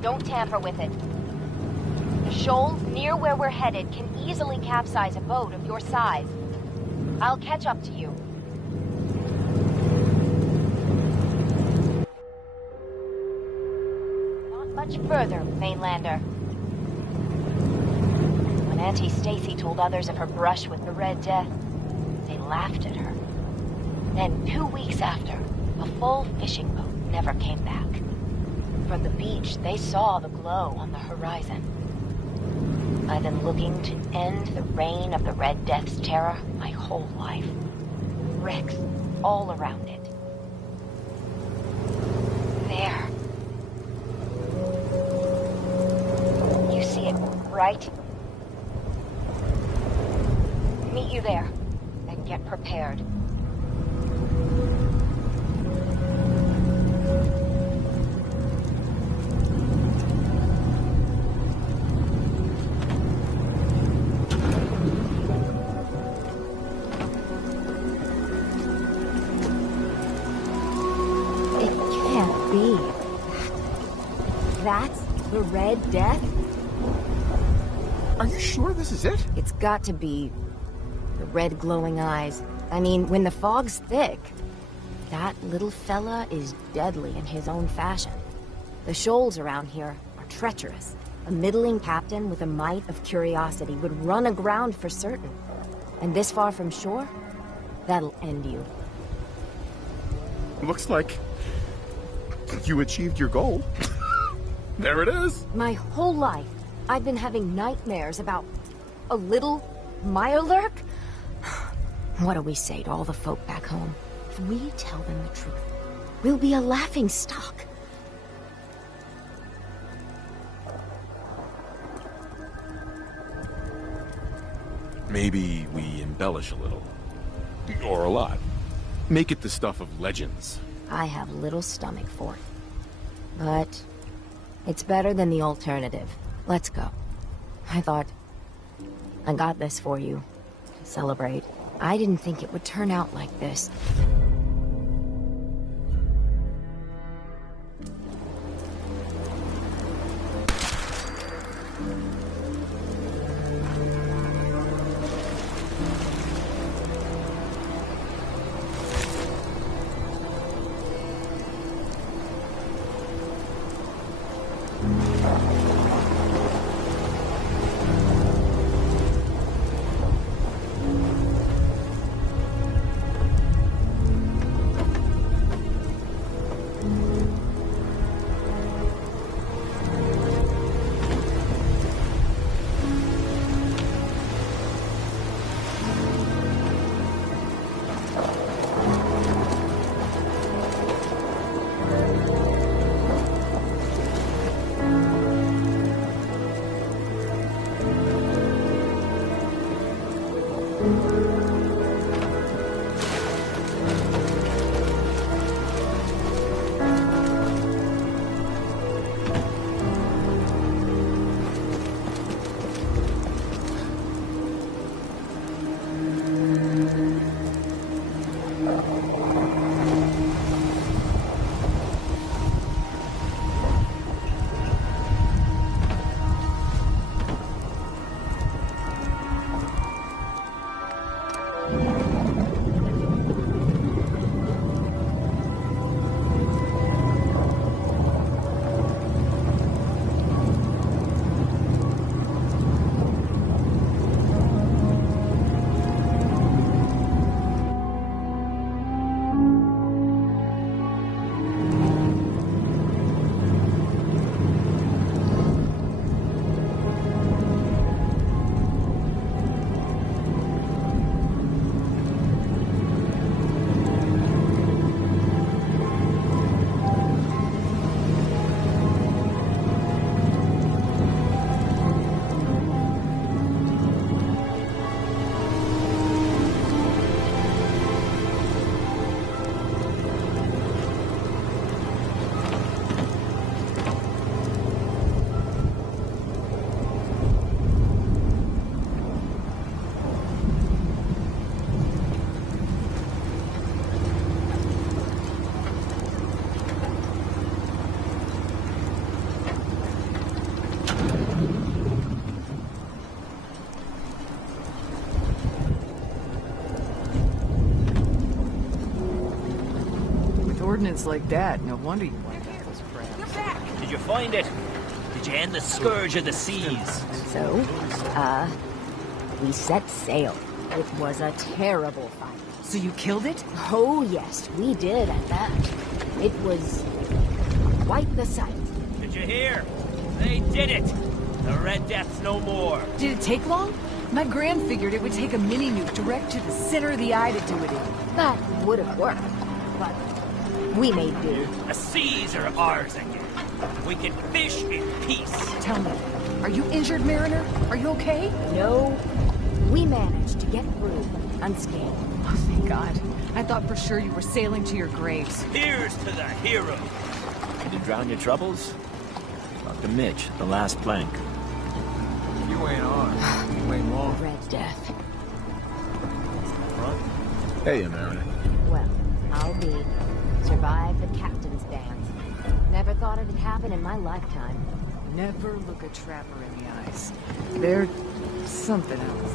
Don't tamper with it. The shoals near where we're headed can easily capsize a boat of your size. I'll catch up to you. Not much further, Mainlander. When Auntie Stacy told others of her brush with the Red Death, they laughed at her. Then 2 weeks after, a full fishing boat never came back. From the beach, they saw the glow on the horizon. I've been looking to end the reign of the Red Death's terror my whole life. Wrecks all around it. There. You see it, right? Meet you there, and get prepared. That's the Red Death? Are you sure this is it? It's got to be. The red glowing eyes. I mean, when the fog's thick, that little fella is deadly in his own fashion. The shoals around here are treacherous. A middling captain with a mite of curiosity would run aground for certain. And this far from shore, that'll end you. Looks like you achieved your goal. There it is. My whole life, I've been having nightmares about a little Mirelurk? What do we say to all the folk back home? If we tell them the truth, we'll be a laughing stock. Maybe we embellish a little. Or a lot. Make it the stuff of legends. I have little stomach for it. But it's better than the alternative. Let's go. I thought I got this for you to celebrate. I didn't think it would turn out like this. Ordnance like that, no wonder you wiped out those crabs. Did you find it? Did you end the scourge of the seas? So, we set sail. It was a terrible fight. So you killed it? Oh yes, we did at that. It was quite the sight. Did you hear? They did it! The Red Death's no more. Did it take long? My gran figured it would take a mini-nuke direct to the center of the eye to do it in. That would have worked, but we made do. The seas are ours again. We can fish in peace. Tell me, are you injured, Mariner? Are you okay? No. We managed to get through unscathed. Oh, thank God. I thought for sure you were sailing to your graves. Here's to the hero. Did you drown your troubles? Talk to Mitch, the last plank. You ain't on. You ain't long. Red Death. Hey, Mariner. Well, I'll be. Survived the captain's dance. Never thought it'd happen in my lifetime. Never look a trapper in the eyes. They're something else.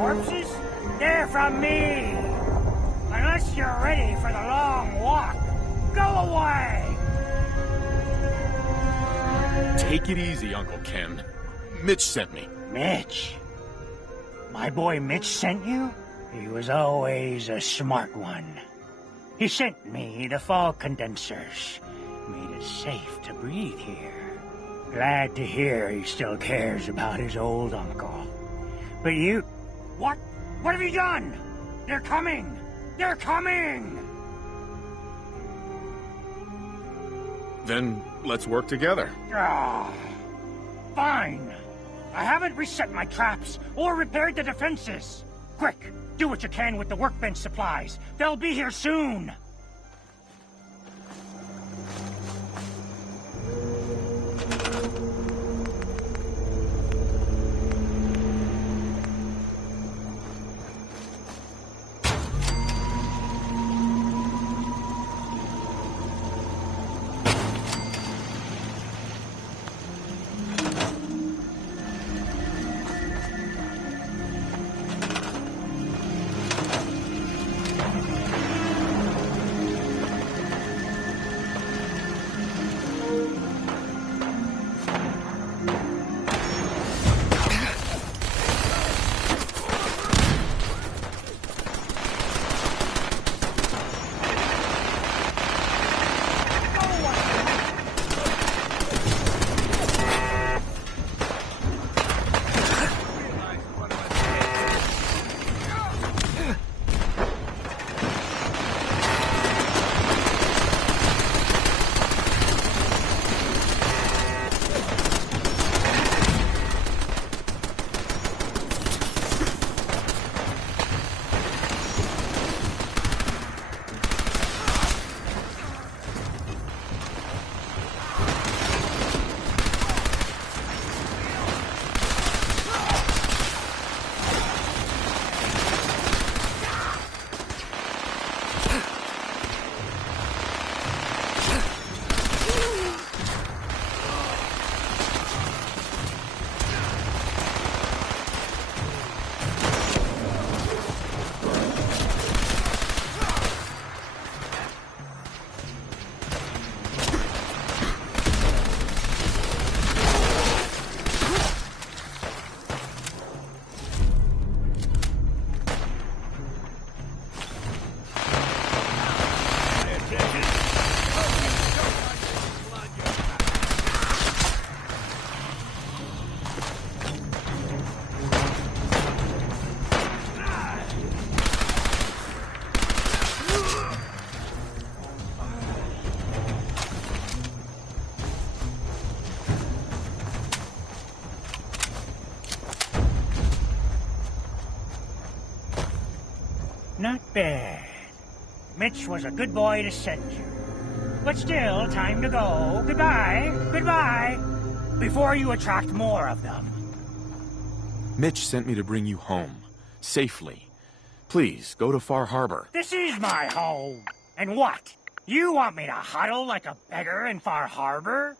corpses? They're from me! Unless you're ready for the long walk, go away! Take it easy, Uncle Ken. Mitch sent me. Mitch? My boy Mitch sent you? He was always a smart one. He sent me the fog condensers. Made it safe to breathe here. Glad to hear he still cares about his old uncle. But you... What? What have you done? They're coming! They're coming! Then let's work together. Ah, fine. I haven't reset my traps or repaired the defenses. Quick, do what you can with the workbench supplies. They'll be here soon. Not bad. Mitch was a good boy to send you. But still, time to go. Goodbye. Goodbye. Before you attract more of them. Mitch sent me to bring you home. Safely. Please, go to Far Harbor. This is my home. And what? You want me to huddle like a beggar in Far Harbor?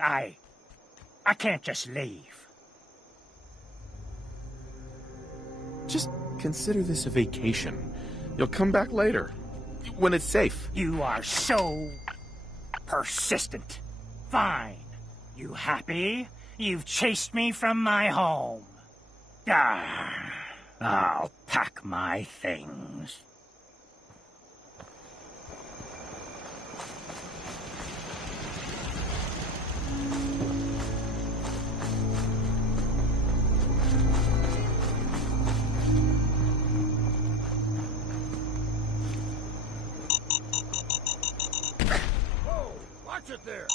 I can't just leave. Just consider this a vacation. You'll come back later, when it's safe. You are so persistent. Fine. You happy? You've chased me from my home. Ah, I'll pack my things. Watch it there!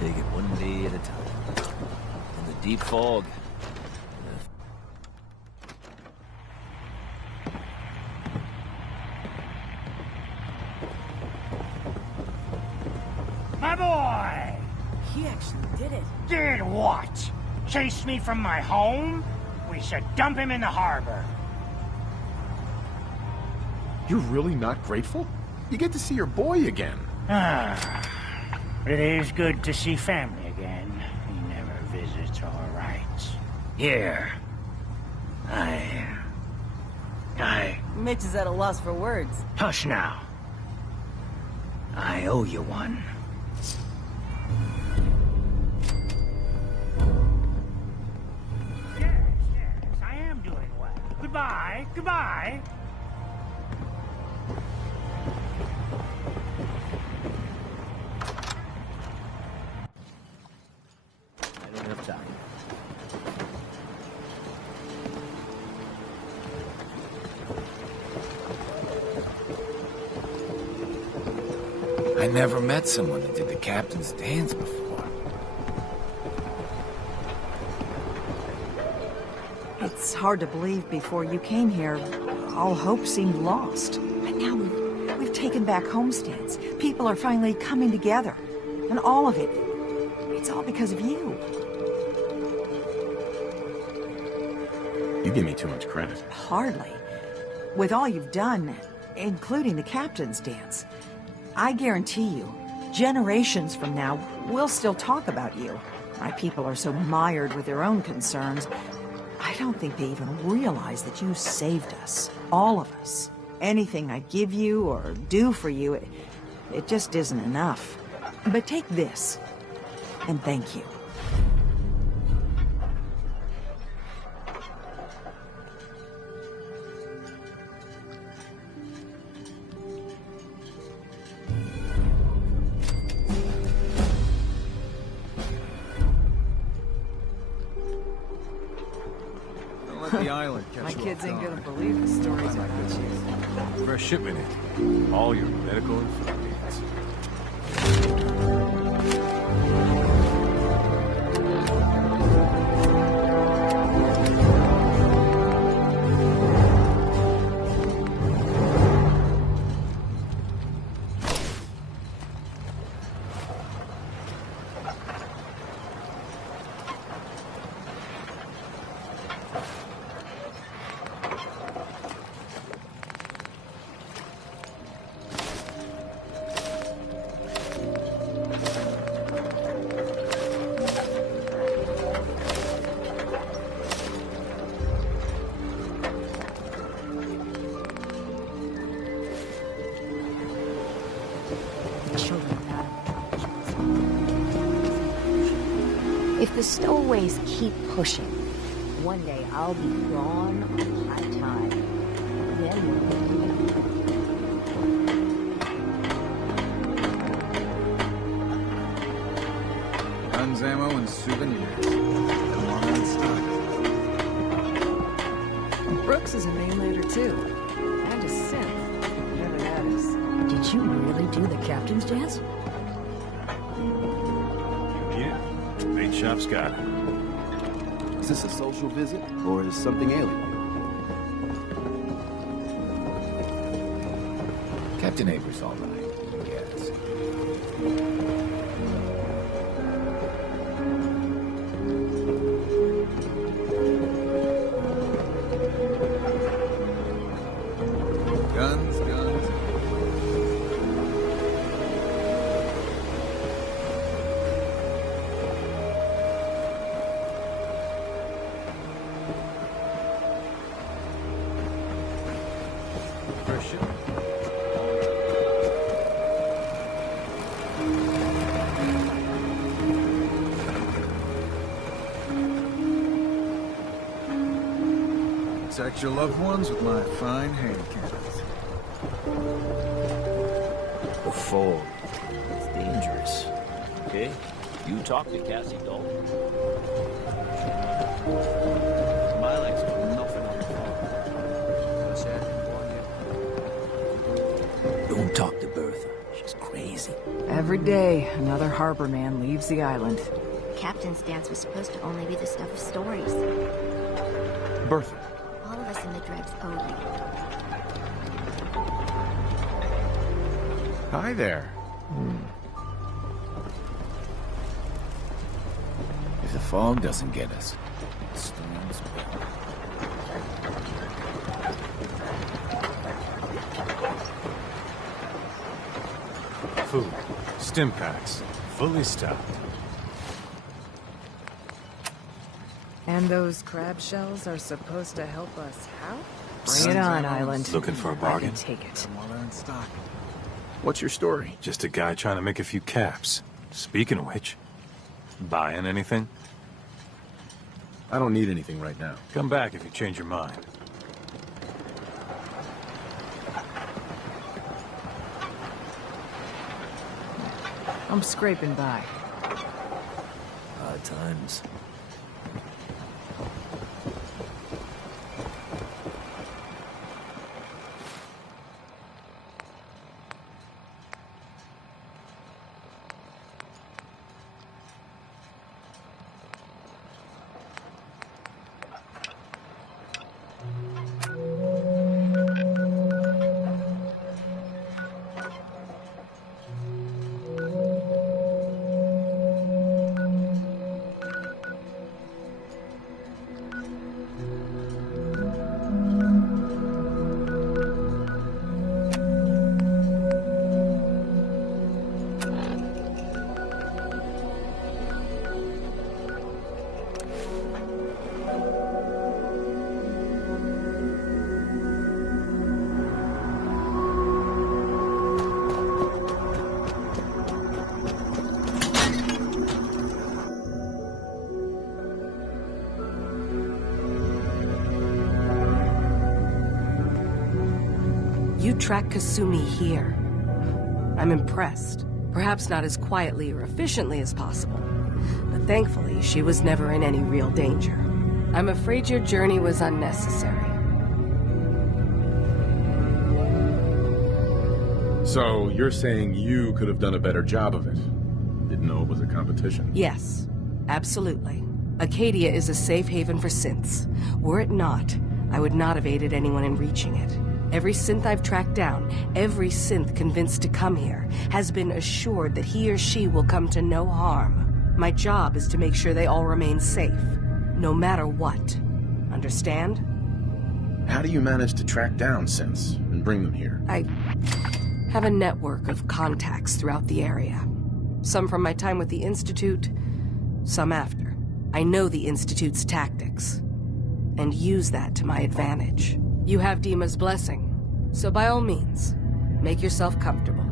Take it one day at a time. In the deep fog. My boy! He actually did it. Did what? Chased me from my home? We should dump him in the harbor. You're really not grateful? You get to see your boy again. It is good to see family again. He never visits or writes. Here. Mitch is at a loss for words. Hush now. I owe you one. Yes, I am doing well. Goodbye, goodbye. I don't have time. I never met someone that did the captain's dance before. It's hard to believe before you came here, all hope seemed lost. But now we've taken back homesteads. People are finally coming together. And all of it, it's all because of you. You give me too much credit. Hardly. With all you've done, including the captain's dance, I guarantee you, generations from now, we'll still talk about you. My people are so mired with their own concerns, I don't think they even realize that you saved us. All of us. Anything I give you or do for you, it just isn't enough. But take this, and thank you. The island catch My you kids off ain't guard. gonna believe the stories about you. Fresh shipment in. All your medical and food needs. If the stowaways keep pushing, one day I'll be gone on high tide. Then Guns, ammo, and souvenirs. Don't want that stock. Brooks is a mainlander too. And a synth. Whatever that is. Did you really do the captain's dance? Yeah. Bait shop's got it. Is this a social visit, or is something alien? Captain Avery's all right, I guess. Guns, guns. First ship. Protect your loved ones with my fine hand cannons. The fog. It's dangerous. Okay? You talk to Cassie Dalton. My legs got nothing on the fog. Don't talk to Bertha. She's crazy. Every day, another harbor man leaves the island. Captain's dance was supposed to only be the stuff of stories. Bertha. All of us in the Dregs owe you. Hi there. If the fog doesn't get us, storms will. Food. Stim packs. Fully stocked. And those crab shells are supposed to help us how? Bring it on, Island. Looking for a bargain? Take it. While they're in stock. What's your story? Just a guy trying to make a few caps. Speaking of which, buying anything? I don't need anything right now. Come back if you change your mind. I'm scraping by. Odd times. You track Kasumi here. I'm impressed. Perhaps not as quietly or efficiently as possible, but thankfully she was never in any real danger. I'm afraid your journey was unnecessary. So, you're saying you could have done a better job of it? Didn't know it was a competition? Yes, absolutely. Acadia is a safe haven for synths. Were it not, I would not have aided anyone in reaching it. Every synth I've tracked down, every synth convinced to come here, has been assured that he or she will come to no harm. My job is to make sure they all remain safe, no matter what. Understand? How do you manage to track down synths and bring them here? I have a network of contacts throughout the area. Some from my time with the Institute, some after. I know the Institute's tactics, and use that to my advantage. You have Dima's blessing, so by all means, make yourself comfortable.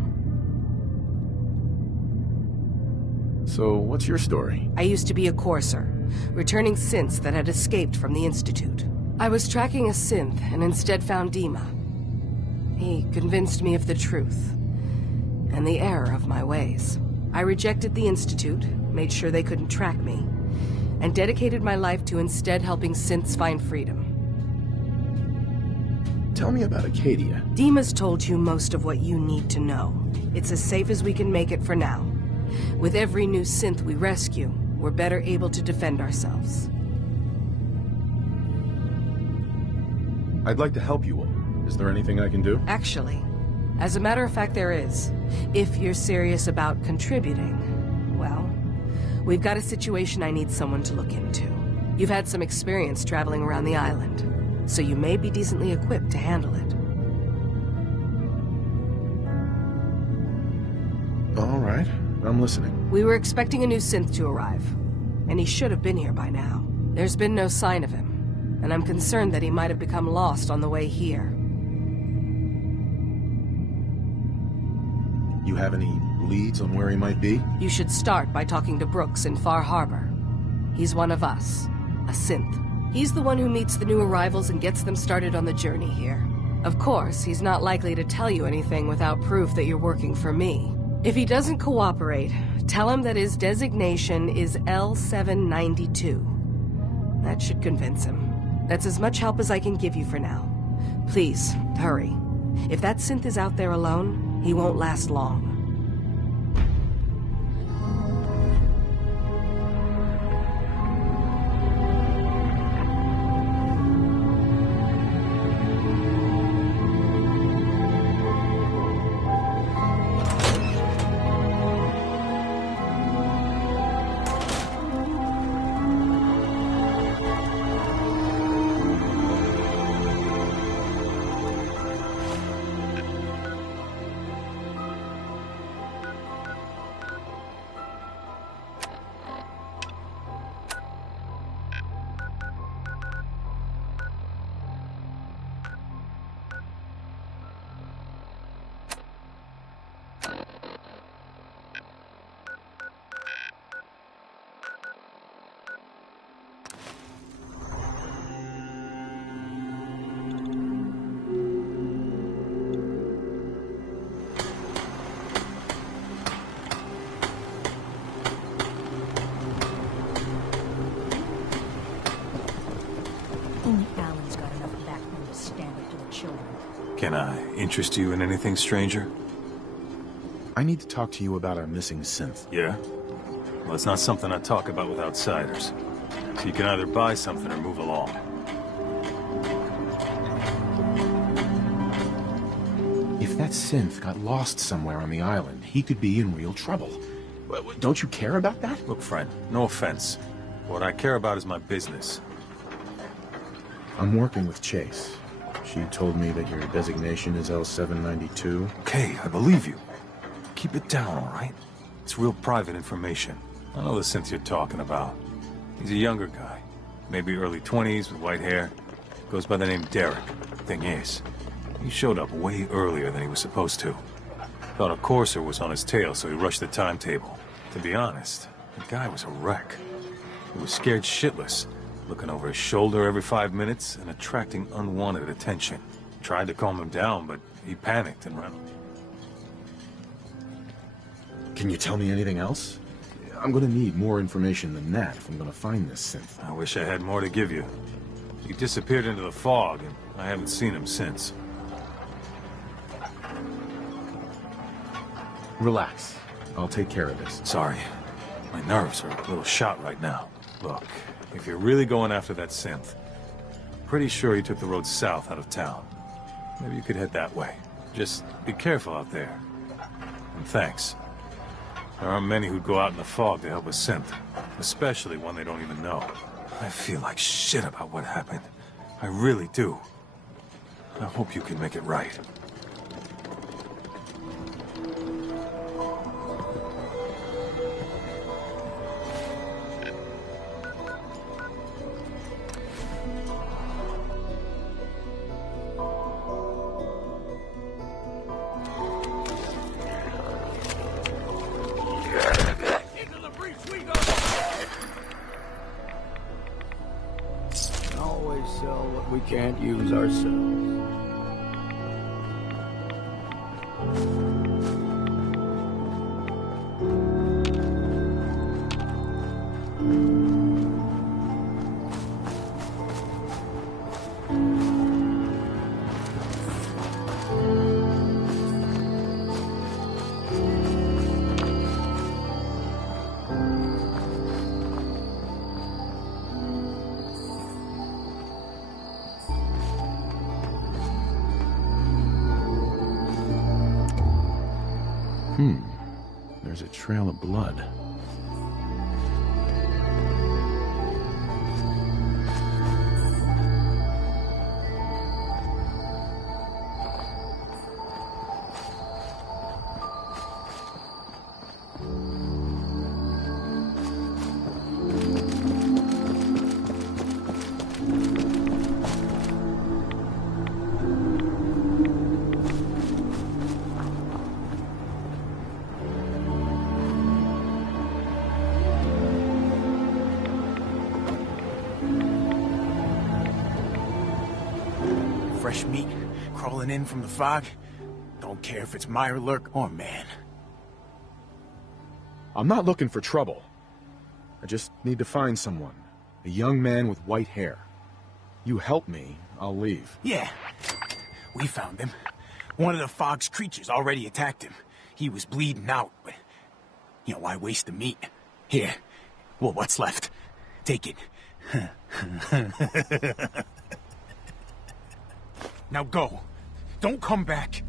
So, what's your story? I used to be a courser, returning synths that had escaped from the Institute. I was tracking a synth and instead found Dima. He convinced me of the truth, and the error of my ways. I rejected the Institute, made sure they couldn't track me, and dedicated my life to instead helping synths find freedom. Tell me about Acadia. Dima's told you most of what you need to know. It's as safe as we can make it for now. With every new synth we rescue, we're better able to defend ourselves. I'd like to help you all. Is there anything I can do? Actually, as a matter of fact, there is. If you're serious about contributing, well, we've got a situation I need someone to look into. You've had some experience traveling around the island, so you may be decently equipped to handle it. All right, I'm listening. We were expecting a new synth to arrive, and he should have been here by now. There's been no sign of him, and I'm concerned that he might have become lost on the way here. You have any leads on where he might be? You should start by talking to Brooks in Far Harbor. He's one of us, a synth. He's the one who meets the new arrivals and gets them started on the journey here. Of course, he's not likely to tell you anything without proof that you're working for me. If he doesn't cooperate, tell him that his designation is L792. That should convince him. That's as much help as I can give you for now. Please, hurry. If that synth is out there alone, he won't last long. Only Alan's got enough backbone to stand up to the children. Can I interest you in anything, stranger? I need to talk to you about our missing synth. Yeah? Well, it's not something I talk about with outsiders. So you can either buy something or move along. If that synth got lost somewhere on the island, he could be in real trouble. Don't you care about that? Look, friend, no offense. What I care about is my business. I'm working with Chase. She told me that your designation is L792. Okay, I believe you. Keep it down, all right? It's real private information. I know the synth you're talking about. He's a younger guy. Maybe early 20s with white hair. Goes by the name Derek. Thing is, he showed up way earlier than he was supposed to. Thought a courser was on his tail, so he rushed the timetable. To be honest, the guy was a wreck. He was scared shitless, looking over his shoulder every 5 minutes and attracting unwanted attention. Tried to calm him down, but he panicked and ran. Can you tell me anything else? I'm gonna need more information than that if I'm gonna find this synth. I wish I had more to give you. He disappeared into the fog, and I haven't seen him since. Relax. I'll take care of this. Sorry. My nerves are a little shot right now. Look, if you're really going after that synth, pretty sure he took the road south out of town. Maybe you could head that way. Just be careful out there. And thanks. There aren't many who'd go out in the fog to help a synth, especially one they don't even know. I feel like shit about what happened. I really do. I hope you can make it right. Always sell what we can't use ourselves. There's a trail of blood. Fresh meat crawling in from the fog. Don't care if it's Mirelurk or man. I'm not looking for trouble. I just need to find someone. A young man with white hair. You help me, I'll leave. Yeah, we found him. One of the fog's creatures already attacked him. He was bleeding out, but... You know, why waste the meat? Here. Well, what's left? Take it. Now go. Don't come back.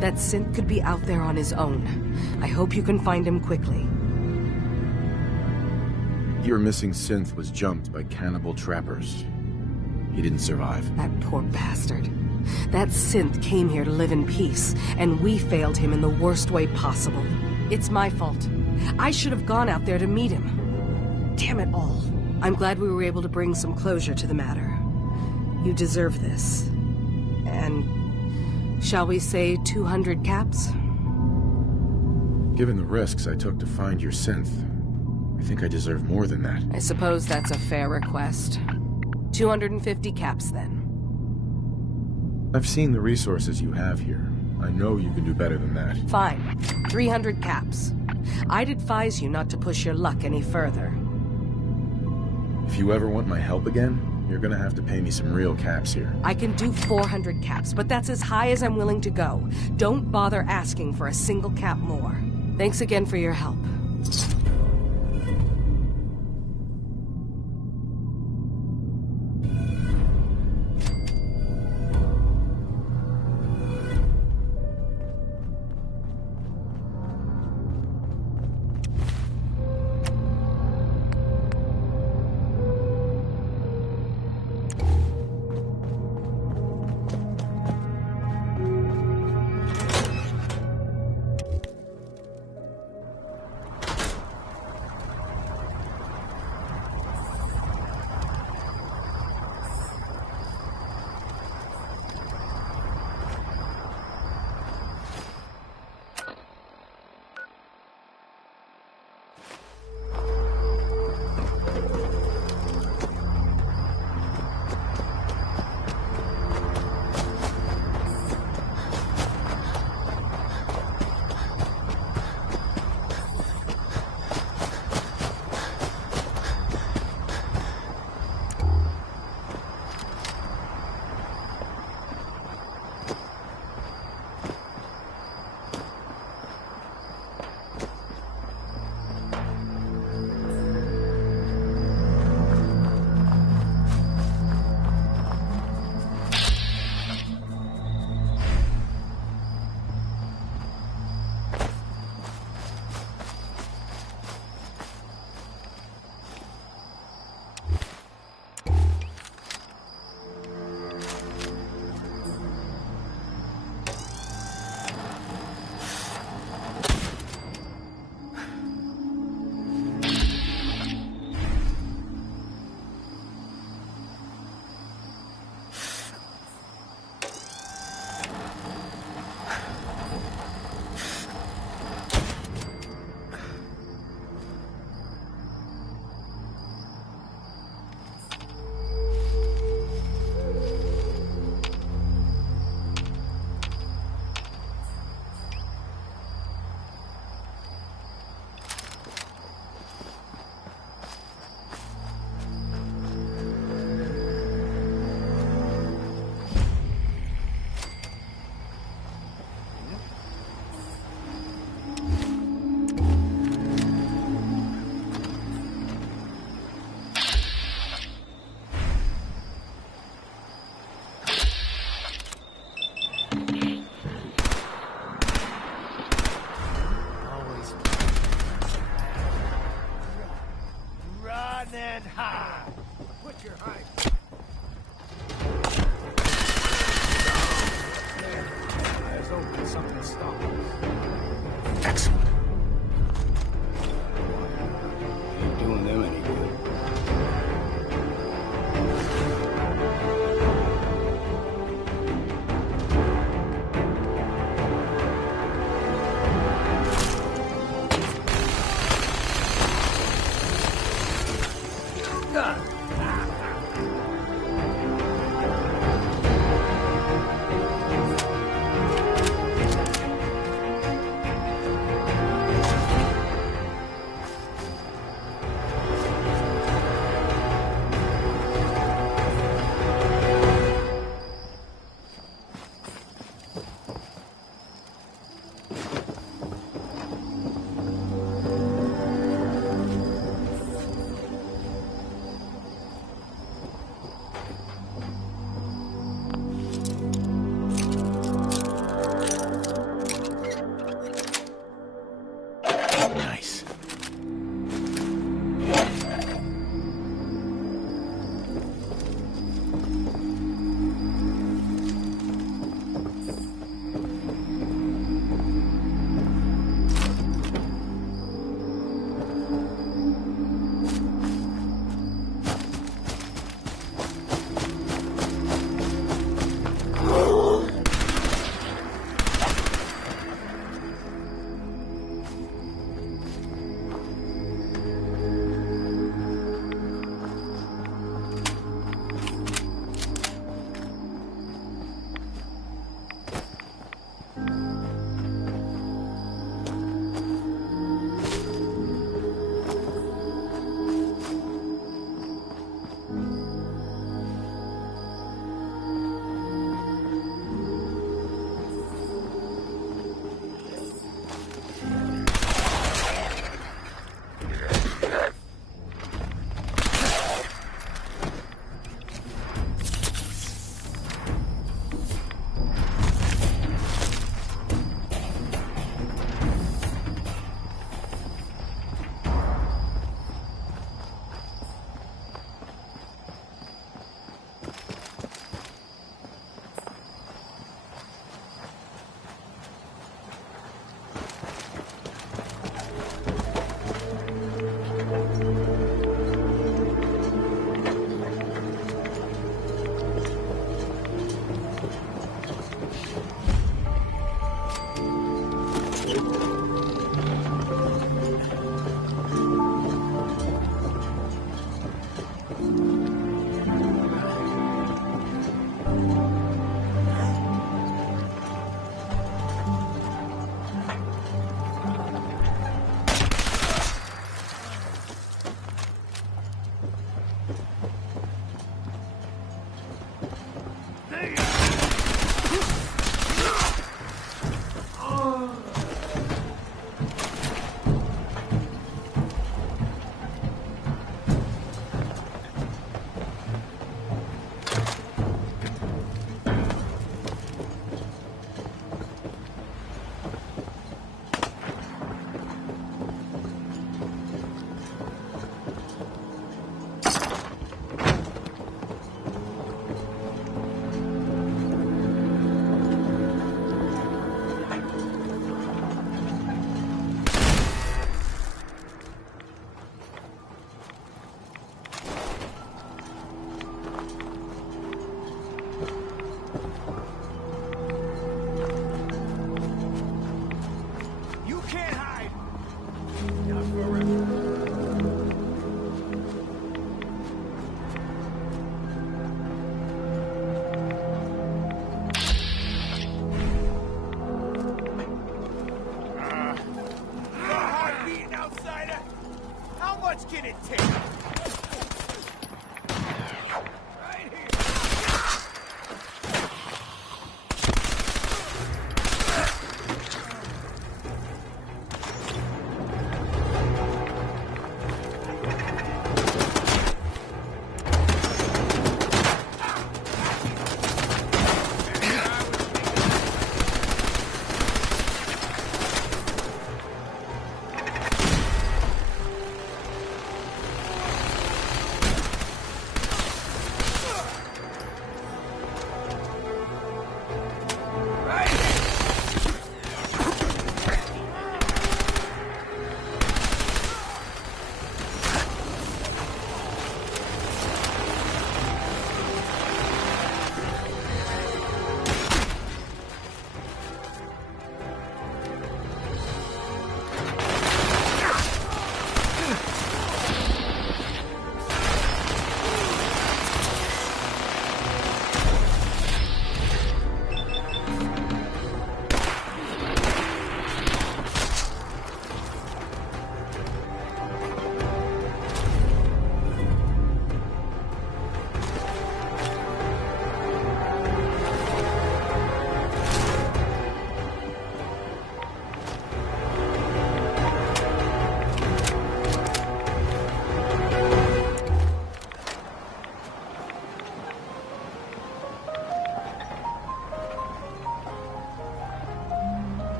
That synth could be out there on his own. I hope you can find him quickly. Your missing synth was jumped by cannibal trappers. He didn't survive. That poor bastard. That synth came here to live in peace, and we failed him in the worst way possible. It's my fault. I should have gone out there to meet him. Damn it all. I'm glad we were able to bring some closure to the matter. You deserve this. And... shall we say 200 caps? Given the risks I took to find your synth, I think I deserve more than that. I suppose that's a fair request. 250 caps, then. I've seen the resources you have here. I know you can do better than that. Fine. 300 caps. I'd advise you not to push your luck any further. If you ever want my help again, you're gonna have to pay me some real caps here. I can do 400 caps, but that's as high as I'm willing to go. Don't bother asking for a single cap more. Thanks again for your help.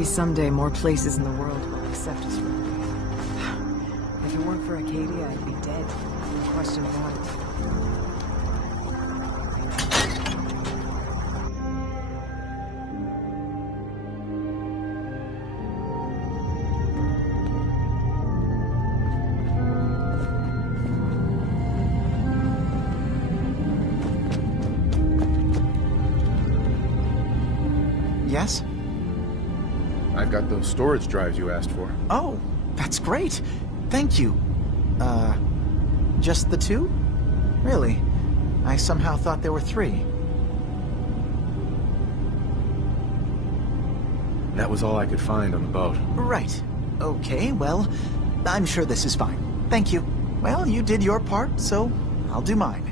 Maybe someday more places in the world will accept us for it. If it weren't for Acadia, I'd be dead. No question about it. Yes? I've got those storage drives you asked for. Oh, that's great. Thank you. Just the 2? Really? I somehow thought there were 3. That was all I could find on the boat. Right. Okay, well, I'm sure this is fine. Thank you. Well, you did your part, so I'll do mine.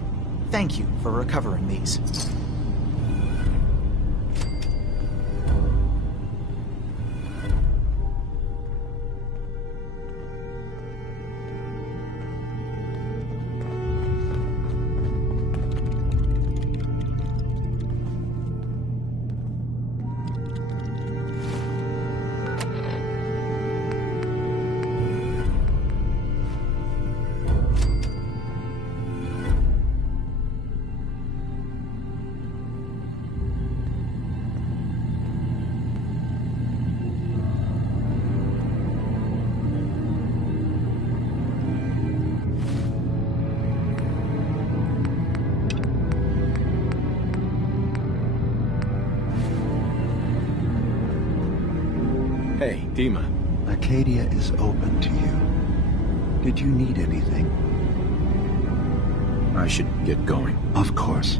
Thank you for recovering these. Hey, Dima. Acadia is open to you. Did you need anything? I should get going. Of course.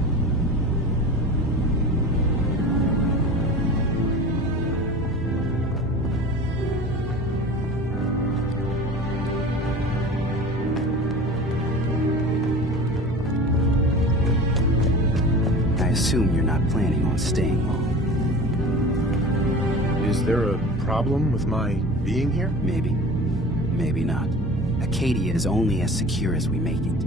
I assume you're not planning on staying long. Is there a problem with my being here? Maybe. Maybe not. Acadia is only as secure as we make it.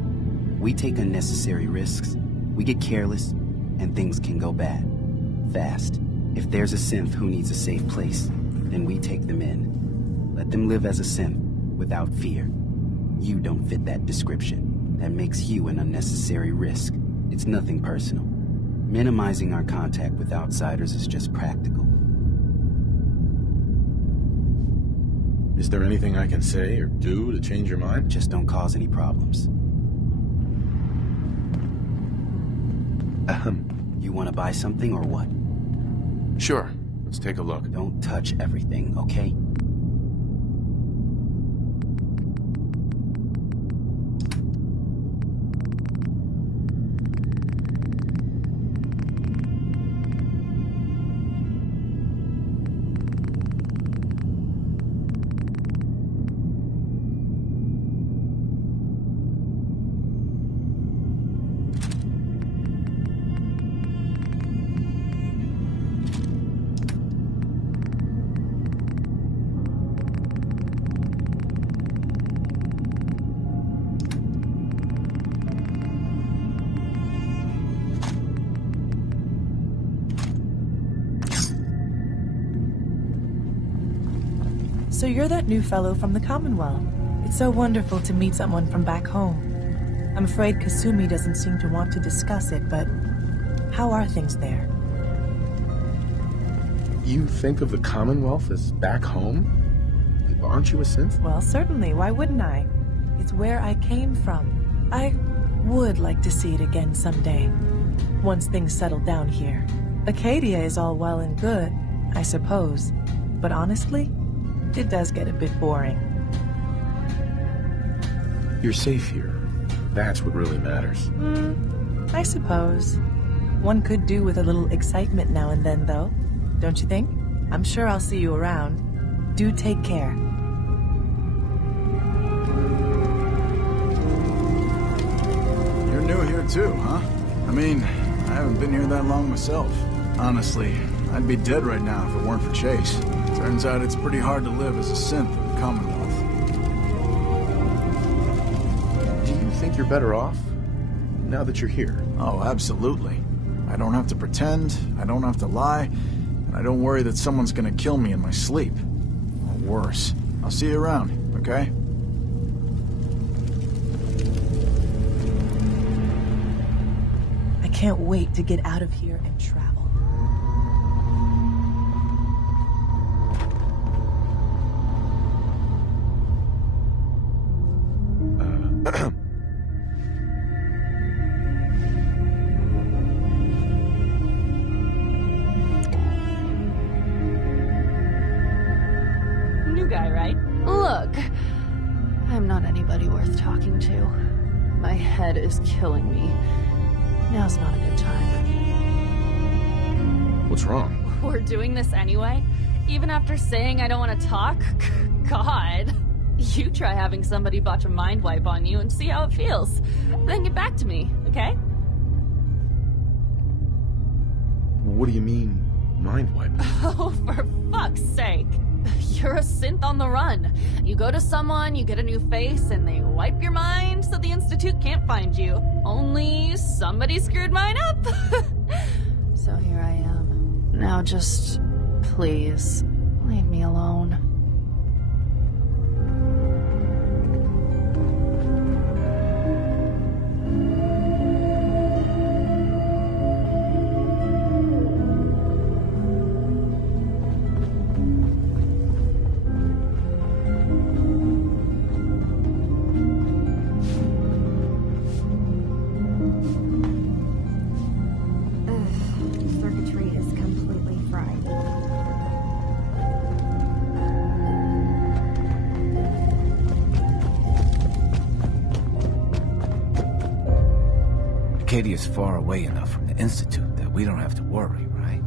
We take unnecessary risks, we get careless, and things can go bad. Fast. If there's a synth who needs a safe place, then we take them in. Let them live as a synth, without fear. You don't fit that description. That makes you an unnecessary risk. It's nothing personal. Minimizing our contact with outsiders is just practical. Is there anything I can say or do to change your mind? Just don't cause any problems. You want to buy something or what? Sure. Let's take a look. Don't touch everything, okay? So you're that new fellow from the Commonwealth. It's so wonderful to meet someone from back home. I'm afraid Kasumi doesn't seem to want to discuss it, but how are things there? You think of the Commonwealth as back home? Aren't you a synth? Well, certainly. Why wouldn't I? It's where I came from. I would like to see it again someday, once things settle down here. Acadia is all well and good, I suppose, but honestly, it does get a bit boring. You're safe here. That's what really matters. I suppose. One could do with a little excitement now and then, though. Don't you think? I'm sure I'll see you around. Do take care. You're new here too, huh? I mean, I haven't been here that long myself. Honestly, I'd be dead right now if it weren't for Chase. Turns out it's pretty hard to live as a synth in the Commonwealth. Do you think you're better off now that you're here? Oh, absolutely. I don't have to pretend, I don't have to lie, And I don't worry that someone's gonna kill me in my sleep. Or worse. I'll see you around, okay? I can't wait to get out of here and travel. New guy, right? Look, I'm not anybody worth talking to. My head is killing me. Now's not a good time. What's wrong? We're doing this anyway? Even after saying I don't want to talk? God. You try having somebody botch a mind wipe on you and see how it feels. Then get back to me, okay? What do you mean, mind wipe? Oh, for fuck's sake. You're a synth on the run. You go to someone, you get a new face, and they wipe your mind so the Institute can't find you. Only somebody screwed mine up. So here I am. Now just, please, leave me alone. Circuitry is completely fried. Acadia's far away enough from the Institute that we don't have to worry, right?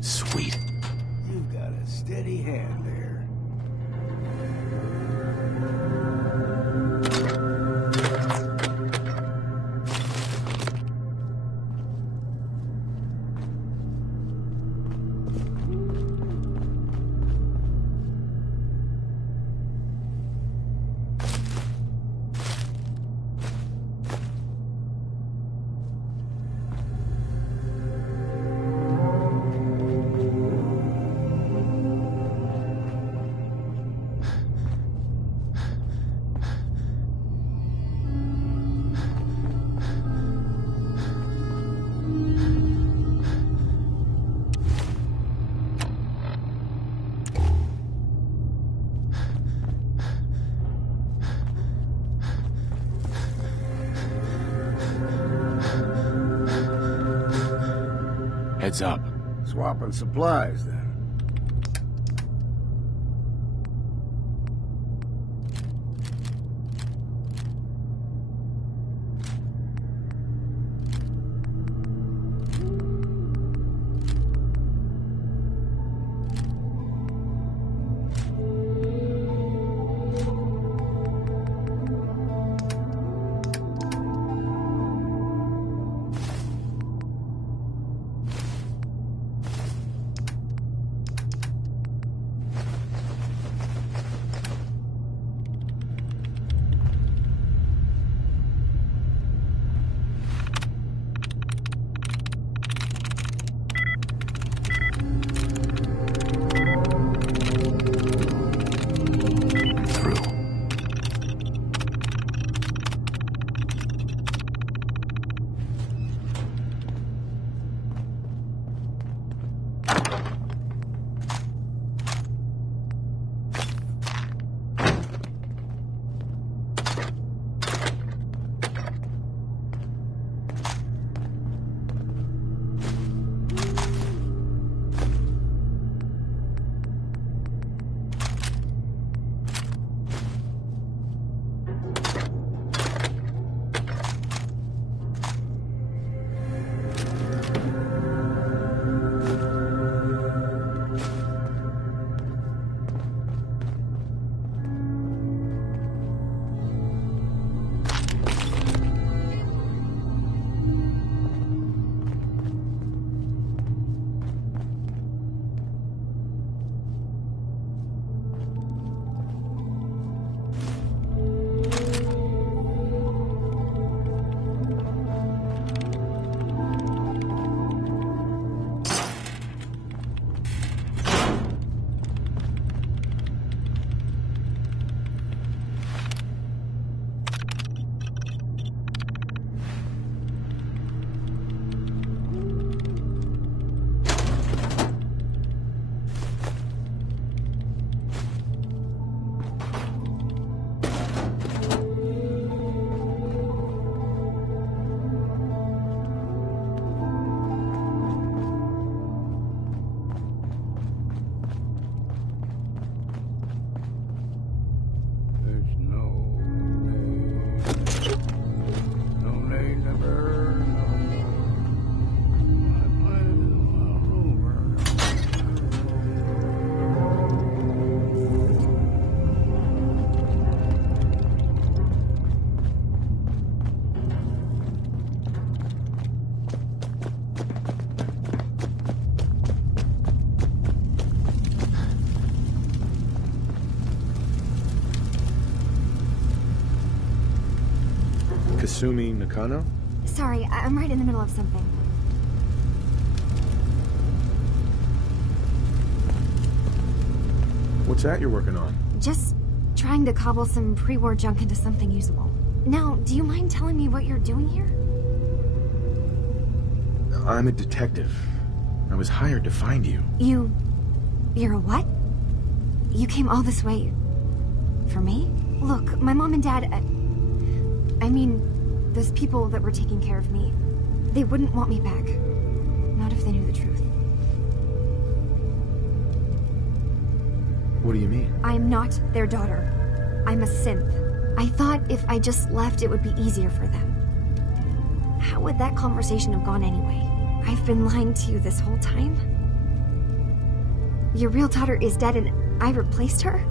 Sweet. You've got a steady hand there. Heads up. Swapping supplies, then. Kasumi Nakano? Sorry, I'm right in the middle of something. What's that you're working on? Just trying to cobble some pre-war junk into something usable. Now, do you mind telling me what you're doing here? I'm a detective. I was hired to find you. You're a what? You came all this way... for me? Look, my mom and dad... I mean, those people that were taking care of me, they wouldn't want me back. Not if they knew the truth. What do you mean? I'm not their daughter. I'm a synth. I thought if I just left, it would be easier for them. How would that conversation have gone anyway? I've been lying to you this whole time? Your real daughter is dead and I replaced her?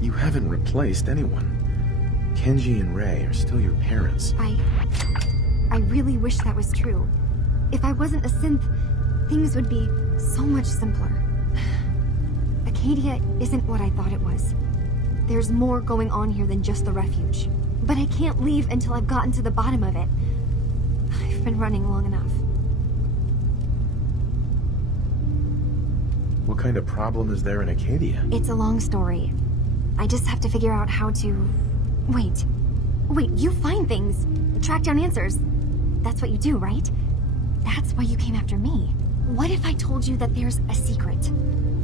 You haven't replaced anyone. Kenji and Rei are still your parents. I really wish that was true. If I wasn't a synth, things would be so much simpler. Acadia isn't what I thought it was. There's more going on here than just the refuge. But I can't leave until I've gotten to the bottom of it. I've been running long enough. What kind of problem is there in Acadia? It's a long story. I just have to figure out how to... Wait, you find things, track down answers. That's what you do, right? That's why you came after me. What if I told you that there's a secret?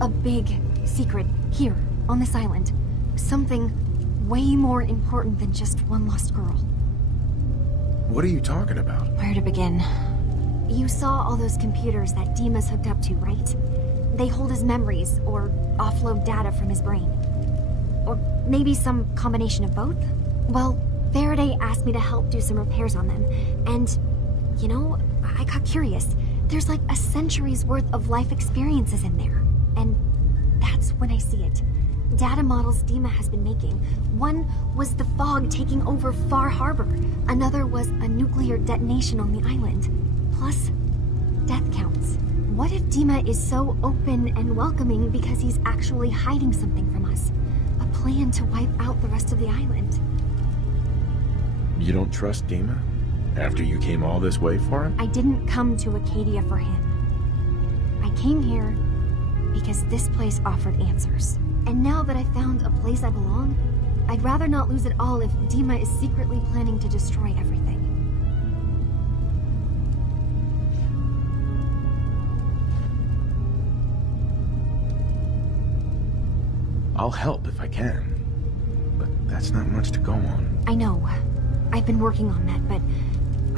A big secret here, on this island. Something way more important than just one lost girl. What are you talking about? Where to begin? You saw all those computers that Dima's hooked up to, right? They hold his memories, or offload data from his brain. Or maybe some combination of both? Well, Faraday asked me to help do some repairs on them, and, you know, I got curious. There's like a century's worth of life experiences in there, and that's when I see it. Data models Dima has been making. One was the fog taking over Far Harbor. Another was a nuclear detonation on the island. Plus, death counts. What if Dima is so open and welcoming because he's actually hiding something from us? A plan to wipe out the rest of the island. You don't trust Dima? After you came all this way for him? I didn't come to Acadia for him. I came here because this place offered answers. And now that I found a place I belong, I'd rather not lose it all if Dima is secretly planning to destroy everything. I'll help if I can. But that's not much to go on. I know. I've been working on that, but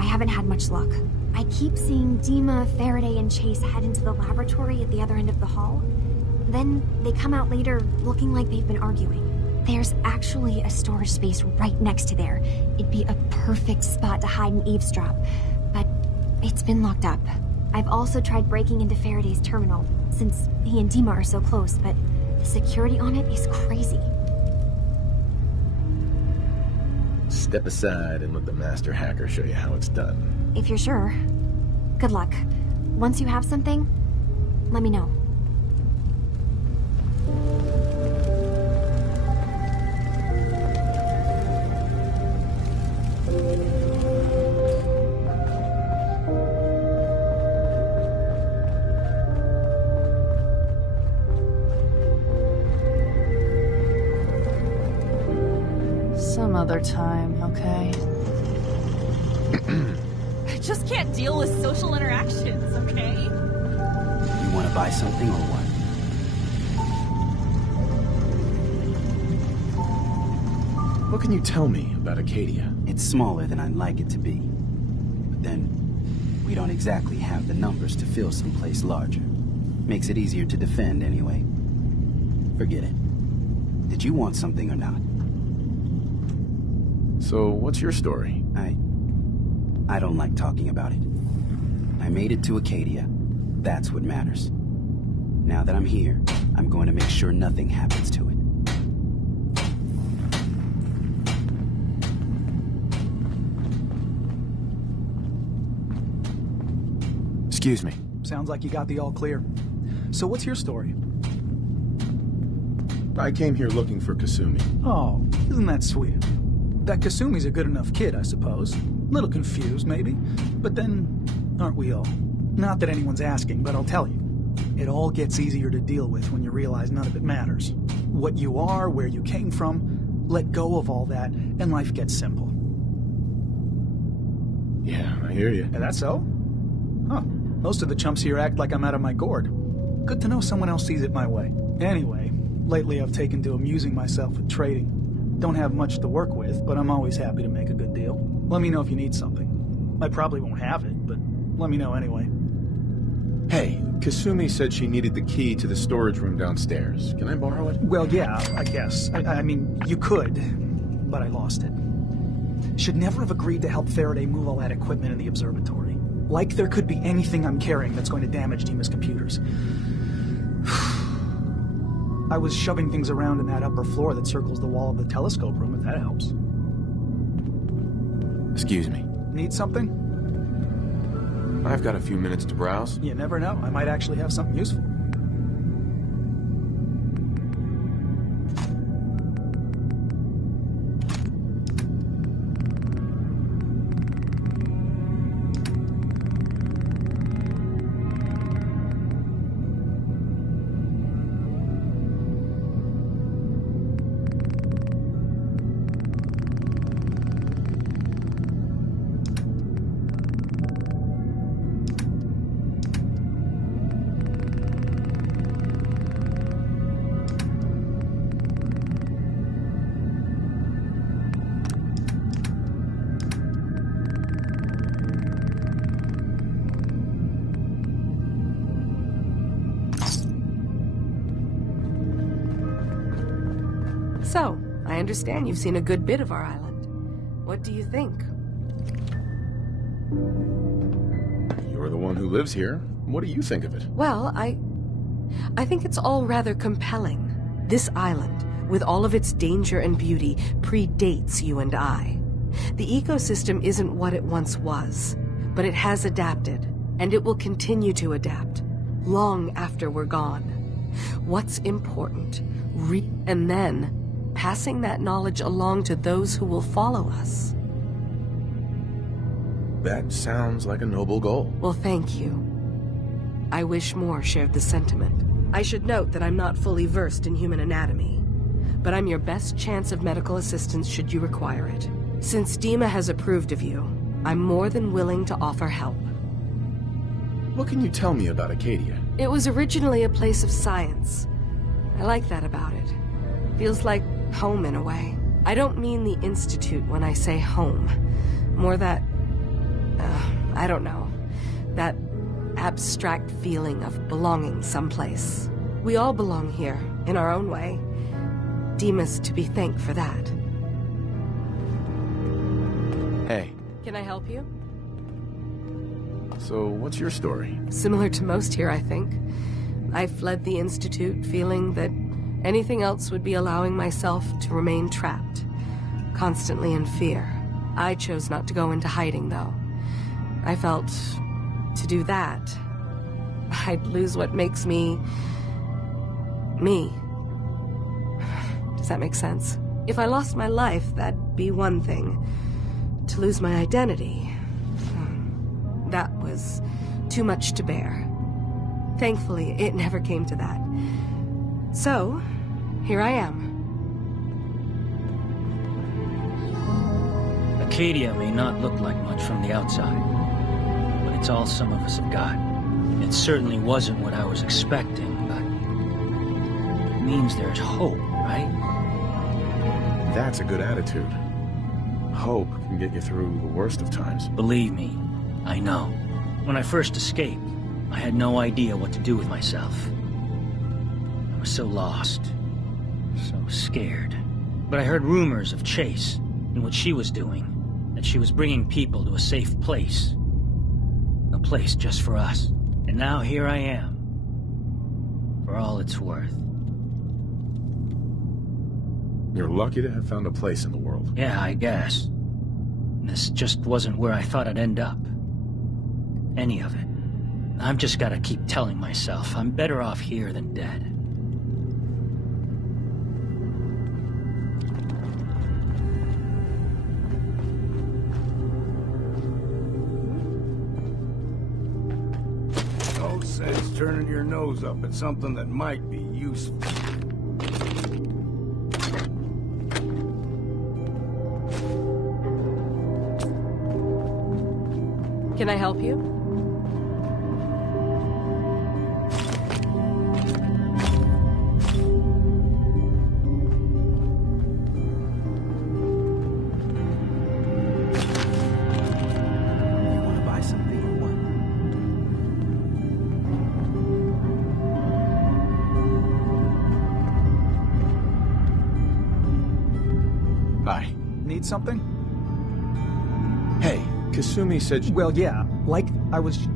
I haven't had much luck. I keep seeing Dima, Faraday, and Chase head into the laboratory at the other end of the hall. Then they come out later looking like they've been arguing. There's actually a storage space right next to there. It'd be a perfect spot to hide and eavesdrop, but it's been locked up. I've also tried breaking into Faraday's terminal, since he and Dima are so close, but the security on it is crazy. Step aside and let the master hacker show you how it's done. If you're sure. Good luck. Once you have something, let me know. Some other time, okay? I just can't deal with social interactions, okay? You want to buy something or what? What can you tell me about Acadia? It's smaller than I'd like it to be. But then, we don't exactly have the numbers to fill someplace larger. Makes it easier to defend anyway. Forget it. Did you want something or not? So, what's your story? I don't like talking about it. I made it to Acadia. That's what matters. Now that I'm here, I'm going to make sure nothing happens to it. Excuse me. Sounds like you got the all clear. So what's your story? I came here looking for Kasumi. Oh, isn't that sweet? That Kasumi's a good enough kid, I suppose. Little confused, maybe. But then, aren't we all? Not that anyone's asking, but I'll tell you. It all gets easier to deal with when you realize none of it matters. What you are, where you came from, let go of all that, and life gets simple. Yeah, I hear you. Is that so? Huh. Most of the chumps here act like I'm out of my gourd. Good to know someone else sees it my way. Anyway, lately I've taken to amusing myself with trading. Don't have much to work with, but I'm always happy to make a good deal. Let me know if you need something. I probably won't have it, but let me know anyway. Hey, Kasumi said she needed the key to the storage room downstairs. Can I borrow it? Well, yeah, I guess. I mean, you could, but I lost it. Should never have agreed to help Faraday move all that equipment in the observatory. Like there could be anything I'm carrying that's going to damage Dima's computers. I was shoving things around in that upper floor that circles the wall of the telescope room, if that helps. Excuse me. Need something? I've got a few minutes to browse. You never know. I might actually have something useful. So, I understand you've seen a good bit of our island. What do you think? You're the one who lives here. What do you think of it? Well, I think it's all rather compelling. This island, with all of its danger and beauty, predates you and I. The ecosystem isn't what it once was, but it has adapted, and it will continue to adapt, long after we're gone. What's important, and then passing that knowledge along to those who will follow us. That sounds like a noble goal. Well, thank you. I wish more shared the sentiment. I should note that I'm not fully versed in human anatomy, but I'm your best chance of medical assistance should you require it. Since Dima has approved of you, I'm more than willing to offer help. What can you tell me about Acadia? It was originally a place of science. I like that about it. Feels like home in a way. I don't mean the Institute when I say home. More that, I don't know, that abstract feeling of belonging someplace. We all belong here, in our own way. Dima's to be thanked for that. Hey. Can I help you? So, what's your story? Similar to most here, I think. I fled the Institute feeling that anything else would be allowing myself to remain trapped, constantly in fear. I chose not to go into hiding, though. I felt to do that, I'd lose what makes me... me. Does that make sense? If I lost my life, that'd be one thing. To lose my identity, that was too much to bear. Thankfully, it never came to that. So, here I am. Acadia may not look like much from the outside, but it's all some of us have got. It certainly wasn't what I was expecting, but it means there's hope, right? That's a good attitude. Hope can get you through the worst of times. Believe me, I know. When I first escaped, I had no idea what to do with myself. I was so lost, so scared. But I heard rumors of Chase and what she was doing, that she was bringing people to a safe place. A place just for us. And now here I am, for all it's worth. You're lucky to have found a place in the world. Yeah, I guess. This just wasn't where I thought I'd end up. Any of it. I've just gotta keep telling myself I'm better off here than dead. turning your nose up at something that might be useful. Can I help you? Hi. Need something? Hey, Kasumi said you... Well, yeah. Like I was...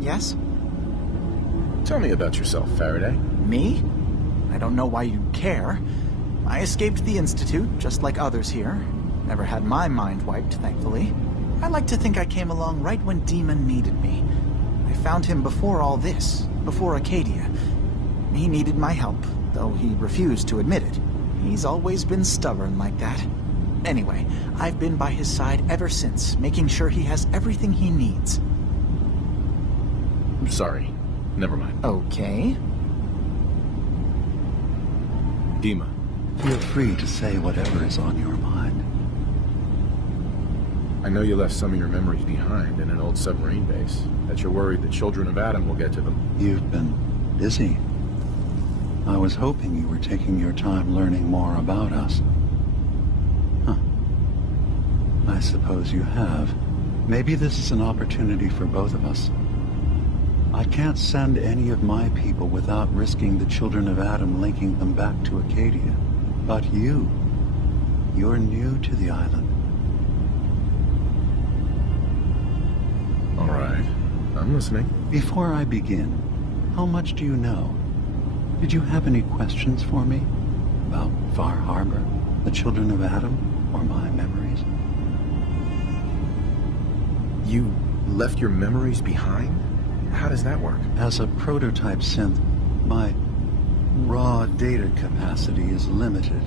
Yes? Tell me about yourself, Faraday. Me? I don't know why you care. I escaped the Institute, just like others here. Never had my mind wiped, thankfully. I like to think I came along right when Demon needed me. I found him before all this, before Acadia. He needed my help, though he refused to admit it. He's always been stubborn like that. Anyway, I've been by his side ever since, making sure he has everything he needs. I'm sorry. Never mind. Okay. Dima. Feel free to say whatever is on your mind. I know you left some of your memories behind in an old submarine base. That you're worried the children of Adam will get to them. You've been busy. I was hoping you were taking your time learning more about us. Huh. I suppose you have. Maybe this is an opportunity for both of us. I can't send any of my people without risking the children of Adam linking them back to Acadia. But you're new to the island. All right. I'm listening. Before I begin, how much do you know? Did you have any questions for me? About Far Harbor, the children of Adam, or my memories? You left your memories behind? How does that work? As a prototype synth, my raw data capacity is limited.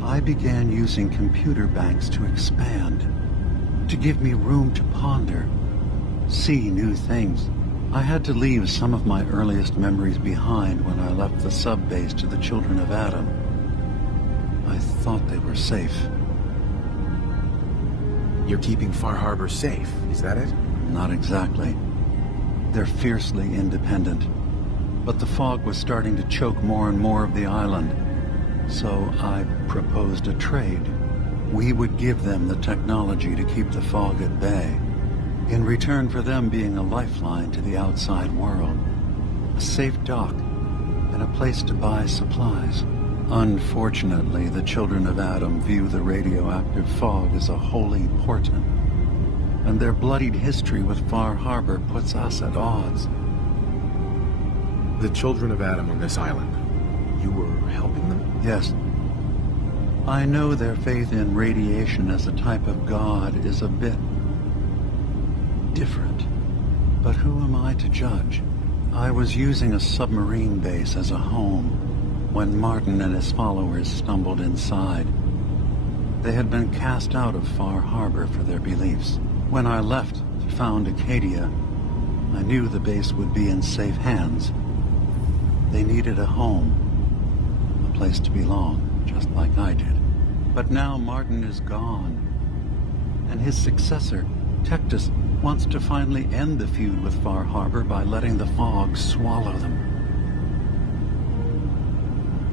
I began using computer banks to expand, to give me room to ponder, see new things, I had to leave some of my earliest memories behind when I left the sub-base to the Children of Adam. I thought they were safe. You're keeping Far Harbor safe, is that it? Not exactly. They're fiercely independent. But the fog was starting to choke more and more of the island. So I proposed a trade. We would give them the technology to keep the fog at bay, in return for them being a lifeline to the outside world, a safe dock, and a place to buy supplies. Unfortunately, the Children of Adam view the radioactive fog as a holy portent, and their bloodied history with Far Harbor puts us at odds. The Children of Adam on this island, you were helping them? Yes. I know their faith in radiation as a type of god is a bit different, but who am I to judge? I was using a submarine base as a home when Martin and his followers stumbled inside. They had been cast out of Far Harbor for their beliefs. When I left to found Acadia, I knew the base would be in safe hands. They needed a home, a place to belong, just like I did. But now Martin is gone, and his successor, Tectus, wants to finally end the feud with Far Harbor by letting the fog swallow them.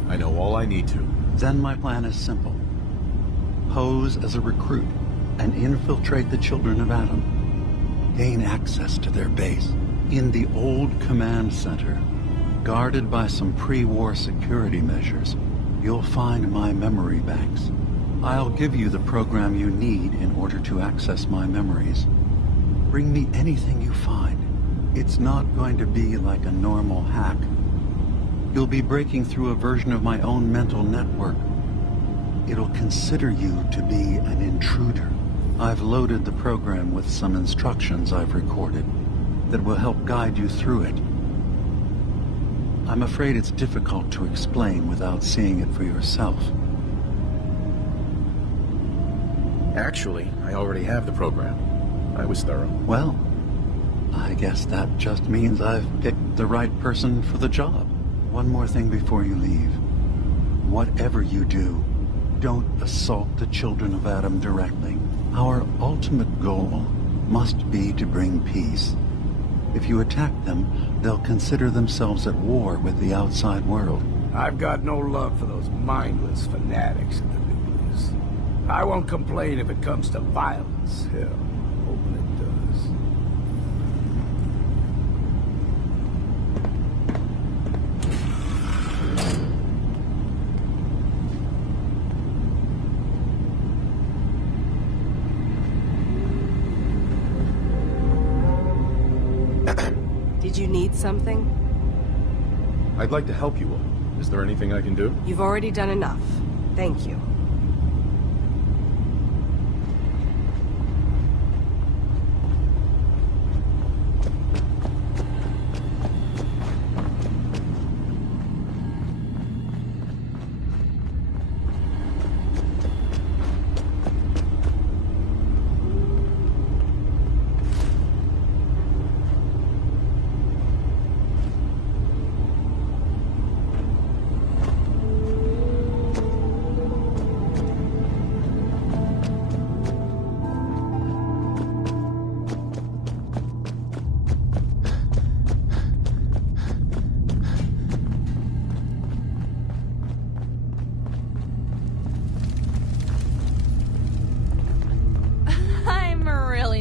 I know all I need to. Then my plan is simple. Pose as a recruit and infiltrate the Children of Adam. Gain access to their base in the old command center. Guarded by some pre-war security measures, you'll find my memory banks. I'll give you the program you need in order to access my memories. Bring me anything you find. It's not going to be like a normal hack. You'll be breaking through a version of my own mental network. It'll consider you to be an intruder. I've loaded the program with some instructions I've recorded that will help guide you through it. I'm afraid it's difficult to explain without seeing it for yourself. Actually, I already have the program. I was thorough. Well, I guess that just means I've picked the right person for the job. One more thing before you leave. Whatever you do, don't assault the Children of Adam directly. Our ultimate goal must be to bring peace. If you attack them, they'll consider themselves at war with the outside world. I've got no love for those mindless fanatics in the news. I won't complain if it comes to violence. Hell, hoping it does. Did you need something? I'd like to help you all. Is there anything I can do? You've already done enough. Thank you.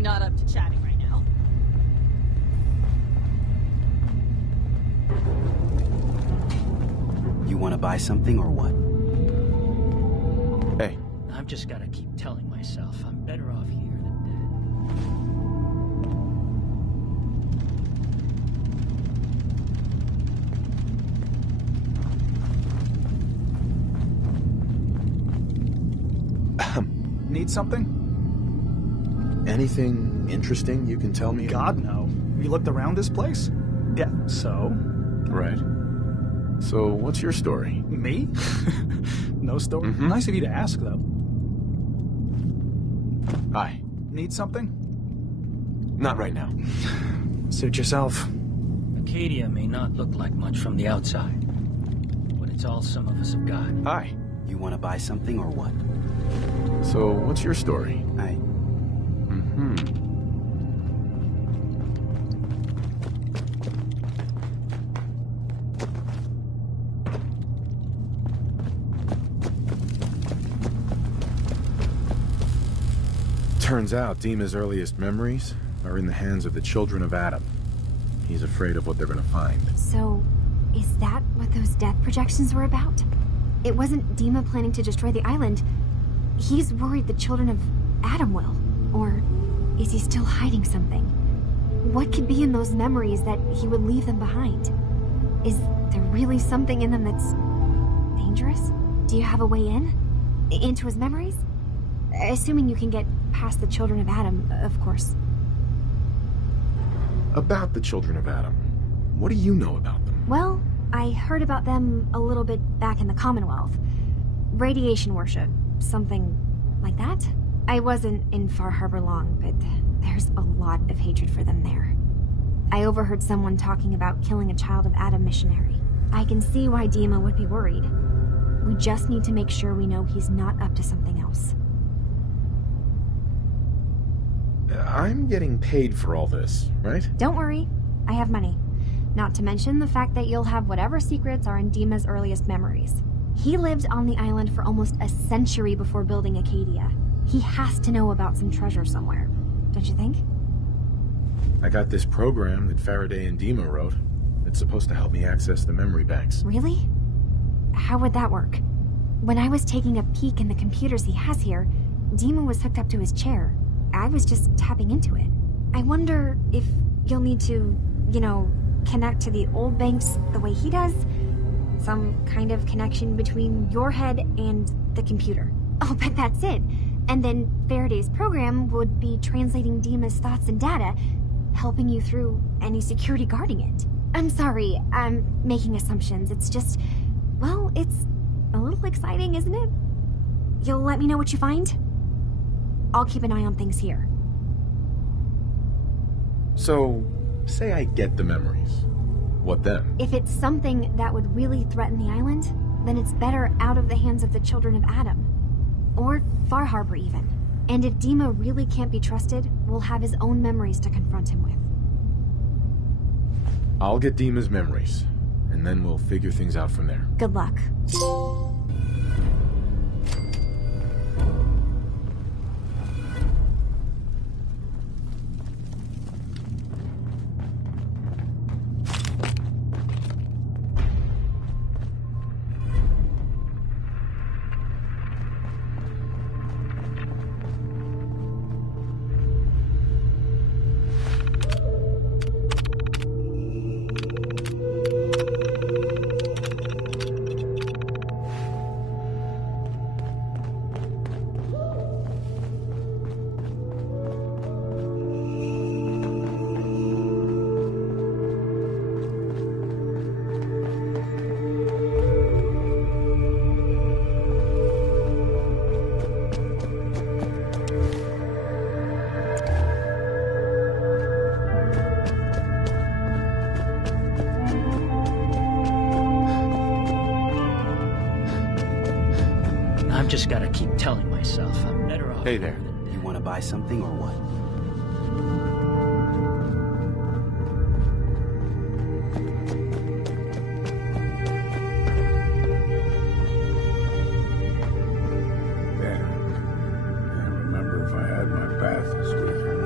Not up to chatting right now. You want to buy something or what? Hey. I've just got to keep telling myself I'm better off here than dead. Need something? Anything interesting you can tell me? God, no. You looked around this place? Yeah, so? Right. So, what's your story? Me? No story? Mm-hmm. Nice of you to ask, though. Hi. Need something? Not right now. Suit yourself. Acadia may not look like much from the outside, but it's all some of us have got. Hi. You want to buy something or what? So, what's your story? Turns out Dima's earliest memories are in the hands of the children of Adam. He's afraid of what they're gonna find. So, is that what those death projections were about? It wasn't Dima planning to destroy the island. He's worried the children of Adam will. Or is he still hiding something? What could be in those memories that he would leave them behind? Is there really something in them that's dangerous? Do you have a way in? Into his memories? Assuming you can get past the children of Adam, of course. About the children of Adam, what do you know about them? Well, I heard about them a little bit back in the Commonwealth. Radiation worship, something like that. I wasn't in Far Harbor long, but there's a lot of hatred for them there. I overheard someone talking about killing a child of Adam missionary. I can see why Dima would be worried. We just need to make sure we know he's not up to something else. I'm getting paid for all this, right? Don't worry, I have money. Not to mention the fact that you'll have whatever secrets are in Dima's earliest memories. He lived on the island for almost a century before building Acadia. He has to know about some treasure somewhere, don't you think? I got this program that Faraday and Dima wrote. It's supposed to help me access the memory banks. Really? How would that work? When I was taking a peek in the computers he has here, Dima was hooked up to his chair. I was just tapping into it. I wonder if you'll need to, connect to the old banks the way he does? Some kind of connection between your head and the computer. Oh, but that's it. And then Faraday's program would be translating Dima's thoughts and data, helping you through any security guarding it. I'm sorry, I'm making assumptions. It's just, well, it's a little exciting, isn't it? You'll let me know what you find? I'll keep an eye on things here. So, say I get the memories. What then? If it's something that would really threaten the island, then it's better out of the hands of the children of Adam. Or Far Harbor, even. And if Dima really can't be trusted, we'll have his own memories to confront him with. I'll get Dima's memories, and then we'll figure things out from there. Good luck. I've just got to keep telling myself I'm better off. Hey there. You want to buy something or what? Can't remember if I had my bath this week or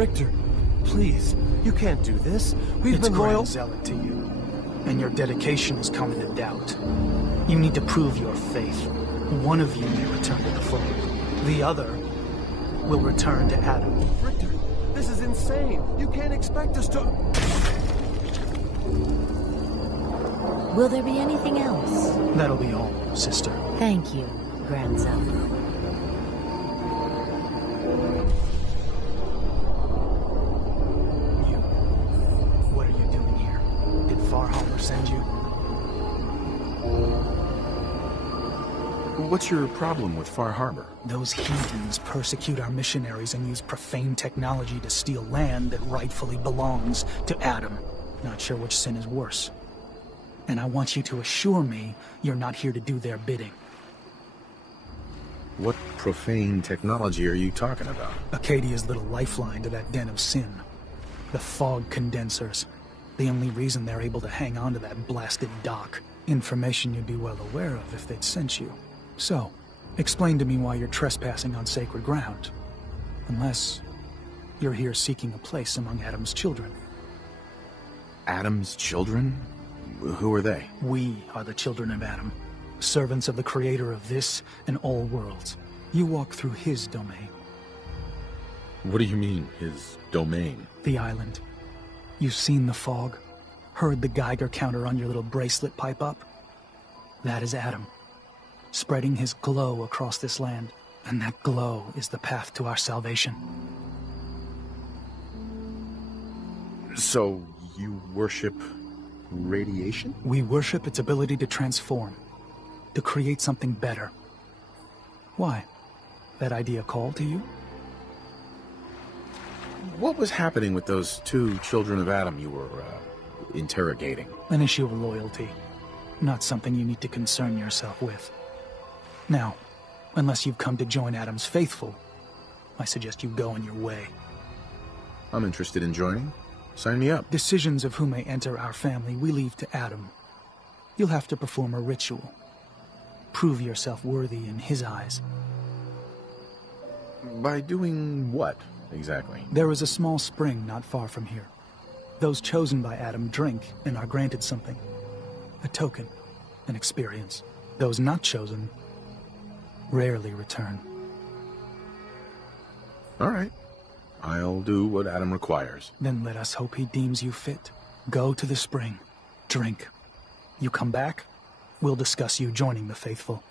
Richter, please, you can't do this. We've It's been loyal. Grand Zealot to you, and your dedication is coming to doubt. You need to prove your faith. One of you may return to the fold. The other will return to Adam. Richter, this is insane. You can't expect us to... Will there be anything else? That'll be all, sister. Thank you, Grand Zealot. What are you doing here? Did Far Harbor send you? What's your problem with Far Harbor? Those heathens persecute our missionaries and use profane technology to steal land that rightfully belongs to Adam. Not sure which sin is worse. And I want you to assure me you're not here to do their bidding. What profane technology are you talking about? Acadia's little lifeline to that den of sin. The fog condensers. The only reason they're able to hang on to that blasted dock. Information you'd be well aware of if they'd sent you. So, explain to me why you're trespassing on sacred ground. Unless you're here seeking a place among Adam's children. Adam's children? Who are they? We are the children of Adam, servants of the creator of this and all worlds. You walk through his domain. What do you mean, his domain? The island. You've seen the fog, heard the Geiger counter on your little bracelet pipe up? That is Adam, spreading his glow across this land, and that glow is the path to our salvation. So, you worship radiation? We worship its ability to transform, to create something better. Why? That idea call to you? What was happening with those two children of Adam you were, interrogating? An issue of loyalty. Not something you need to concern yourself with. Now, unless you've come to join Adam's faithful, I suggest you go on your way. I'm interested in joining. Sign me up. Decisions of who may enter our family we leave to Adam. You'll have to perform a ritual. Prove yourself worthy in his eyes. By doing what, exactly? There is a small spring not far from here. Those chosen by Adam drink and are granted something. A token, an experience. Those not chosen rarely return. All right. I'll do what Adam requires. Then let us hope he deems you fit. Go to the spring. Drink. You come back, we'll discuss you joining the faithful.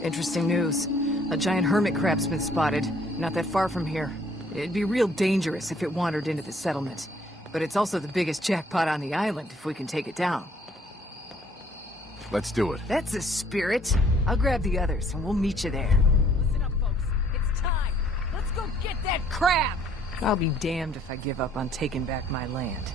Interesting news. A giant hermit crab's been spotted, not that far from here. It'd be real dangerous if it wandered into the settlement. But it's also the biggest jackpot on the island if we can take it down. Let's do it. That's the spirit. I'll grab the others and we'll meet you there. Listen up, folks. It's time. Let's go get that crab! I'll be damned if I give up on taking back my land.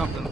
something.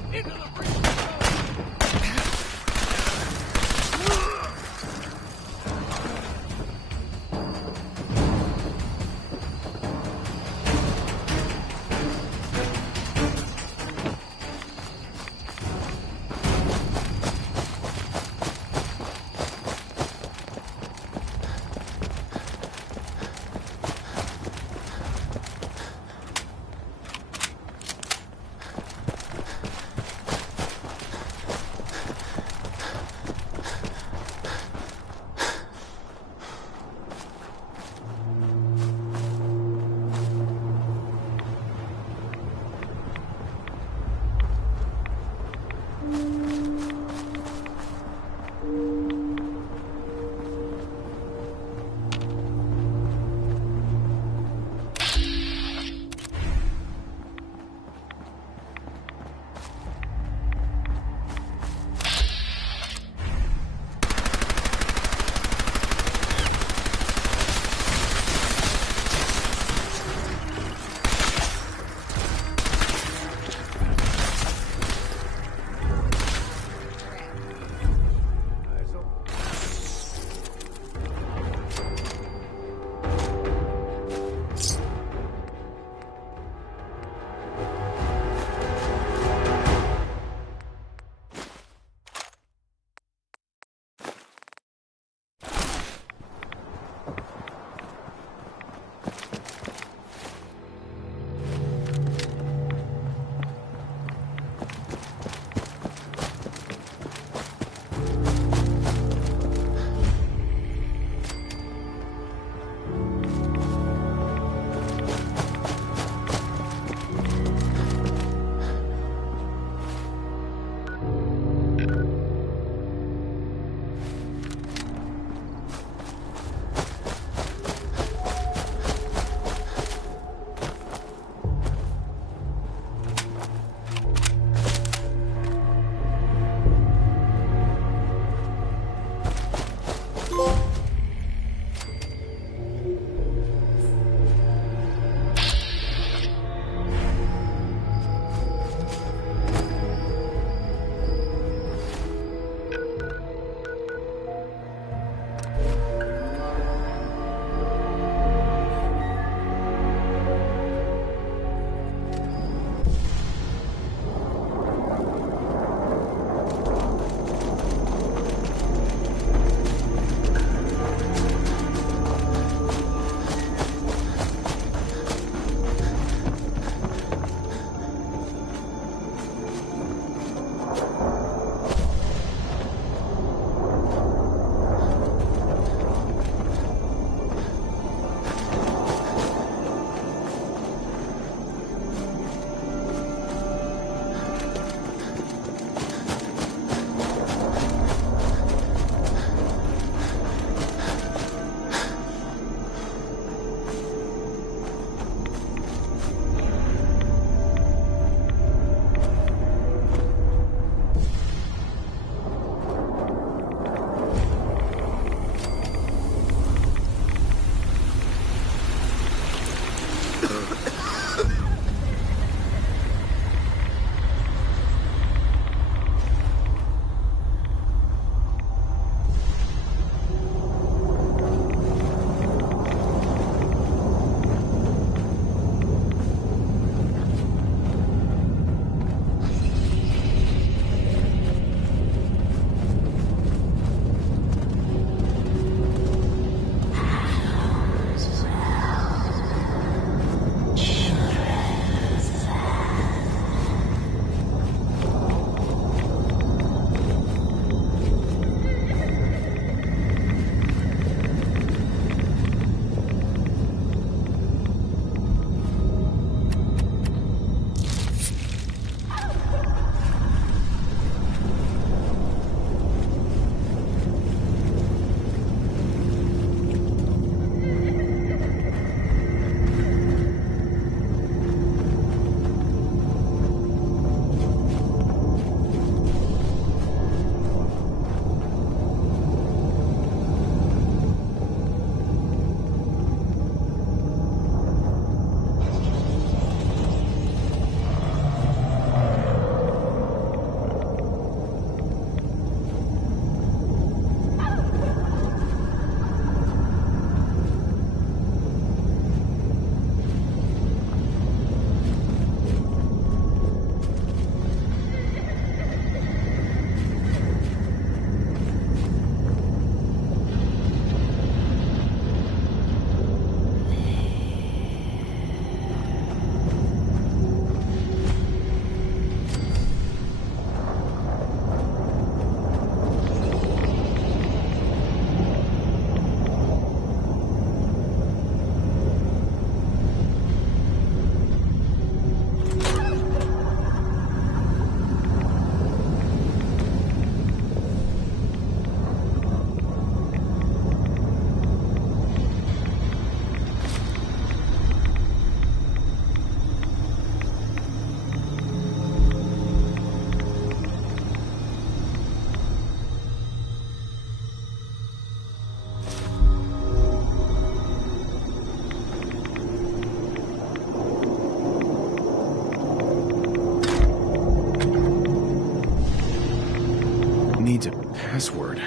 password.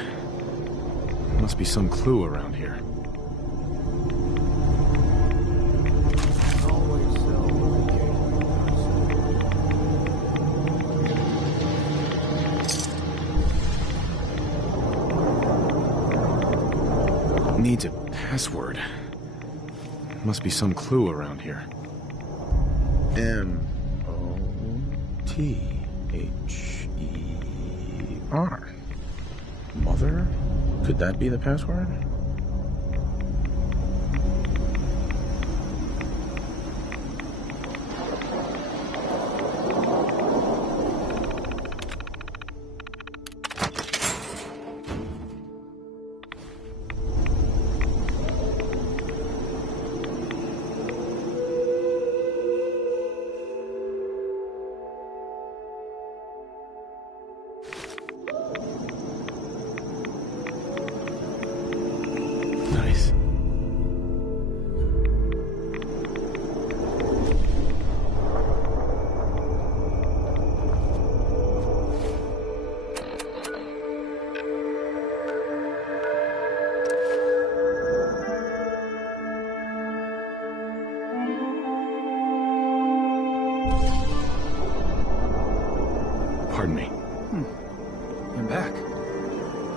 Must be some clue around here. Needs a password. Must be some clue around here. M-O-T-H-E-R. Mother? Could that be the password? Nice. Pardon me. You're back.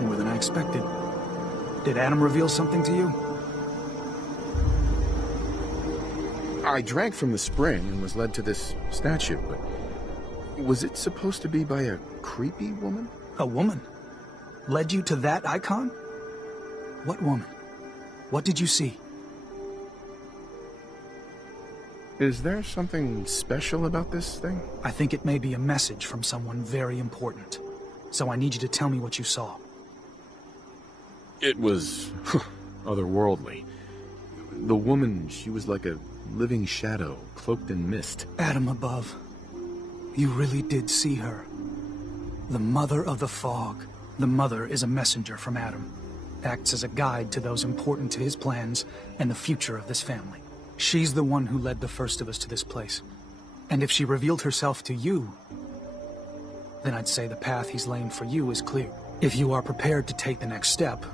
More than I expected. Did Adam reveal something to you? I drank from the spring and was led to this statue, but was it supposed to be by a creepy woman? A woman? Led you to that icon? What woman? What did you see? Is there something special about this thing? I think it may be a message from someone very important. So I need you to tell me what you saw. It was otherworldly. The woman, she was like a living shadow, cloaked in mist. Adam above. You really did see her. The Mother of the Fog. The Mother is a messenger from Adam. Acts as a guide to those important to his plans and the future of this family. She's the one who led the first of us to this place. And if she revealed herself to you, then I'd say the path he's laying for you is clear. If you are prepared to take the next step,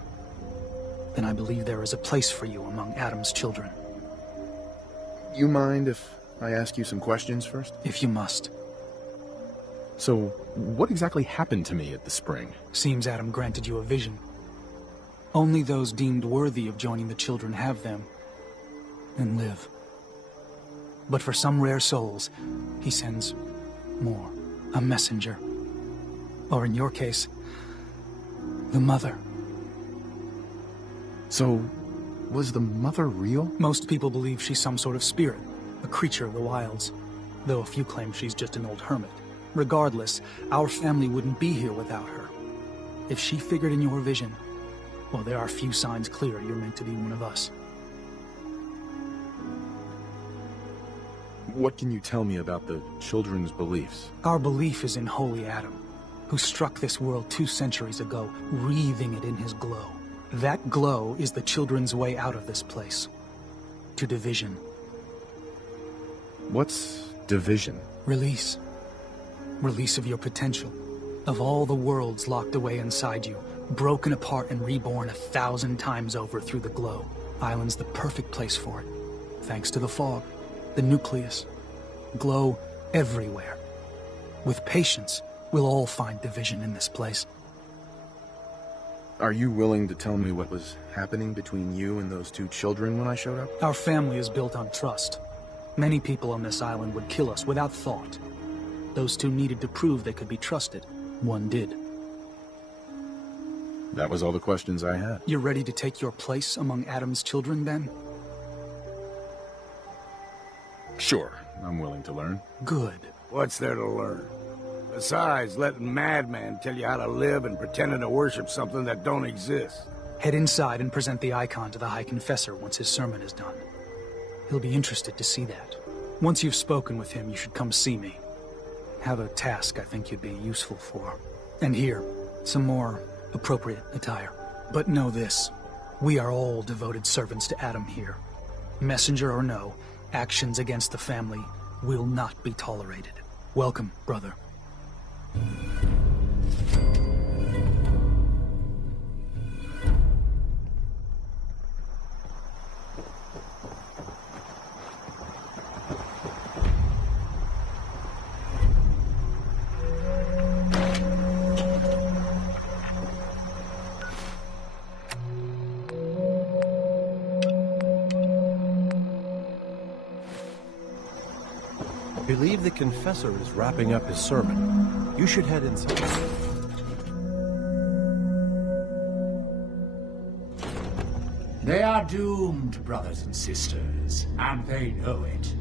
then I believe there is a place for you among Adam's children. You mind if I ask you some questions first? If you must. So, what exactly happened to me at the spring? Seems Adam granted you a vision. Only those deemed worthy of joining the children have them and live. But for some rare souls, he sends more. A messenger. Or in your case, the Mother. So, was the Mother real? Most people believe she's some sort of spirit, a creature of the wilds, though a few claim she's just an old hermit. Regardless, our family wouldn't be here without her. If she figured in your vision, well, there are few signs clear you're meant to be one of us. What can you tell me about the children's beliefs? Our belief is in Holy Adam, who struck this world 2 centuries ago, wreathing it in his glow. That glow is the children's way out of this place. To division. What's division? Release. Release of your potential. Of all the worlds locked away inside you, broken apart and reborn 1,000 times over through the glow. Island's the perfect place for it. Thanks to the fog, the nucleus. Glow everywhere. With patience, we'll all find division in this place. Are you willing to tell me what was happening between you and those 2 children when I showed up? Our family is built on trust. Many people on this island would kill us without thought. Those 2 needed to prove they could be trusted. One did. That was all the questions I had. You're ready to take your place among Adam's children, then? Sure, I'm willing to learn. Good. What's there to learn? Besides letting madmen tell you how to live and pretending to worship something that don't exist. Head inside and present the icon to the High Confessor once his sermon is done. He'll be interested to see that. Once you've spoken with him, you should come see me. Have a task I think you'd be useful for. And here, some more appropriate attire. But know this, we are all devoted servants to Adam here. Messenger or no, actions against the family will not be tolerated. Welcome, brother. believe the confessor is wrapping up his sermon. You should head inside. They are doomed, brothers and sisters, and they know it.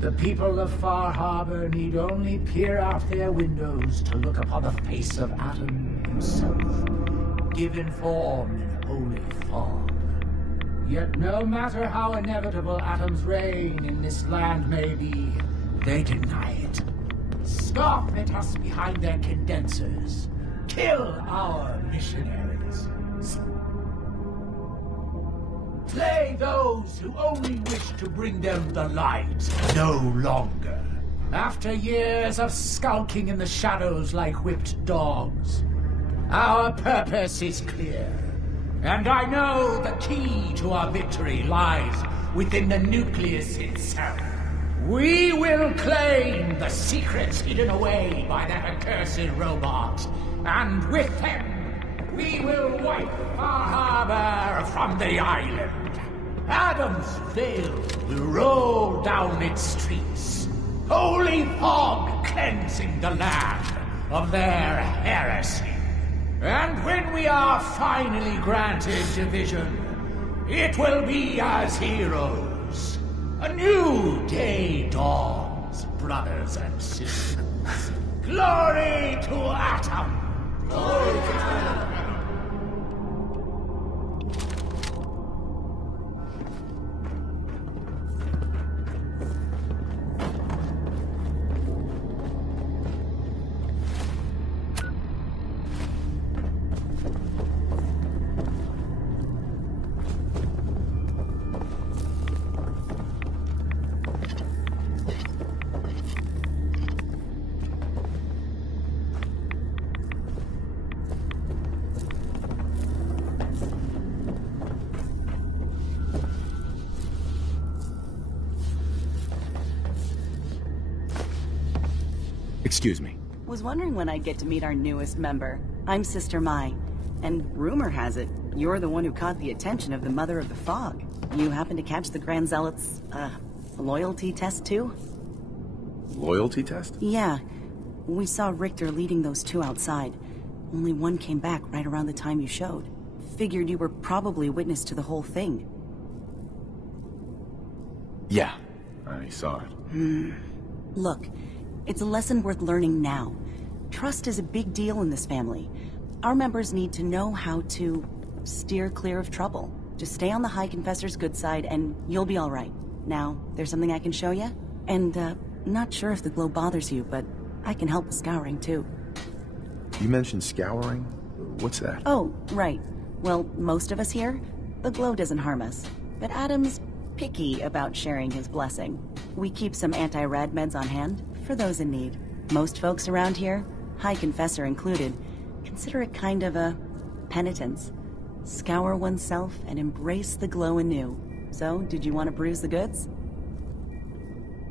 The people of Far Harbor need only peer out their windows to look upon the face of Adam himself, given form in holy fog. Yet no matter how inevitable Adam's reign in this land may be, they deny it. Scoff at us behind their condensers. Kill our missionaries. Slay those who only wish to bring them the light no longer. After years of skulking in the shadows like whipped dogs, our purpose is clear. And I know the key to our victory lies within the nucleus itself. We will claim the secrets hidden away by that accursed robot, and with them, we will wipe Far Harbor from the island. Adam's veil will roll down its streets, holy fog cleansing the land of their heresy. And when we are finally granted division, it will be as heroes. A new day dawns, brothers and sisters. Glory to Atom! Glory to Atom! Excuse me. Was wondering when I'd get to meet our newest member. I'm Sister Mai, and rumor has it, you're the one who caught the attention of the Mother of the Fog. You happen to catch the Grand Zealot's, loyalty test too? Loyalty test? Yeah. We saw Richter leading those two outside. Only one came back right around the time you showed. Figured you were probably witness to the whole thing. Yeah, I saw it. Look, it's a lesson worth learning now. Trust is a big deal in this family. Our members need to know how to steer clear of trouble. Just stay on the High Confessor's good side and you'll be all right. Now, there's something I can show you? And, not sure if the glow bothers you, but I can help with scouring too. You mentioned scouring? What's that? Oh, right. Well, most of us here, the glow doesn't harm us. But Adam's picky about sharing his blessing. We keep some anti-rad meds on hand for those in need. Most folks around here, High Confessor included, consider it kind of a penitence. Scour oneself and embrace the glow anew. So, did you want to bruise the goods?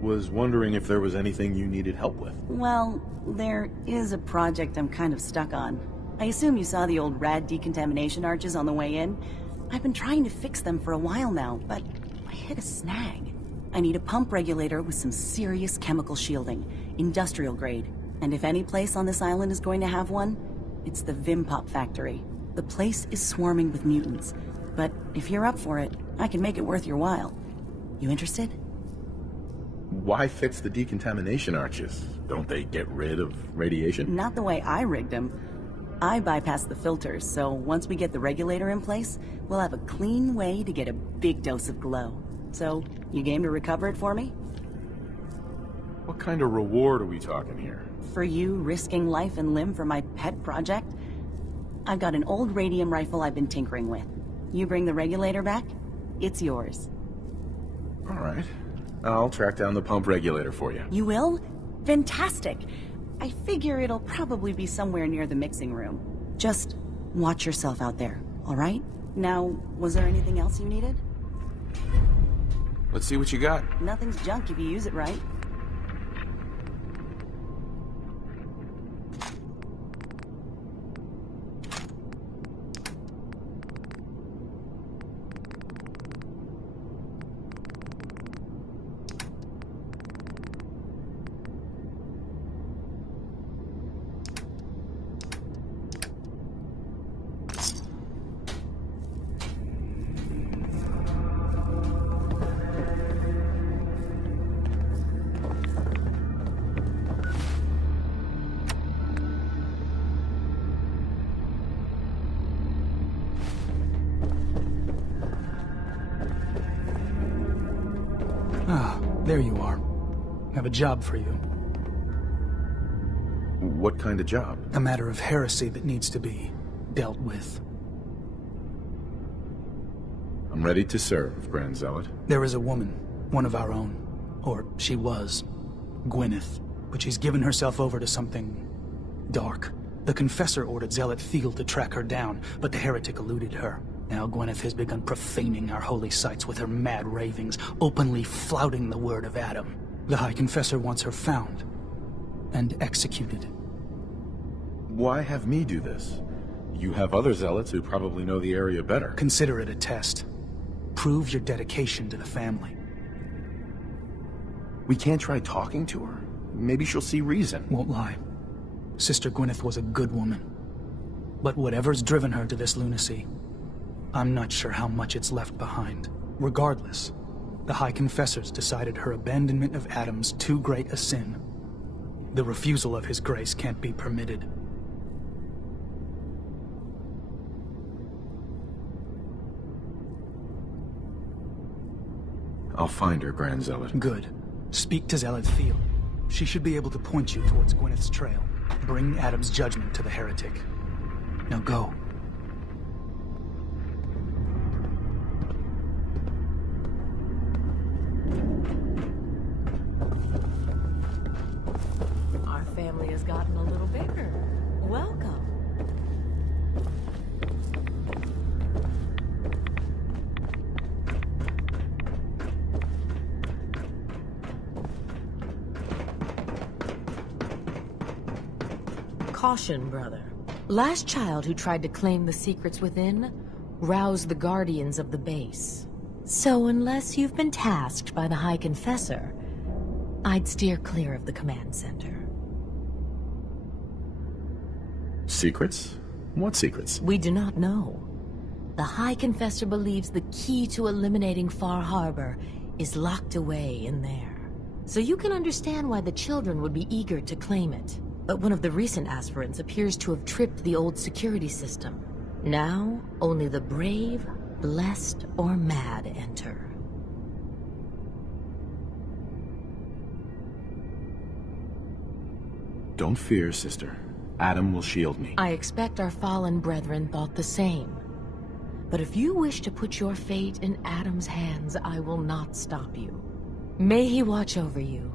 Was wondering if there was anything you needed help with. Well, there is a project I'm kind of stuck on. I assume you saw the old rad decontamination arches on the way in. I've been trying to fix them for a while now, but I hit a snag. I need a pump regulator with some serious chemical shielding, industrial grade. And if any place on this island is going to have one, it's the Vimpop factory. The place is swarming with mutants, but if you're up for it, I can make it worth your while. You interested? Why fix the decontamination arches? Don't they get rid of radiation? Not the way I rigged them. I bypassed the filters, so once we get the regulator in place, we'll have a clean way to get a big dose of glow. So, you game to recover it for me? What kind of reward are we talking here? For you risking life and limb for my pet project? I've got an old radium rifle I've been tinkering with. You bring the regulator back, it's yours. All right. I'll track down the pump regulator for you. You will? Fantastic! I figure it'll probably be somewhere near the mixing room. Just watch yourself out there, all right? Now, was there anything else you needed? Let's see what you got. Nothing's junk if you use it right. There you are. I have a job for you. What kind of job? A matter of heresy that needs to be dealt with. I'm ready to serve, Grand Zealot. There is a woman, one of our own. Or she was. Gwyneth. But she's given herself over to something dark. The Confessor ordered Zealot Thiel to track her down, but the heretic eluded her. Now Gwyneth has begun profaning our holy sites with her mad ravings, openly flouting the word of Adam. The High Confessor wants her found and executed. Why have me do this? You have other zealots who probably know the area better. Consider it a test. Prove your dedication to the family. We can't try talking to her. Maybe she'll see reason. Won't lie. Sister Gwyneth was a good woman. But whatever's driven her to this lunacy, I'm not sure how much it's left behind. Regardless, the High Confessors decided her abandonment of Adam's too great a sin. The refusal of his grace can't be permitted. I'll find her, Grand Zealot. Good. Speak to Zealot Thiel. She should be able to point you towards Gwyneth's trail. Bring Adam's judgment to the heretic. Now go. Our family has gotten a little bigger. Welcome. Caution, brother. Last child who tried to claim the secrets within roused the guardians of the base. So unless you've been tasked by the High Confessor, I'd steer clear of the command center. Secrets? What secrets? We do not know. The High Confessor believes the key to eliminating Far Harbor is locked away in there. So you can understand why the children would be eager to claim it. But one of the recent aspirants appears to have tripped the old security system. Now, only the brave, blessed, or mad enter. Don't fear, sister. Adam will shield me. I expect our fallen brethren thought the same. But if you wish to put your fate in Adam's hands, I will not stop you. May he watch over you.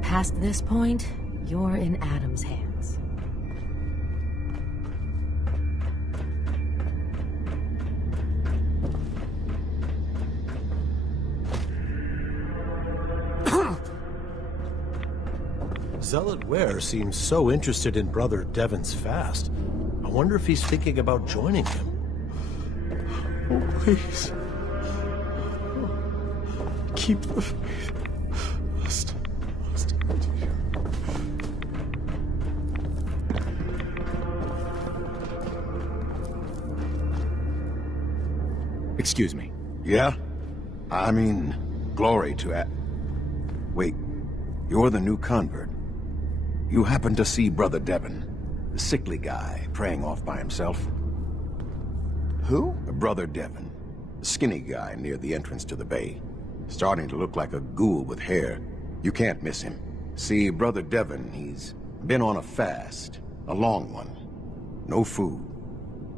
Past this point, you're in Adam's hands. Zealot Ware seems so interested in Brother Devon's fast. I wonder if he's thinking about joining him. Oh, please. Keep the faith. Excuse me. Yeah? I mean, glory to Wait, you're the new convert. You happen to see Brother Devon, the sickly guy praying off by himself? Who? Brother Devon, the skinny guy near the entrance to the bay. Starting to look like a ghoul with hair. You can't miss him. See, Brother Devon, he's been on a fast. A long one. No food.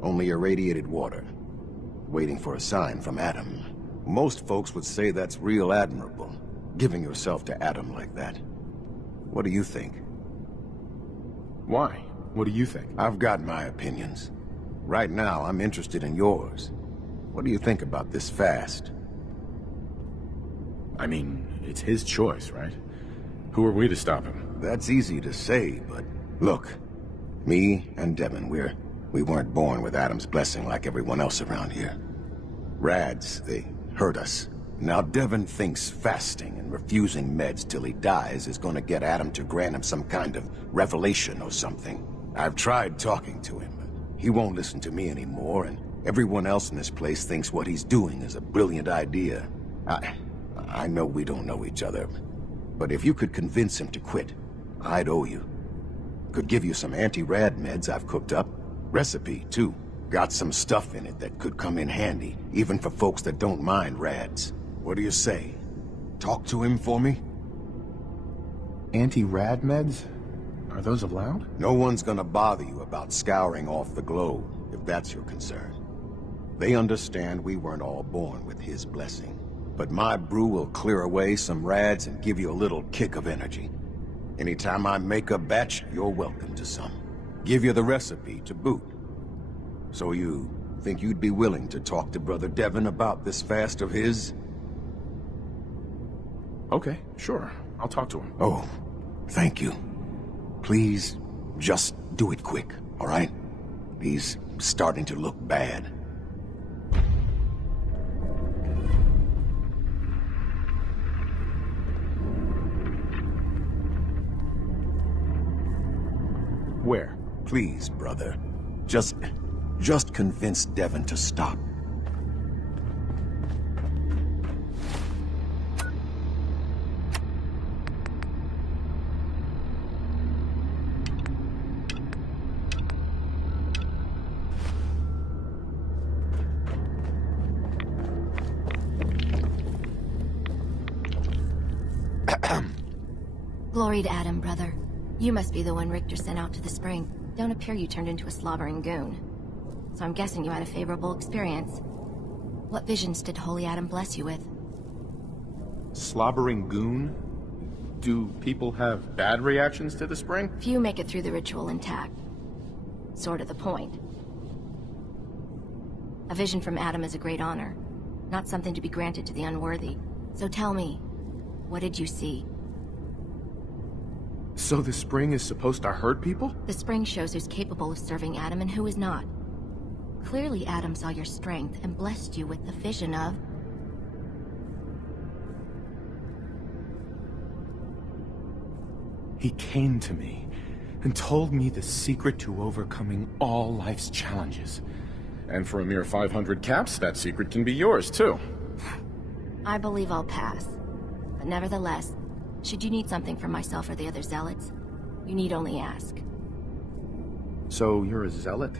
Only irradiated water. Waiting for a sign from Adam. Most folks would say that's real admirable, giving yourself to Adam like that. What do you think? Why? What do you think? I've got my opinions. Right now, I'm interested in yours. What do you think about this fast? I mean, it's his choice, right? Who are we to stop him? That's easy to say, but look, me and Devon, we weren't born with Adam's blessing like everyone else around here. Rads, they hurt us. Now Devon thinks fasting and refusing meds till he dies is gonna get Adam to grant him some kind of revelation or something. I've tried talking to him, but he won't listen to me anymore, and everyone else in this place thinks what he's doing is a brilliant idea. I know we don't know each other, But if you could convince him to quit, I'd owe you. Could give you some anti-rad meds I've cooked up. Recipe, too. Got some stuff in it that could come in handy, even for folks that don't mind rads. What do you say? Talk to him for me? Anti-rad meds? Are those allowed? No one's gonna bother you about scouring off the globe, if that's your concern. They understand we weren't all born with his blessing. But my brew will clear away some rads and give you a little kick of energy. Anytime I make a batch, you're welcome to some. Give you the recipe to boot. So you think you'd be willing to talk to Brother Devon about this fast of his? Okay, sure. I'll talk to him. Oh, thank you. Please, just do it quick, all right? He's starting to look bad. Where? Please, brother. Just convince Devon to stop. Glory to Adam, brother. You must be the one Richter sent out to the spring. Don't appear you turned into a slobbering goon. So I'm guessing you had a favorable experience. What visions did Holy Adam bless you with? Slobbering goon? Do people have bad reactions to the spring? Few make it through the ritual intact. Sort of the point. A vision from Adam is a great honor, not something to be granted to the unworthy. So tell me, what did you see? So the spring is supposed to hurt people? The spring shows who's capable of serving Adam and who is not. Clearly Adam saw your strength and blessed you with the vision of... He came to me and told me the secret to overcoming all life's challenges. And for a mere 500 caps, that secret can be yours, too. I believe I'll pass. But nevertheless, should you need something from myself or the other zealots, you need only ask. So you're a zealot?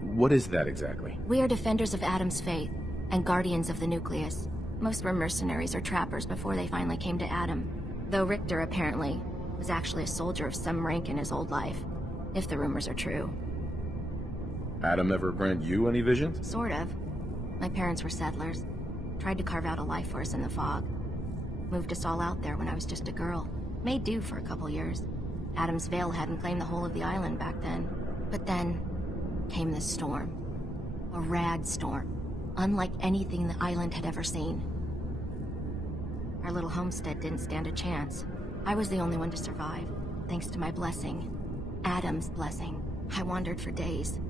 What is that exactly? We are defenders of Adam's faith, and guardians of the nucleus. Most were mercenaries or trappers before they finally came to Adam. Though Richter, apparently, was actually a soldier of some rank in his old life, if the rumors are true. Adam ever grant you any visions? Sort of. My parents were settlers. Tried to carve out a life for us in the fog. Moved us all out there when I was just a girl. Made do for a couple years. Adam's Veil hadn't claimed the whole of the island back then. But then came this storm. A rad storm. Unlike anything the island had ever seen. Our little homestead didn't stand a chance. I was the only one to survive, thanks to my blessing. Adam's blessing. I wandered for days,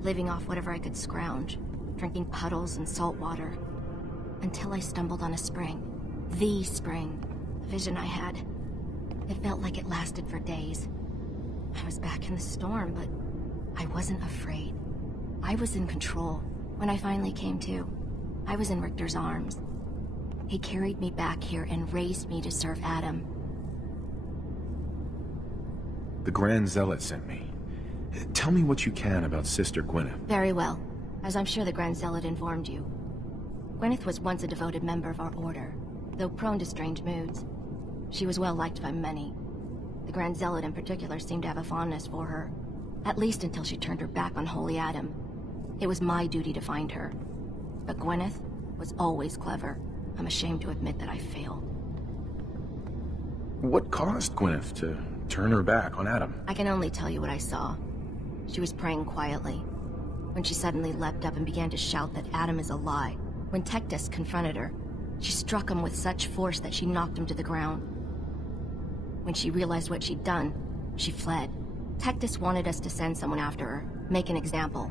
living off whatever I could scrounge, drinking puddles and salt water, until I stumbled on a spring. The spring. The vision I had. It felt like it lasted for days. I was back in the storm, but I wasn't afraid. I was in control. When I finally came to, I was in Richter's arms. He carried me back here and raised me to serve Adam. The Grand Zealot sent me. Tell me what you can about Sister Gwyneth. Very well, as I'm sure the Grand Zealot informed you. Gwyneth was once a devoted member of our order. Though prone to strange moods, she was well liked by many. The Grand Zealot in particular seemed to have a fondness for her, at least until she turned her back on Holy Adam. It was my duty to find her. But Gwyneth was always clever. I'm ashamed to admit that I failed. What caused Gwyneth to turn her back on Adam? I can only tell you what I saw. She was praying quietly, when she suddenly leapt up and began to shout that Adam is a lie. When Tectus confronted her, she struck him with such force that she knocked him to the ground. When she realized what she'd done, she fled. Tectus wanted us to send someone after her, make an example.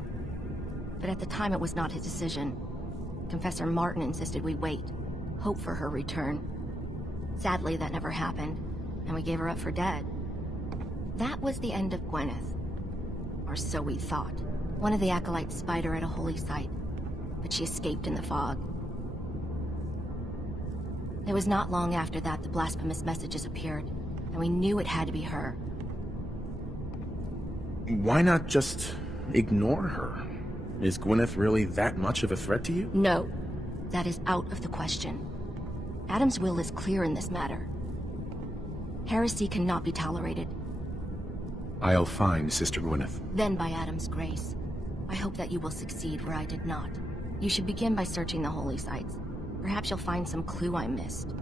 But at the time it was not his decision. Confessor Martin insisted we wait, hope for her return. Sadly, that never happened, and we gave her up for dead. That was the end of Gwyneth. Or so we thought. One of the acolytes spied her at a holy site, but she escaped in the fog. It was not long after that the blasphemous messages appeared, and we knew it had to be her. Why not just ignore her? Is Gwyneth really that much of a threat to you? No. That is out of the question. Adam's will is clear in this matter. Heresy cannot be tolerated. I'll find Sister Gwyneth. Then by Adam's grace. I hope that you will succeed where I did not. You should begin by searching the holy sites. Perhaps you'll find some clue I missed.